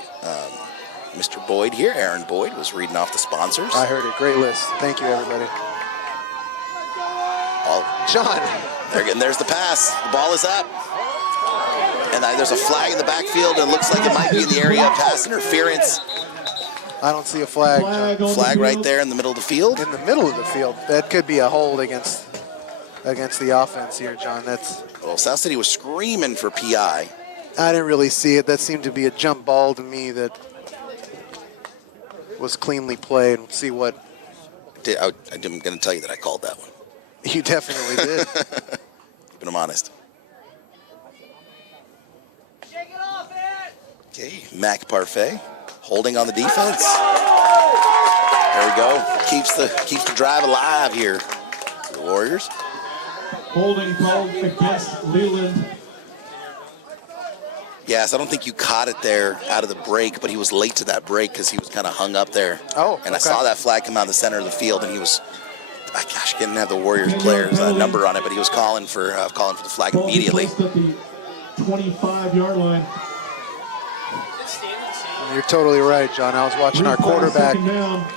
Mr. Boyd here, Aaron Boyd, was reading off the sponsors. I heard it. Great list. Thank you, everybody. John. There's the pass. The ball is up. And there's a flag in the backfield. And it looks like it might be in the area of pass interference. I don't see a flag. Flag right there in the middle of the field. In the middle of the field. That could be a hold against the offense here, John. Well, South City was screaming for PI. I didn't really see it. That seemed to be a jump ball to me that was cleanly played. We'll see what. I'm going to tell you that I called that one. You definitely did. But I'm honest. Okay, Mac Parfait holding on the defense. There we go. Keeps the drive alive here for the Warriors. Holding called against Leland. Yes, I don't think you caught it there out of the break, but he was late to that break because he was kind of hung up there. Oh, and I saw that flag come out of the center of the field, and he was, gosh, didn't have the Warriors players number on it, but he was calling for the flag immediately. At the 25-yard line. You're totally right, John. I was watching our quarterback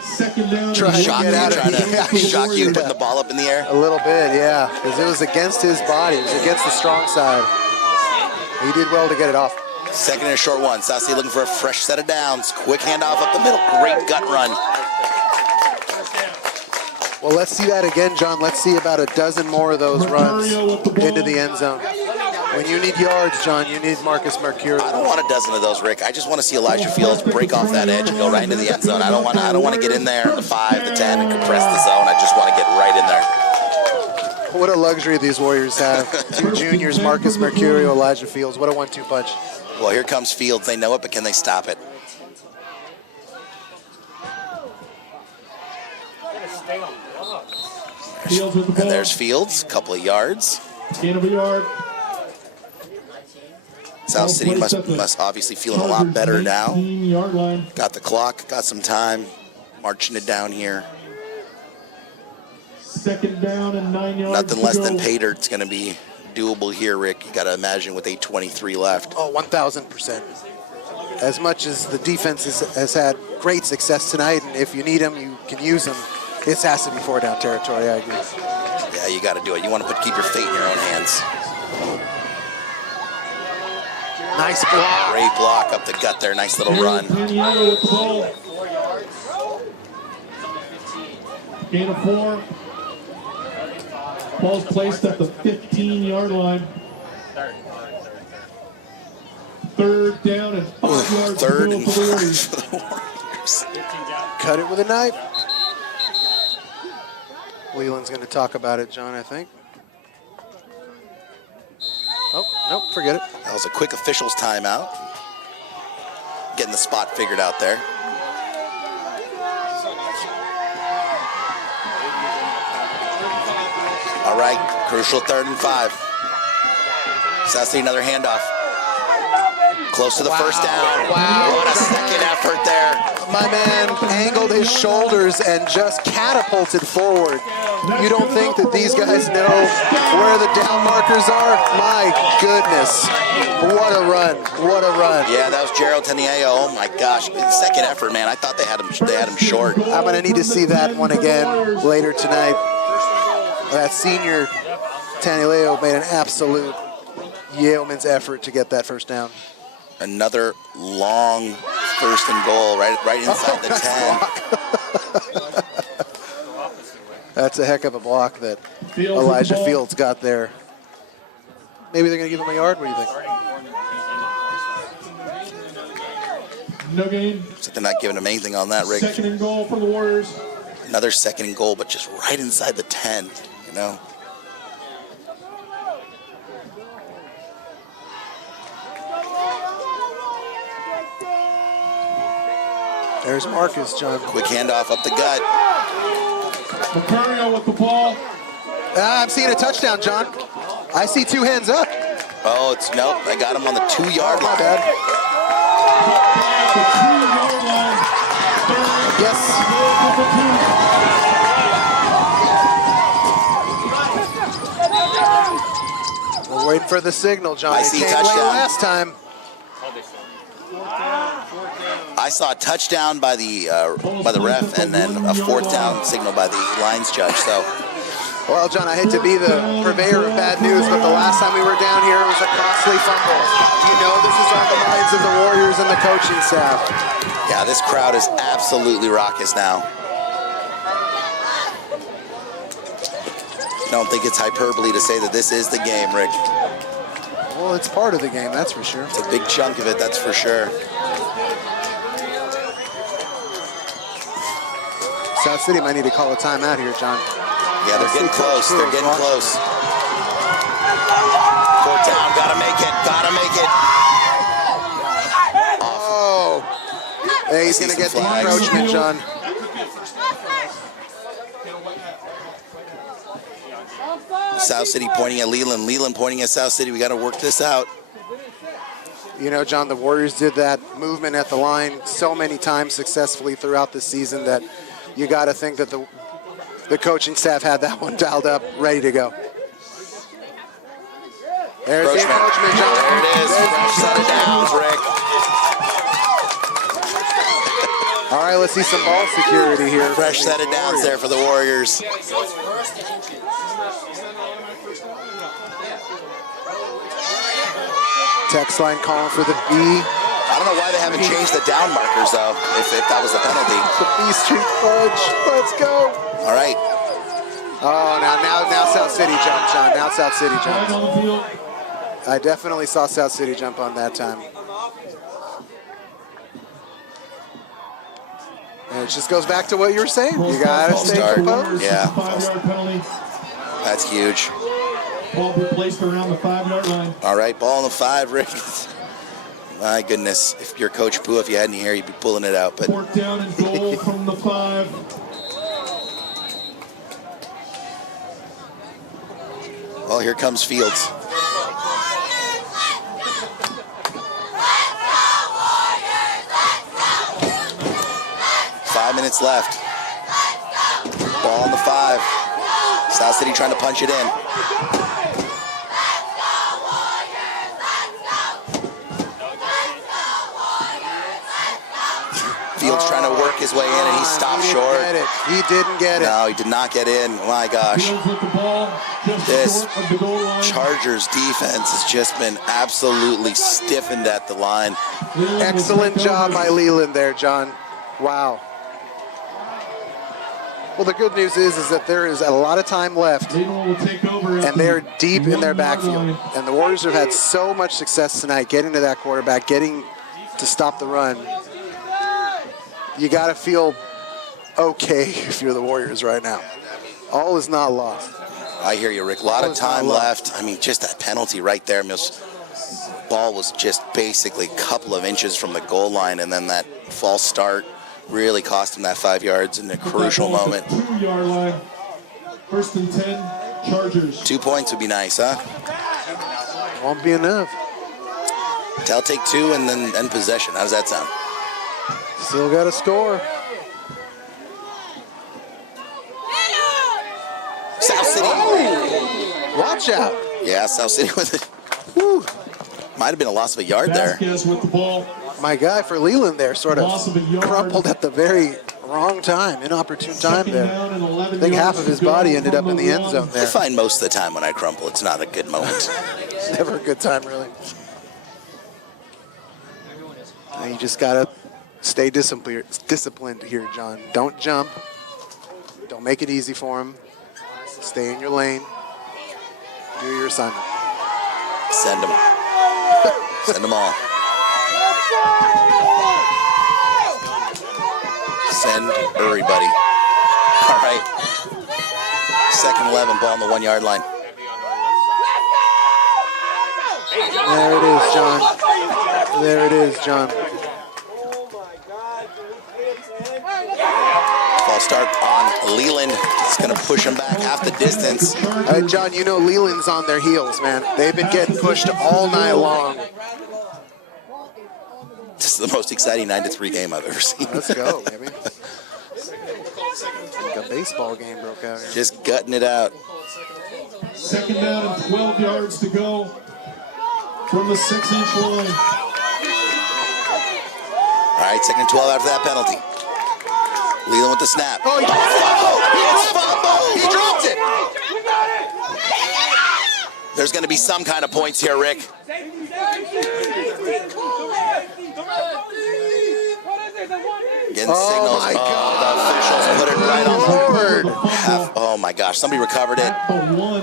second down, trying to get out of it. Shock you putting the ball up in the air? A little bit, yeah, because it was against his body. It was against the strong side. He did well to get it off. Second and a short one. South City looking for a fresh set of downs. Quick handoff up the middle. Great gut run. Well, let's see that again, John. Let's see about a dozen more of those runs into the end zone. When you need yards, John, you need Marcus Mercurial. I don't want a dozen of those, Rick. I just want to see Elijah Fields break off that edge and go right into the end zone. I don't want to get in there in the 5, the 10, and compress the zone. I just want to get right in there. What a luxury these Warriors have. Two juniors, Marcus Mercurial, Elijah Fields. What a 1-2 punch. Well, here comes Fields. They know it, but can they stop it? Fields with the ball. And there's Fields, a couple of yards. Gain of a yard. South City must obviously feeling a lot better now. 18-yard line. Got the clock, got some time, marching it down here. Second down and 9 yards. Nothing less than pay dirt's going to be doable here, Rick. You got to imagine with 8:23 left. Oh, 1,000%. As much as the defense has had great success tonight, and if you need them, you can use them. This has to be 4-down territory, I agree. Yeah, you got to do it. You want to keep your fate in your own hands. Nice block. Great block up the gut there. Nice little run. Paniello with the ball. Gain of 4. Ball's placed at the 15-yard line. Third down and 5 yards. Third to and go for the 5 Warriors. for the Warriors. Cut it with a knife. Leland's going to talk about it, John, I think. Oh, nope, forget it. That was a quick officials timeout. Getting the spot figured out there. All right, crucial 3rd and 5. South City another handoff. Close to the first down. Wow. What a second effort there. My man angled his shoulders and just catapulted forward. You don't think that these guys know where the down markers are? My goodness. What a run. What a run. Yeah, that was Gerald Taniello. Oh my gosh. Second effort, man. I thought they had him short. I'm going to need to see that one again later tonight. That senior Taniello made an absolute yeoman's effort to get that first down. Another long 1st and goal right inside the 10. That's a heck of a block that Elijah Fields got there. Maybe they're going to give him a yard? What do you think? No gain. So they're not giving him anything on that, Rick. Second and goal for the Warriors. Another 2nd and goal, but just right inside the 10, you know. There's Marcus, John. Quick handoff up the gut. Mercurial with the ball. I'm seeing a touchdown, John. I see 2 hands up. Oh, nope. I got him on the 2-yard line. Bad. We're waiting for the signal, John. I It see came touchdown. late last time. I saw a touchdown by the ref, and then a 4th down signal by the lines judge. So, well, John, I hate to be the purveyor of bad news, but the last time we were down here, it was a costly fumble. You know this is on the minds of the Warriors and the coaching staff. yeah, this crowd is absolutely raucous now. I don't think it's hyperbole to say that this is the game, Rick. Well, it's part of the game, that's for sure. It's a big chunk of it, that's for sure. South City might need to call a timeout here, John. Yeah, they're getting close. They're getting close. 4th down. Gotta make it. Gotta make it. Oh. Hey, he's going to get the encroachment, John. South City pointing at Leland. Leland pointing at South City. We got to work this out. You know, John, the Warriors did that movement at the line so many times successfully throughout the season that you got to think that the coaching staff had that one dialed up, ready to go. There's the encroachment, John. There it is. Set it down, Rick. All right, let's see some ball security here. Fresh set it downs there for the Warriors. Text line calling for the B. I don't know why they haven't changed the down markers, though, if that was a penalty. The B Street fudge. Let's go. All right. Oh, now South City jumped, John. Now South City jumped. I definitely saw South City jump on that time. And it just goes back to what you were saying. You gotta stay composed. Yeah. 5-yard penalty. That's huge. Ball be placed around the 5-yard line. All right, ball on the 5, Rick. My goodness, if you're Coach Pooh, if you hadn't here, you'd be pulling it out. But 4th down and goal from the 5. well, here comes Fields. Five minutes left. Ball on the 5. South City trying to punch it in. Fields trying to work his way in, and he stopped short. He didn't get it. No, he did not get in. My gosh. Fields with the ball just This short of the goal line. Chargers defense has just been absolutely stiffened at the line. Leland Excellent job by Leland there, John. Wow. Well, the good news is that there is a lot of time left, Leland will take over and they're deep in their backfield. And the Warriors have had so much success tonight getting to that quarterback, getting to stop the run. You got to feel okay if you're the Warriors right now. All is not lost. I hear you, Rick. A lot of time left. I mean, just that penalty right there. Ball was just basically a couple of inches from the goal line, and then that false start really cost him that 5 yards in a crucial moment. 2-yard line. 1st and 10, Chargers. 2 points would be nice, huh? Won't be enough. Tell take 2 and then end possession. How does that sound? Still got to score. South City. Oh, watch out. Yeah, South City with it. Whew. Might have been a loss of a yard there. Vasquez with the ball. My guy for Leland there sort of Loss of a yard. crumpled at the very wrong time, inopportune time 2nd there. down and 11 I think half of yards his to go body ended up from in the end zone I there. find most of the time when I crumple, it's not a good moment. Never a good time, really. Now you just got to stay disciplined here, John. Don't jump. Don't make it easy for him. Stay in your lane. Do your assignment. Send them. Send them all. Send everybody. All right. 2nd 11, ball on the 1-yard line. There it is, John. There it is, John. False start on Leland. It's going to push him back half the distance. John, you know Leland's on their heels, man. They've been getting pushed all night long. This is the most exciting 9-3 game I've ever seen. Let's go, baby. Like a baseball game broke out here. Just gutting it out. Second down and 12 yards to go from the 6-inch line. All right, second and 12 after that penalty. Leland with the snap. Oh, he dropped it. There's going to be some kind of points here, Rick. Getting signals. my Oh, the officials put it right on Lord. Oh my gosh, somebody recovered it.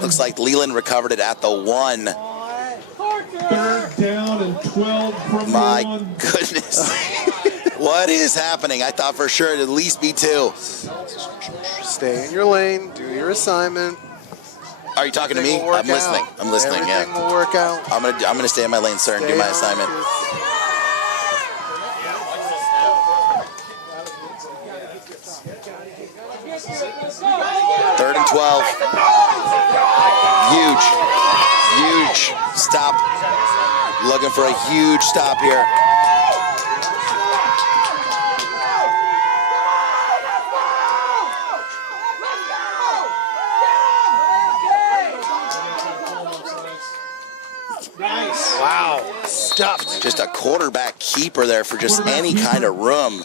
Looks like Leland recovered it at the 1. Third down and 12 from the My 1. goodness. What is happening? I thought for sure it'd at least be 2. Stay in your lane. Do your assignment. Are you talking to me? Everything will work I'm listening. out. I'm listening. Everything Yeah. will work out. I'm gonna stay in my lane, sir, and do Stay my on assignment. cue. Third and 12. Huge stop. Looking for a huge stop here. Nice. Wow. Stuffed. Just a quarterback keeper there for just any kind of room.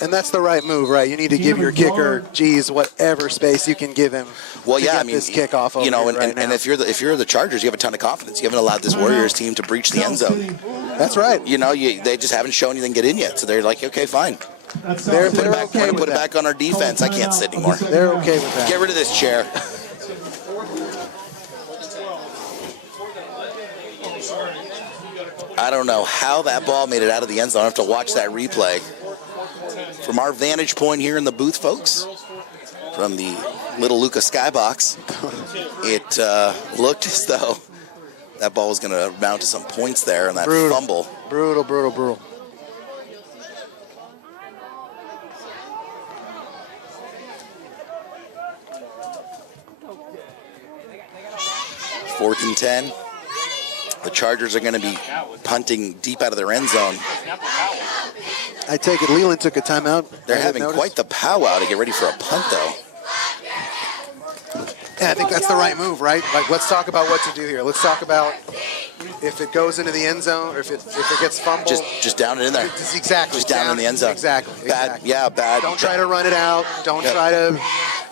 And that's the right move, right? You need to give your kicker, geez, whatever space you can give him. Well, to yeah, get I mean, this kickoff over you know, here and if you're the Chargers, you have a ton of confidence. You haven't allowed this Warriors team to breach the end zone. That's right. You know, they just haven't shown anything get in yet. So they're like, okay, fine. They're Put it back, okay with put it that. back on our defense. I can't sit anymore. They're okay with that. Get rid of this chair. I don't know how that ball made it out of the end zone. I have to watch that replay. From our vantage point here in the booth, folks, from the little Luca skybox, it looked as though that ball was going to amount to some points there on that fumble. Brutal. Fourth and 10. The Chargers are going to be punting deep out of their end zone. I take it Leland took a timeout. They're having quite the powwow to get ready for a punt, though. Yeah, I think that's the right move, right? Like, let's talk about what to do here. Let's talk about if it goes into the end zone or if it gets fumbled. Just down it in there. Exactly. Just down in the end zone. Exactly. Bad. Yeah, bad. Don't try to run it out. Don't try to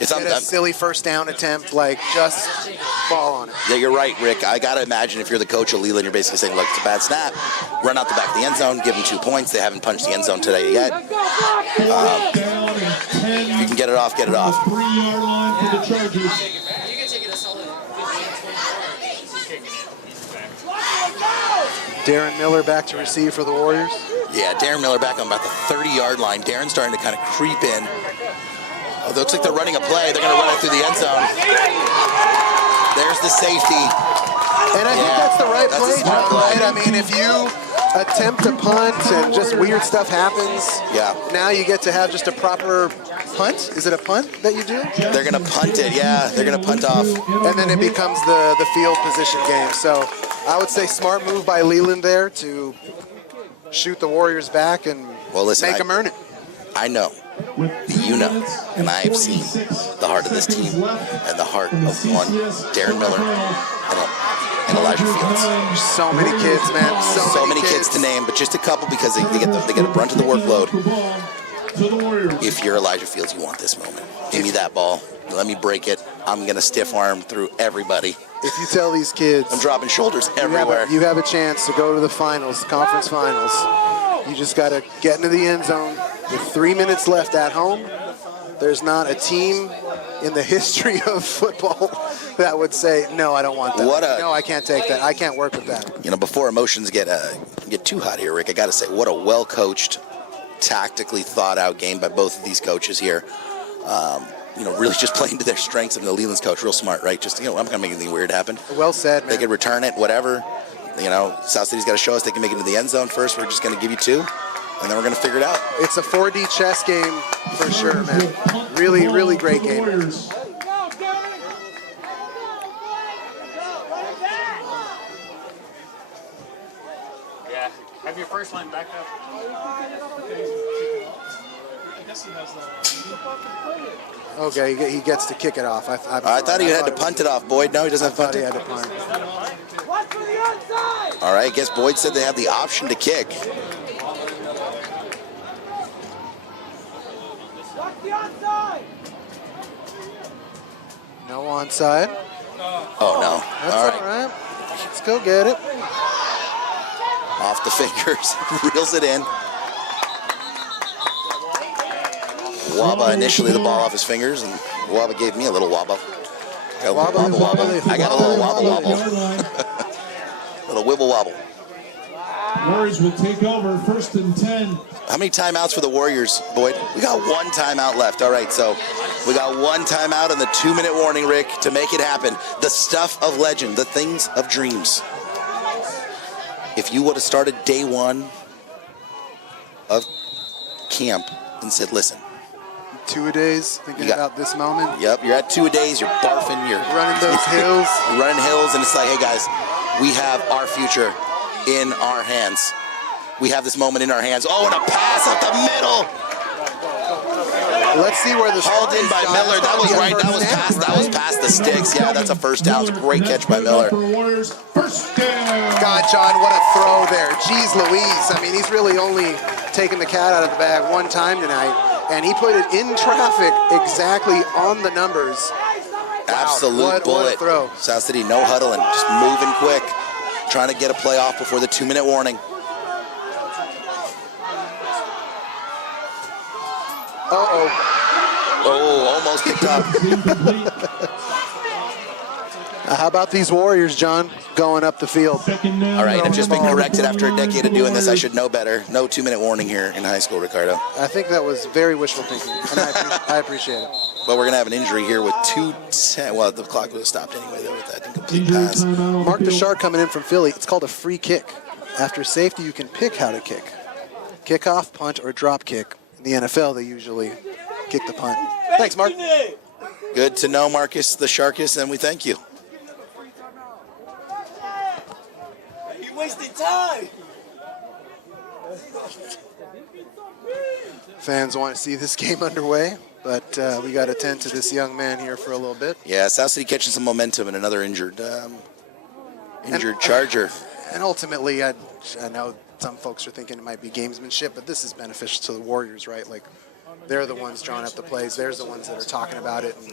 It's get a silly first down attempt. Like, just ball on it. Yeah, you're right, Rick. I got to imagine if you're the coach of Leland, you're basically saying, look, it's a bad snap. Run out the back of the end zone, give them 2 points. They haven't punched the end zone today yet. If you can get it off, get it off. 3-yard line for the Chargers. Darren Miller back to receive for the Warriors. Yeah, Darren Miller back on about the 30-yard line. Darren's starting to kind of creep in. Oh, it looks like they're running a play. They're going to run it through the end zone. There's the safety. And I think that's the right that's a play, smart John, play. right? I mean, if you attempt to punt and just weird stuff happens, now you get to have just a proper punt. Is it a punt that you do? They're going to punt it, yeah. They're going to punt off. And then it becomes the field position game. So I would say smart move by Leland there to shoot the Warriors back and make them earn it. I know, you know, and I have seen the heart of this team and the heart of one Darren Miller and Elijah Fields. There's so many kids, man. So many kids to name, but just a couple because they get a brunt of the workload. If you're Elijah Fields, you want this moment. Give me that ball. Let me break it. I'm going to stiff arm through everybody. If you tell these kids, I'm dropping shoulders everywhere. You have a chance to go to the finals, conference finals. You just got to get into the end zone with 3 minutes left at home. There's not a team in the history of football that would say, no, I don't want that. No, I can't take that. I can't work with that. You know, before emotions get too hot here, Rick, I got to say, what a well-coached, tactically thought-out game by both of these coaches here. You know, really just playing to their strengths. And the Leland's coach, real smart, right? Just, you know, I'm not going to make anything weird happen. Well said, man. They could return it, whatever. You know, South City's got to show us they can make it into the end zone first. We're just going to give you 2, and then we're going to figure it out. It's a 4D chess game for sure, man. Really, really great game. Yeah, I Have your first line back up. Okay, he gets to kick it off. I thought he had to punt it off. Boyd, no, he doesn't have to punt He it. had to punt. All right, I guess Boyd said they have the option to kick. No onside. Oh, no. That's All all right. right. Let's go get it. Off the fingers. Reels it in. Waba initially the ball off his fingers, and Waba gave me a little wobble. I got a little wobble. I got a little wobble wobble. Little wibble wobble. Warriors will take over 1st and 10. How many timeouts for the Warriors, Boyd? We got one timeout left. All right, so we got one timeout and the 2-minute warning, Rick, to make it happen. The stuff of legend, the things of dreams. If you would have started day one of camp and said, listen. 2-a-days, thinking about this moment. Yep, you're at 2-a-days, you're barfing, you're running those hills. You're running hills, and it's like, hey guys, we have our future in our hands. We have this moment in our hands. Oh, and a pass up the middle. Let's see where this hauled in by Miller. That was right. That was past. That was past the sticks. Yeah, that's a first down. It's a great catch by Miller. God, John, what a throw there. Jeez Louise. I mean, he's really only taken the cat out of the bag one time tonight, and he put it in traffic exactly on the numbers. Absolute bullet. What a throw. South City, no huddling, just moving quick, trying to get a play off before the 2-minute warning. Uh-oh. Oh, almost picked up. How about these Warriors, John, going up the field? All right, I've just been corrected after a decade of doing this. I should know better. No 2-minute warning here in high school, Ricardo. I think that was very wishful thinking, and I appreciate it. But we're going to have an injury here with 2:10. Well, the clock would have stopped anyway, though, with that incomplete pass. Mark Duchard coming in from Philly. It's called a free kick. After safety, you can pick how to kick. Kickoff, punt, or drop kick. In the NFL, they usually kick the punt. Thanks, Mark. Good to know, Marcus the Sharkus, and we thank you. You wasted time. Fans want to see this game underway, but we got to tend to this young man here for a little bit. Yeah, South City catching some momentum and another injured Charger. And ultimately, I know some folks are thinking it might be gamesmanship, but this is beneficial to the Warriors, right? Like, they're the ones drawing up the plays. They're the ones that are talking about it and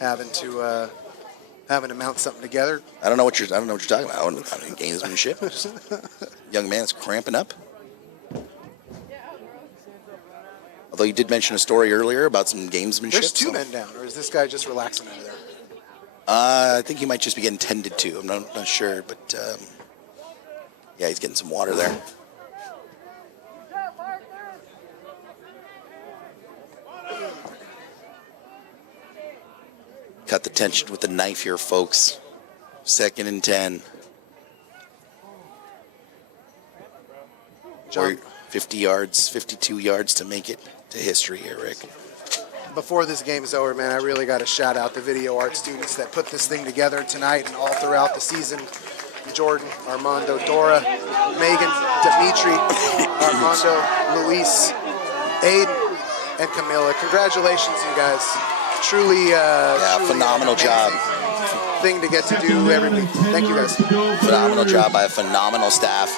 having to mount something together. I don't know what you're talking about. I don't know gamesmanship. Just, young man is cramping up. Although you did mention a story earlier about some gamesmanship. There's two men down, or is this guy just relaxing over there? I think he might just be getting tended to. I'm not sure, but yeah, he's getting some water there. Cut the tension with the knife here, folks. 2nd and 10. John, 50 yards, 52 yards to make it to history here, Rick. Before this game is over, man, I really got to shout out the video art students that put this thing together tonight and all throughout the season. Jordan, Armando, Dora, Megan, Dimitri, Armando, Luis, Aiden, and Camilla. Congratulations, you guys. Truly, truly phenomenal job. Thing to get to do every week. Thank you, guys. Phenomenal job by a phenomenal staff.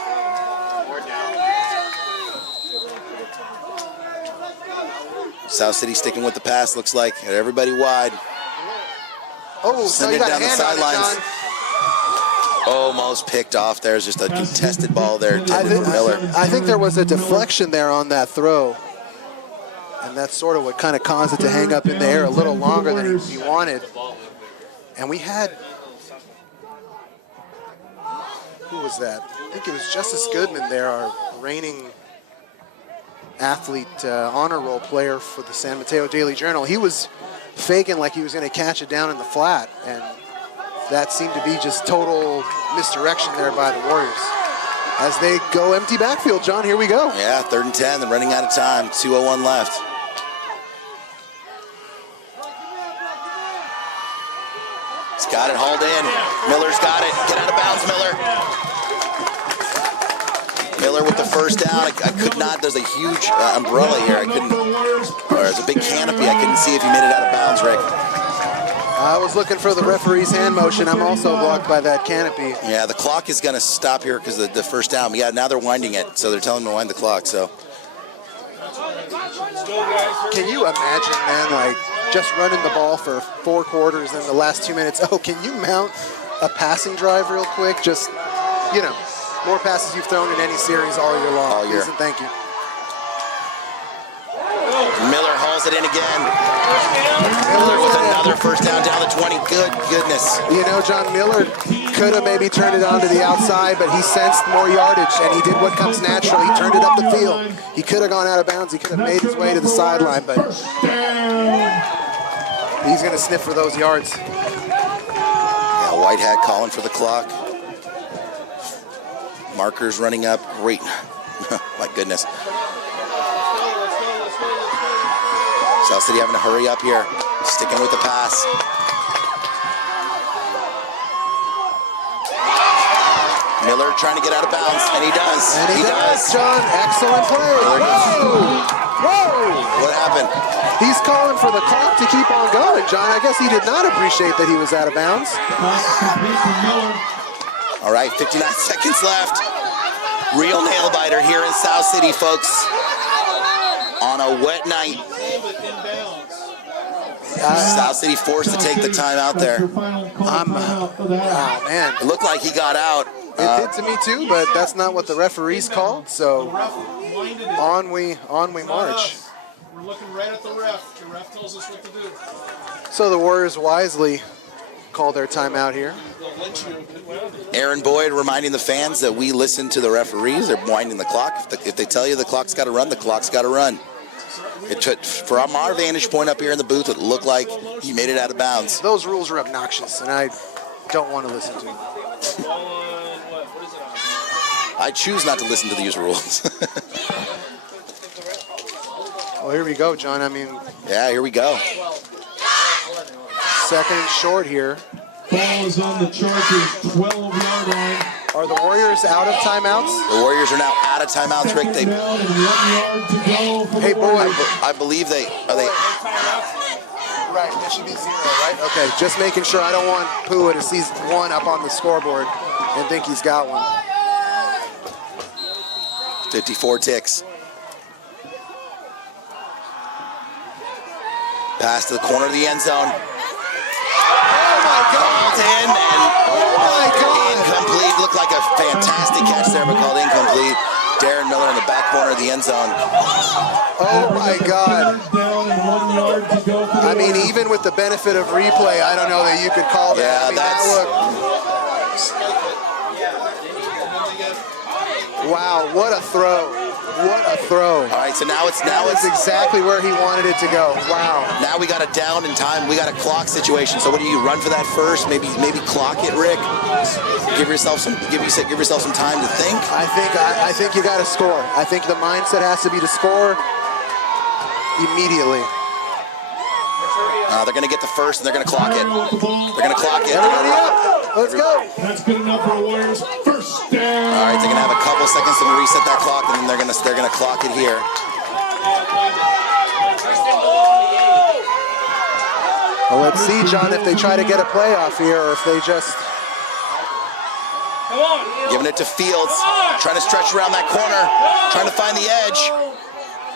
South City sticking with the pass, looks like. Got everybody wide. Oh, so you got down the sidelines. Almost picked off. There's just a contested ball there. Miller. I think there was a deflection there on that throw. And that's sort of what kind of caused it to hang up in the air a little longer than he wanted. And we had, who was that? I think it was Justice Goodman there, our reigning athlete honor roll player for the San Mateo Daily Journal. He was faking like he was going to catch it down in the flat, and that seemed to be just total misdirection there by the Warriors. As they go empty backfield, John, here we go. Yeah, 3rd and 10, they're running out of time. 2:01 left. He's got it hauled in. Miller's got it. Get out of bounds, Miller. Miller with the first down. I could not. There's a huge umbrella here. I couldn't. Or there's a big canopy. I couldn't see if he made it out of bounds, Rick. I was looking for the referee's hand motion. I'm also blocked by that canopy. Yeah, the clock is going to stop here because of the first down. Yeah, now they're winding it, so they're telling them to wind the clock. So. Can you imagine, man, like just running the ball for 4 quarters in the last 2 minutes? Oh, can you mount a passing drive real quick? Just, you know, more passes you've thrown in any series all year long. All year. Please and thank you. Miller hauls it in again. Miller with another first down down the 20. Good goodness. You know, John Miller could have maybe turned it onto the outside, but he sensed more yardage, and he did what comes natural. He turned it up the field. He could have gone out of bounds. He could have made his way to the sideline, but he's going to sniff for those yards. Yeah, Whitehat calling for the clock. Markers running up. Great. My goodness. South City having to hurry up here. Sticking with the pass. Miller trying to get out of bounds, and he does. And he does, John. Excellent play. Whoa! Whoa! What happened? He's calling for the clock to keep on going, John. I guess he did not appreciate that he was out of bounds. All right, 59 seconds left. Real nail biter here in South City, folks. On a wet night. South City forced to take the time out there. Man. It looked like he got out. It did to me too, but that's not what the referees called. So on we march. We're looking right at the ref. The ref tells us what to do. So the Warriors wisely call their timeout here. Aaron Boyd reminding the fans that we listen to the referees. They're winding the clock. If they tell you the clock's got to run, the clock's got to run. It took, from our vantage point up here in the booth, it looked like he made it out of bounds. Those rules are obnoxious, and I don't want to listen to them. I choose not to listen to these rules. Well, here we go, John. I mean, yeah, here we go. Second and short here. Ball is on the Chargers' 12-yard line. Are the Warriors out of timeouts? The Warriors are now out of timeouts, Rick. Second down and 1 yard to go for Hey, the boy. Warriors. I believe they are they. Right, it should be 0, right? Okay, just making sure. I don't want Pua to see 1 up on the scoreboard and think he's got one. 54 ticks. Pass to the corner of the end zone. Oh my God! In and Oh my God! incomplete. Looked like a fantastic catch there, but called incomplete. Darren Miller in the back corner of the end zone. Oh my God! Third down and 1 yard to go for the I mean, Warriors. even with the benefit of replay, I don't know that you could call that. Yeah, I mean, that's- wow, what a throw! What a throw! All right, so now it's exactly where he wanted it to go. Wow. now we got a down in time. We got a clock situation. So what do you run for that first? Maybe clock it, Rick. Give yourself some time to think. I think you got to score. I think the mindset has to be to score immediately. They're going to get the first and they're going to clock it. They're going to clock it. Everybody up! Let's go! That's good enough for the Warriors. First down. All right, they're going to have a couple seconds to reset that clock, and then they're going to clock it here. Well, let's see, John, if they try to get a playoff here or if they just... Giving it to Fields, trying to stretch around that corner, trying to find the edge.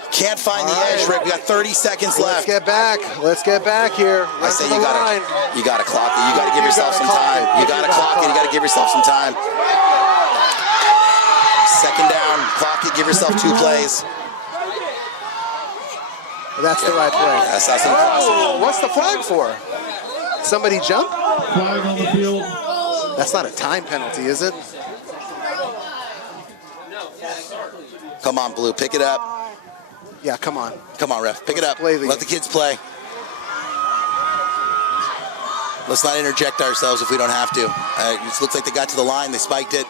Can't find the edge, Rick. We got 30 seconds left. Let's get back. Let's get back here. I say you gotta clock it. You gotta give yourself some time. You gotta clock it. You gotta give yourself some time. Second down, clock it. Give yourself 2 plays. That's the right play. That's the classic. What's the flag for? Somebody jump? Flag on the field. That's not a time penalty, is it? Come on, Blue, pick it up. Yeah, come on. Come on, ref, pick it up. Play the Let the kids play. Let's not interject ourselves if we don't have to. It looks like they got to the line. They spiked it.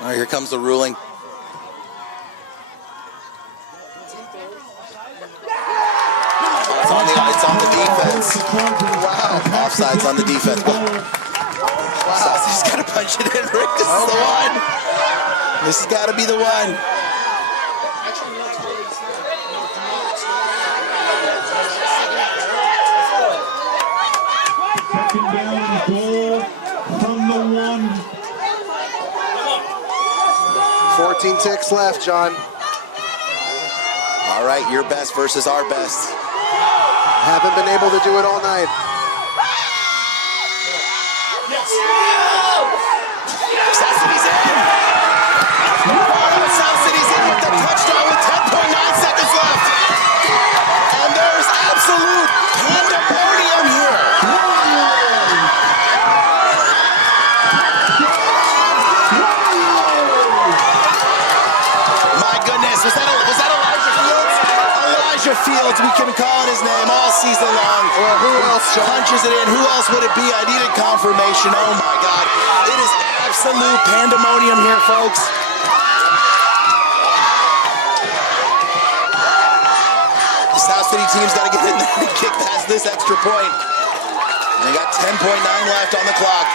All right, here comes the ruling. It's on the defense. Wow. Offsides on the defense. Wow. He's got to punch it in, Rick. This is the one. This has got to be the one. Second down and goal from the 1. 14 ticks left, John. All right, your best versus our best. Haven't been able to do it all night. South City's in. South City's in with the touchdown with 10.9 seconds left. And there's absolute pandemonium here. My goodness, was that Elijah Fields? Elijah Fields, we can call it his name all season long. Well, who else punches it in? Who else would it be? I needed confirmation. Oh my God. It is absolute pandemonium here, folks. The South City team's got to get in there and kick past this extra point. They got 10.9 left on the clock.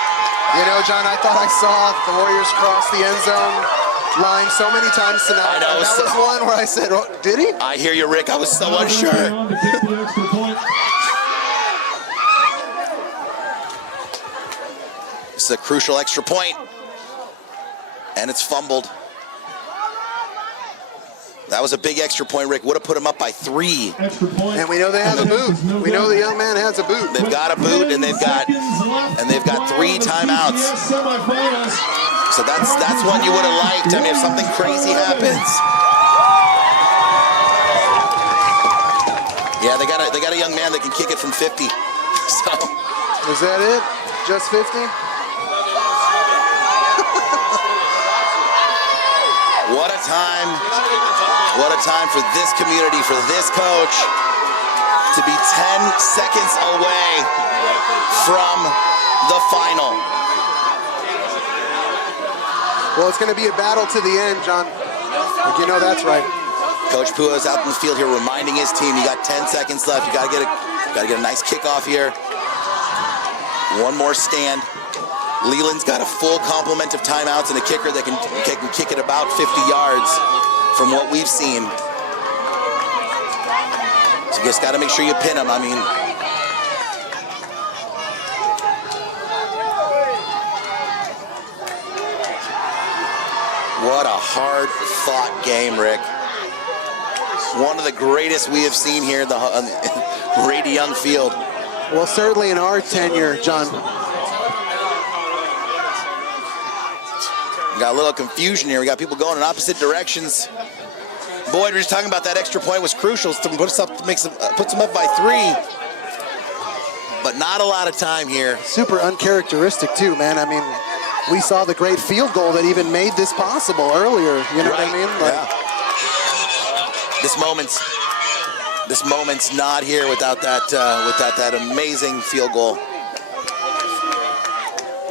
You know, John, I thought I saw the Warriors cross the end zone line so many times tonight. I know. That was one where I said, oh, did he? I hear you, Rick. I was so unsure. To kick the extra point. This is a crucial extra point. And it's fumbled. That was a big extra point, Rick. Would have put him up by 3. Extra point. And we know they have a boot. We know the young man has a boot. They've got a boot, and they've got 3 timeouts. So that's one you would have liked. I mean, if something crazy happens. Yeah, they got a young man that can kick it from 50. So is that it? Just 50? What a time. What a time for this community, for this coach to be 10 seconds away from the final. Well, it's going to be a battle to the end, John. You know that's right. Coach Pua's out in the field here reminding his team, you got 10 seconds left. You got to get a nice kickoff here. One more stand. Leland's got a full complement of timeouts and a kicker that can kick it about 50 yards from what we've seen. So you just got to make sure you pin him. I mean, what a hard-fought game, Rick. One of the greatest we have seen here in the Rady Young Field. Well, certainly in our tenure, John. We got a little confusion here. We got people going in opposite directions. Boyd, we're just talking about that extra point was crucial to puts them up by 3. But not a lot of time here. Super uncharacteristic too, man. I mean, we saw the great field goal that even made this possible earlier. You know what I mean? Like, yeah. This moment's not here without that amazing field goal.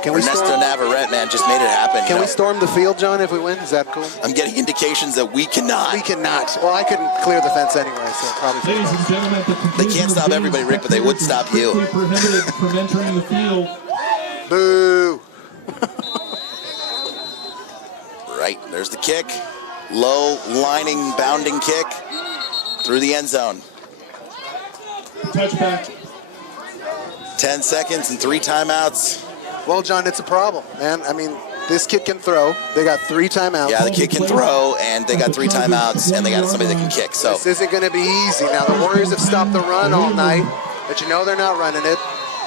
Ernesto Navarrete, man, just made it happen. Can we storm the field, John, if we win? Is that cool? I'm getting indications that we cannot. We cannot. Well, I couldn't clear the fence anyway, so probably. Ladies and gentlemen, they can't stop everybody, Rick, but they would stop you. Prohibited from entering the field. Boo. Right, there's the kick. Low, lining, bounding kick through the end zone. Touchback. 10 seconds and 3 timeouts. Well, John, it's a problem, man. I mean, this kid can throw. They got 3 timeouts. Yeah, the kid can throw, and they got 3 timeouts, and they got somebody that can kick. So this isn't going to be easy. Now, the Warriors have stopped the run all night, but you know they're not running it.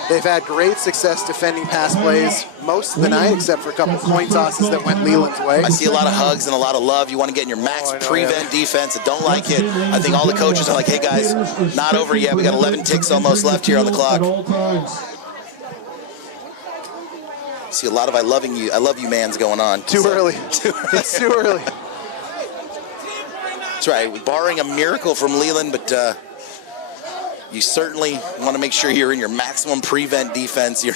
They've had great success defending pass plays most of the night, except for a couple coin tosses that went Leland's way. I see a lot of hugs and a lot of love. You want to get in your max prevent defense. I don't like it. I think all the coaches are like, hey, guys, not over yet. We got 11 ticks almost left here on the clock. See a lot of I love you mans going on. Too early. It's too early. That's right. Barring a miracle from Leland, but you certainly want to make sure you're in your maximum prevent defense. You're,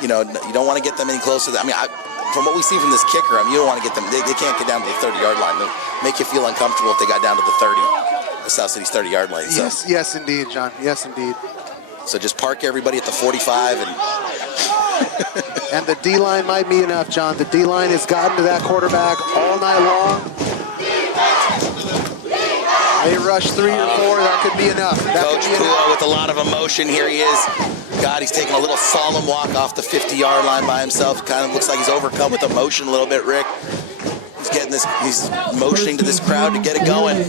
you don't want to get them any closer. I mean, from what we see from this kicker, I mean, you don't want to get them. They can't get down to the 30-yard line. They'll make you feel uncomfortable if they got down to the 30. the South City's 30-yard line. So. Yes, yes, indeed, John. Yes, indeed. So just park everybody at the 45 and. And the D-line might be enough, John. The D-line has gotten to that quarterback all night long. They rush 3 or 4. That could be enough. Coach Pua with a lot of emotion. Here he is. God, he's taking a little solemn walk off the 50-yard line by himself. Kind of looks like he's overcome with emotion a little bit, Rick. He's getting this. He's motioning to this crowd to get it going.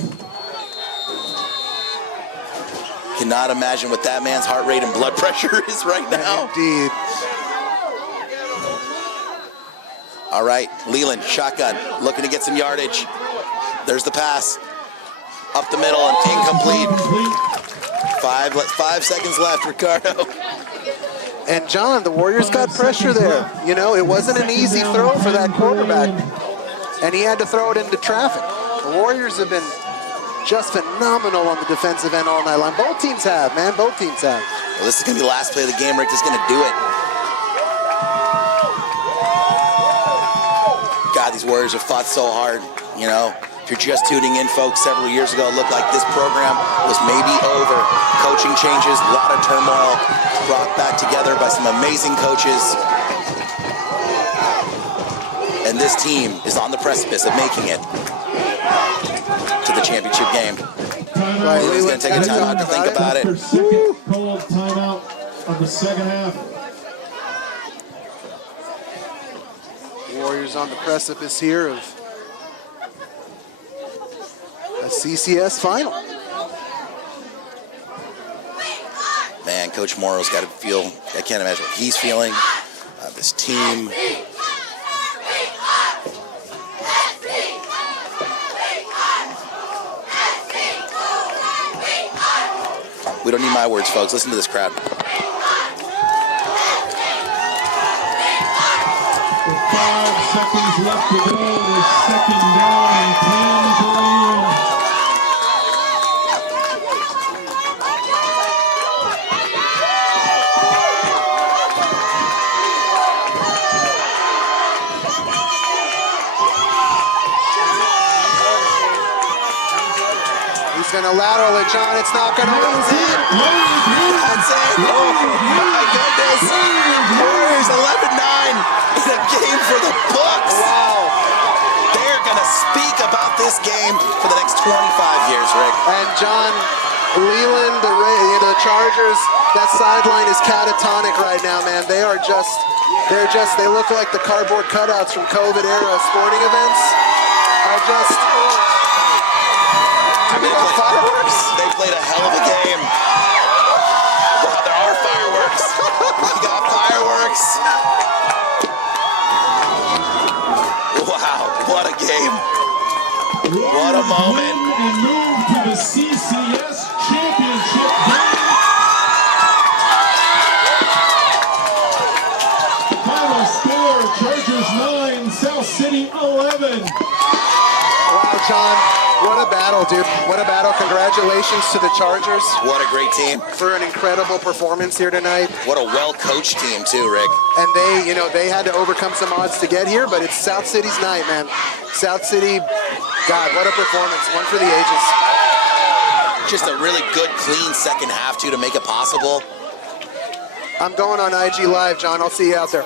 Cannot imagine what that man's heart rate and blood pressure is right now. Indeed. All right, Leland, shotgun, looking to get some yardage. There's the pass. Up the middle and incomplete. 5 seconds left, Ricardo. And John, the Warriors got pressure there. You know, it wasn't an easy throw for that quarterback. And he had to throw it into traffic. The Warriors have been just phenomenal on the defensive end all night long. Both teams have, man, both teams have. Well, this is gonna be the last play of the game, Rick. This is gonna do it. God, these Warriors have fought so hard, you know. If you're just tuning in, folks, several years ago, it looked like this program was maybe over. Coaching changes, a lot of turmoil, brought back together by some amazing coaches. And this team is on the precipice of making it to the championship game. Leland's going to take a timeout to think about it. Second called timeout of the second half. Warriors on the precipice here of a CCS final. Man, Coach Morrow's got to feel, I can't imagine what he's feeling. This team. We don't need my words, folks. Listen to this crowd. With 5 seconds left to go, it's second down and 10 for Leland. He's going to lateral it, John. It's not going to lose it. That's it. Oh, my goodness. Warriors 11-9 in a game for the books. Wow. They're going to speak about this game for the next 25 years, Rick. And John, Leland, the Chargers, that sideline is catatonic right now, man. They look like the cardboard cutouts from COVID-era sporting events. Fireworks? They played a hell of a game. Wow, there are fireworks. We got fireworks. Wow, what a game. What a moment. And move to the CCS championship game. Final score, Chargers 9, South City 11. Wow, John. What a battle, dude. What a battle. Congratulations to the Chargers. What a great team. For an incredible performance here tonight. What a well-coached team, too, Rick. And they had to overcome some odds to get here, but it's South City's night, man. South City, God, what a performance. One for the ages. Just a really good, clean second half, too, to make it possible. I'm going on IG Live, John. I'll see you out there.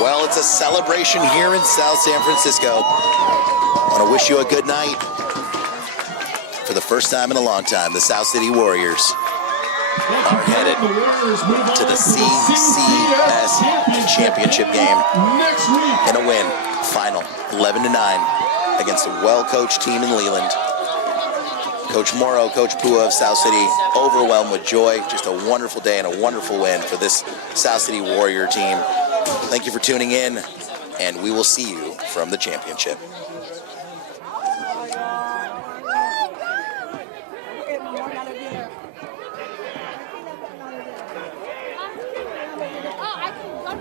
Well, it's a celebration here in South San Francisco. I want to wish you a good night. For the first time in a long time, the South City Warriors are headed to the CCS championship game in a win, final 11-9 against a well-coached team in Leland. Coach Morrow, Coach Pua of South City, overwhelmed with joy. Just a wonderful day and a wonderful win for this South City Warrior team. Thank you for tuning in, and we will see you from the championship.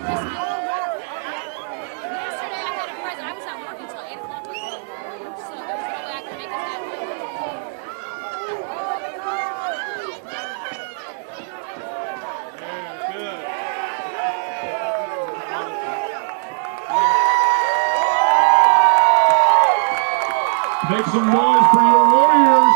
Yesterday I had a present. I was not working until 8 o'clock. So there's no way I can make it that way. Make some noise for your Warriors.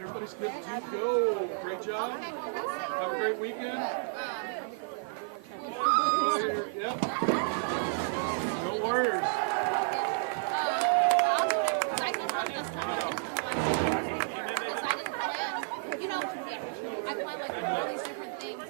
Everybody's good to go. Great job. Have a great weekend. Yep. Go Warriors. You know, I plan like all these different things.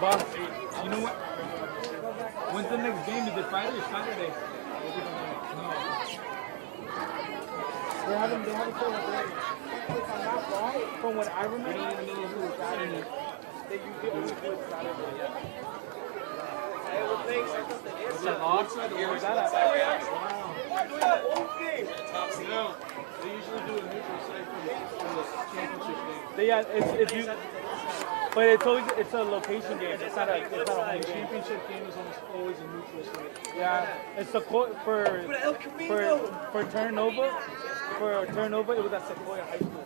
Boss, you know what? When's the next game? Is it Friday or Saturday? No. They haven't told us already. If I'm not wrong, from what I remember, we don't even know who it's Saturday. They usually always do it Saturday. Hey, we're playing something. Is it off? Where's that at? Wow. No, they usually do a neutral site for the championship game. It's you. But it's always a location game. It's not a home The game. championship game is almost always a neutral site. Yeah, it's the for Terranova. For Terranova, it was at Sequoia High School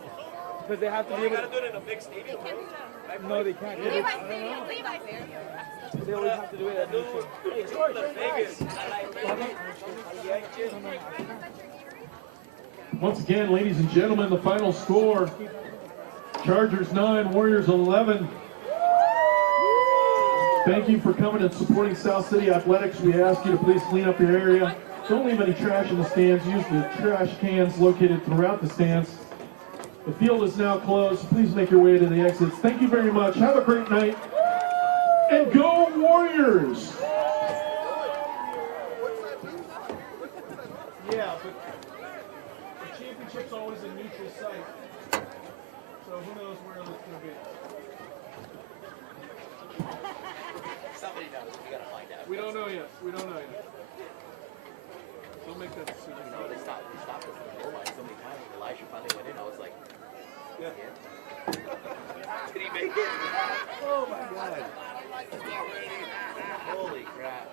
because they have to be able to do it in a big stadium. No, they can't. They always have to do it at neutral. Hey, George, Vegas. Once again, ladies and gentlemen, the final score: Chargers 9, Warriors 11. Thank you for coming and supporting South City Athletics. We ask you to please clean up your area. Don't leave any trash in the stands. Use the trash cans located throughout the stands. The field is now closed. Please make your way to the exits. Thank you very much. Have a great night. And go Warriors! Yeah, but the championship's always a neutral site. So who knows where it's going to be. Somebody knows. We gotta find out. We don't know yet. Don't make that decision. You know, they stopped us at the goal line so many times. When Elisha finally went in, I was like, Yeah. did he make it? Oh my God. Holy crap.